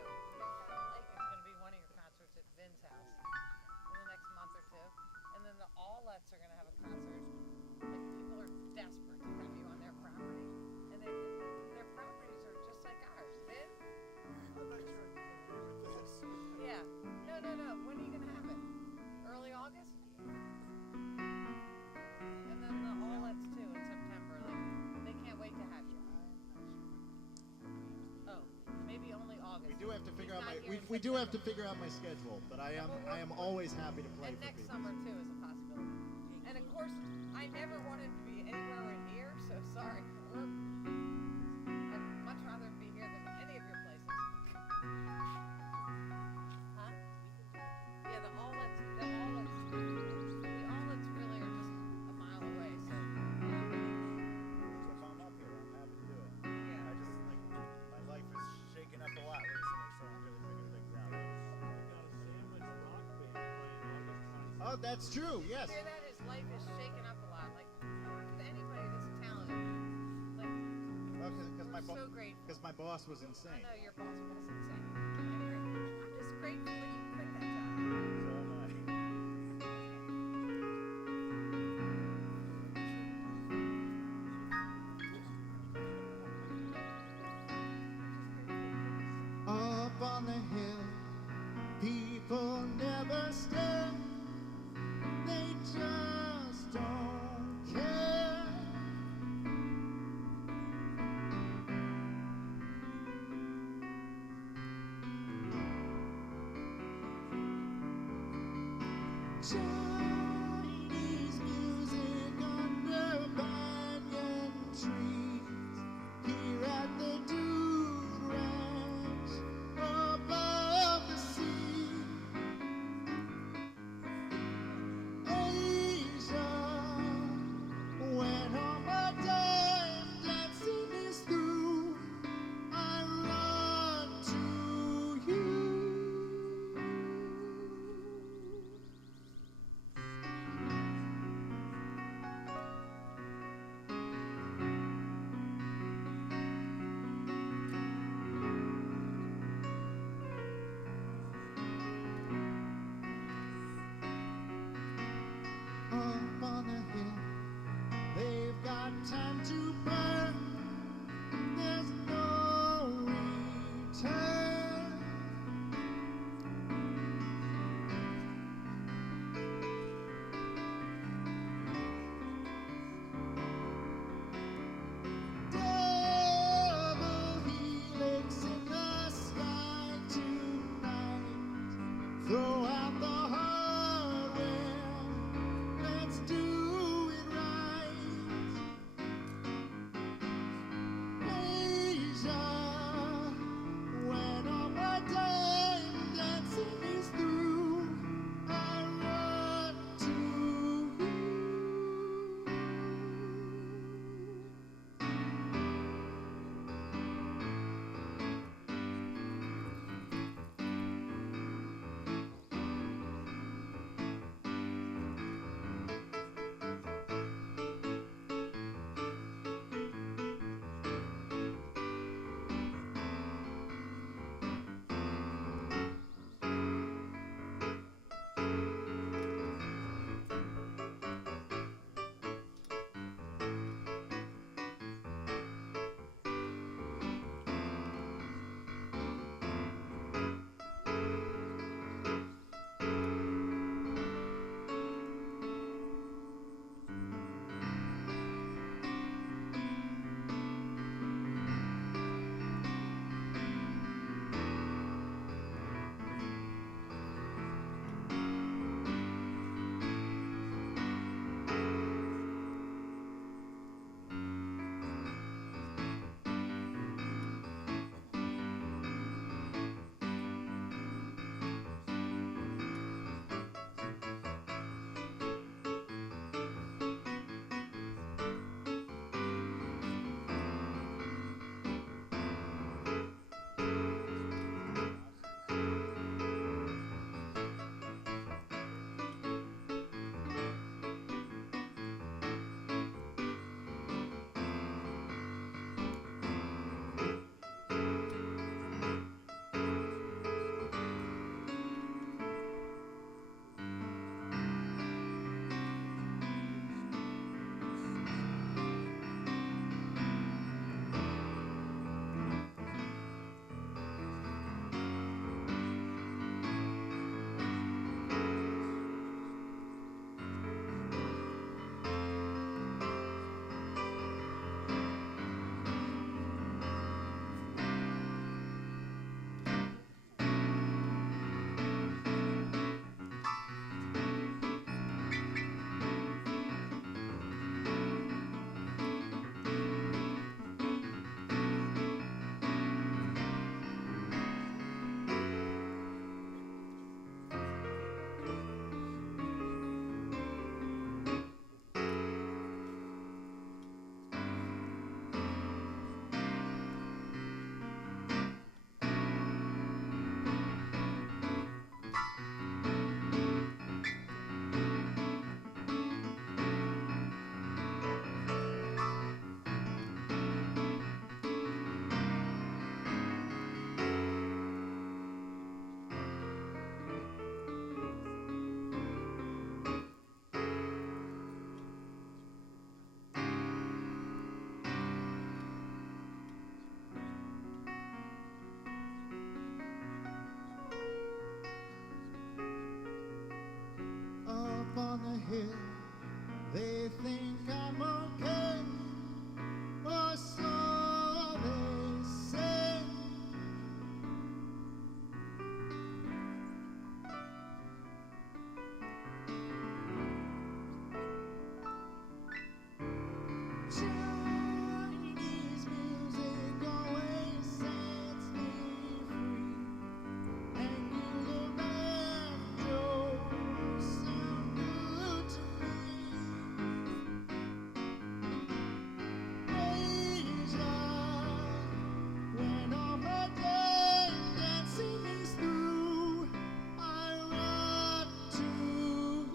Newfound Lake is going to be one of your concerts at Vin's house in the next month or two. And then the Allets are going to have a concert. Like, people are desperate to have you on their property. And their properties are just like ours. Vin? I'm not sure. Yeah. No. When are you going to have it? Early August? And then the Allets too in September. Like, they can't wait to have you. Oh, maybe only August. We do have to figure He's out not my here in we do have to September. figure out my schedule, but I am always happy to play And for next people. summer too is a possibility. And of course, I never wanted to be anywhere in here, so sorry. I'd much rather be here than any of your places. Huh? Yeah, the Allets really are just a mile away, so If I'm up here, I'm happy to do it. yeah. I just my life is shaking up a lot recently, so I'm really figuring things out. Oh, that's true. Yes. Hear that? His life is shaken up a lot. Like, with anybody that's talented. Like, Because we're so grateful. my boss was I insane. know your boss was insane. I agree. I'm just grateful that you quit that job. So am I. Up on the hill, people never stare. They just don't care. Chinese music under banyan trees here at the Dude Ranch above the sea. Asia, when Ramadan dancing is through, I run to you. hill. They think I'm okay, or so they say. Chinese music always sets me free, and you look left, Joe, sound good to me. Asia, when all my days dancing is through, I run to you.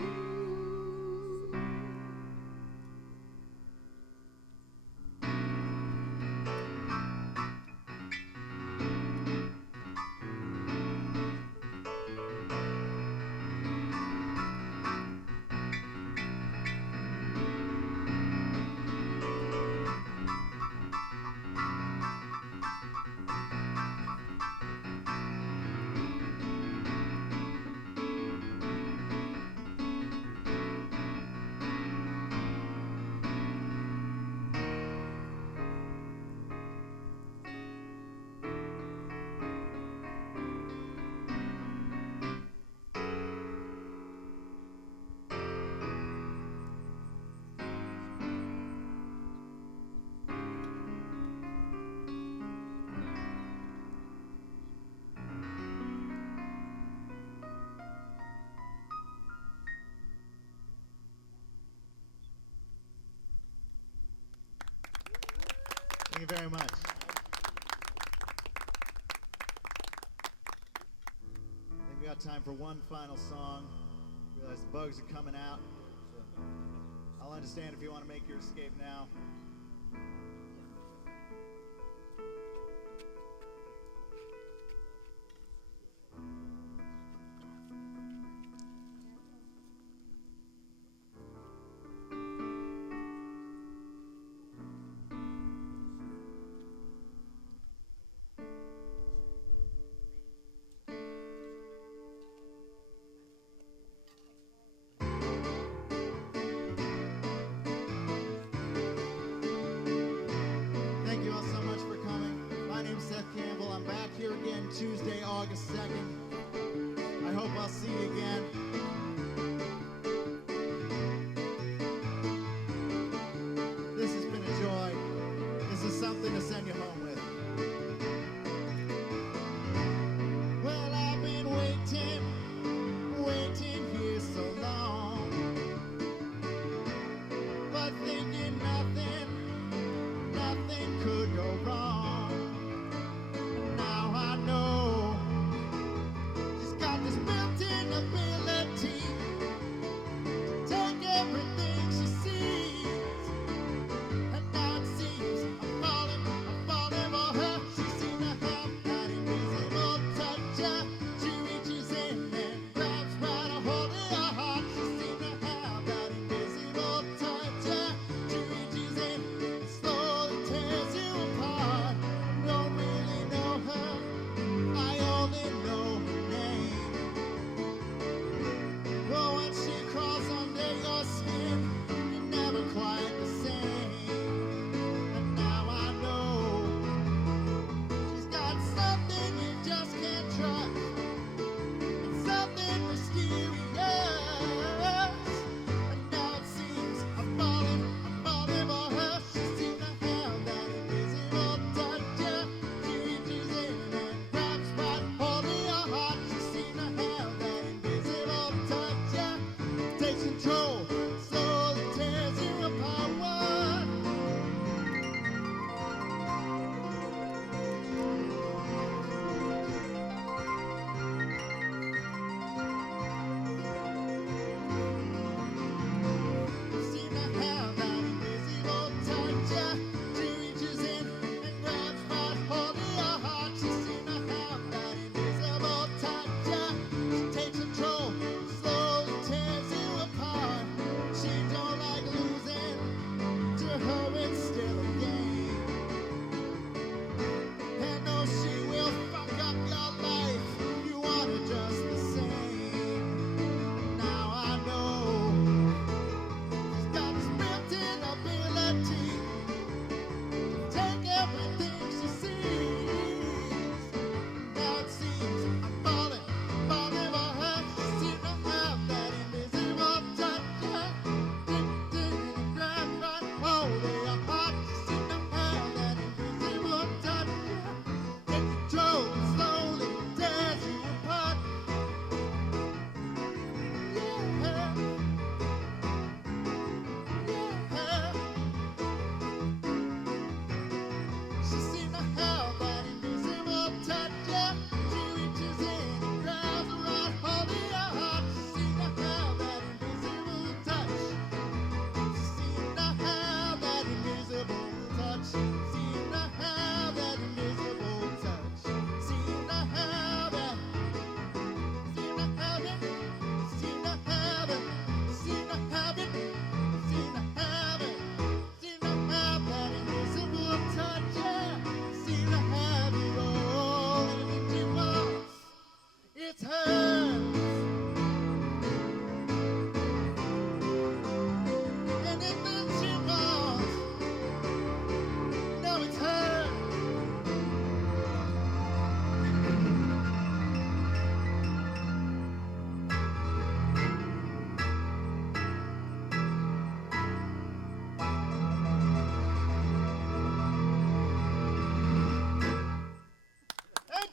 Thank you very much. I think we got time for one final song. Realize the bugs are coming out. So I'll understand if you want to make your escape now. Thank you all so much for coming. My name's Seth Campbell. I'm back here again Tuesday, August 2nd. I hope I'll see you again. This has been a joy. This is something to send you home with. Well, I've been waiting here so long, but thinking nothing could go wrong. Now I know she's got this built-in ability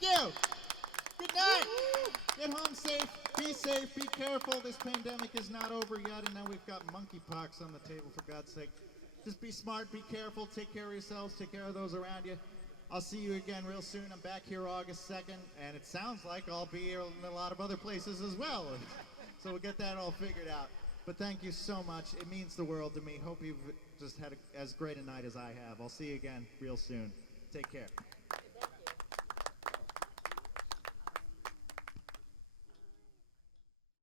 you. Good night. Get home safe. Be safe. Be careful. This pandemic is not over yet, and now we've got monkeypox on the table, for God's sake. Just be smart. Be careful. Take care of yourselves. Take care of those around you. I'll see you again real soon. I'm back here August 2nd, and it sounds like I'll be here in a lot of other places as well. So we'll get that all figured out. But thank you so much. It means the world to me. Hope you've just had as great a night as I have. I'll see you again real soon. Take care.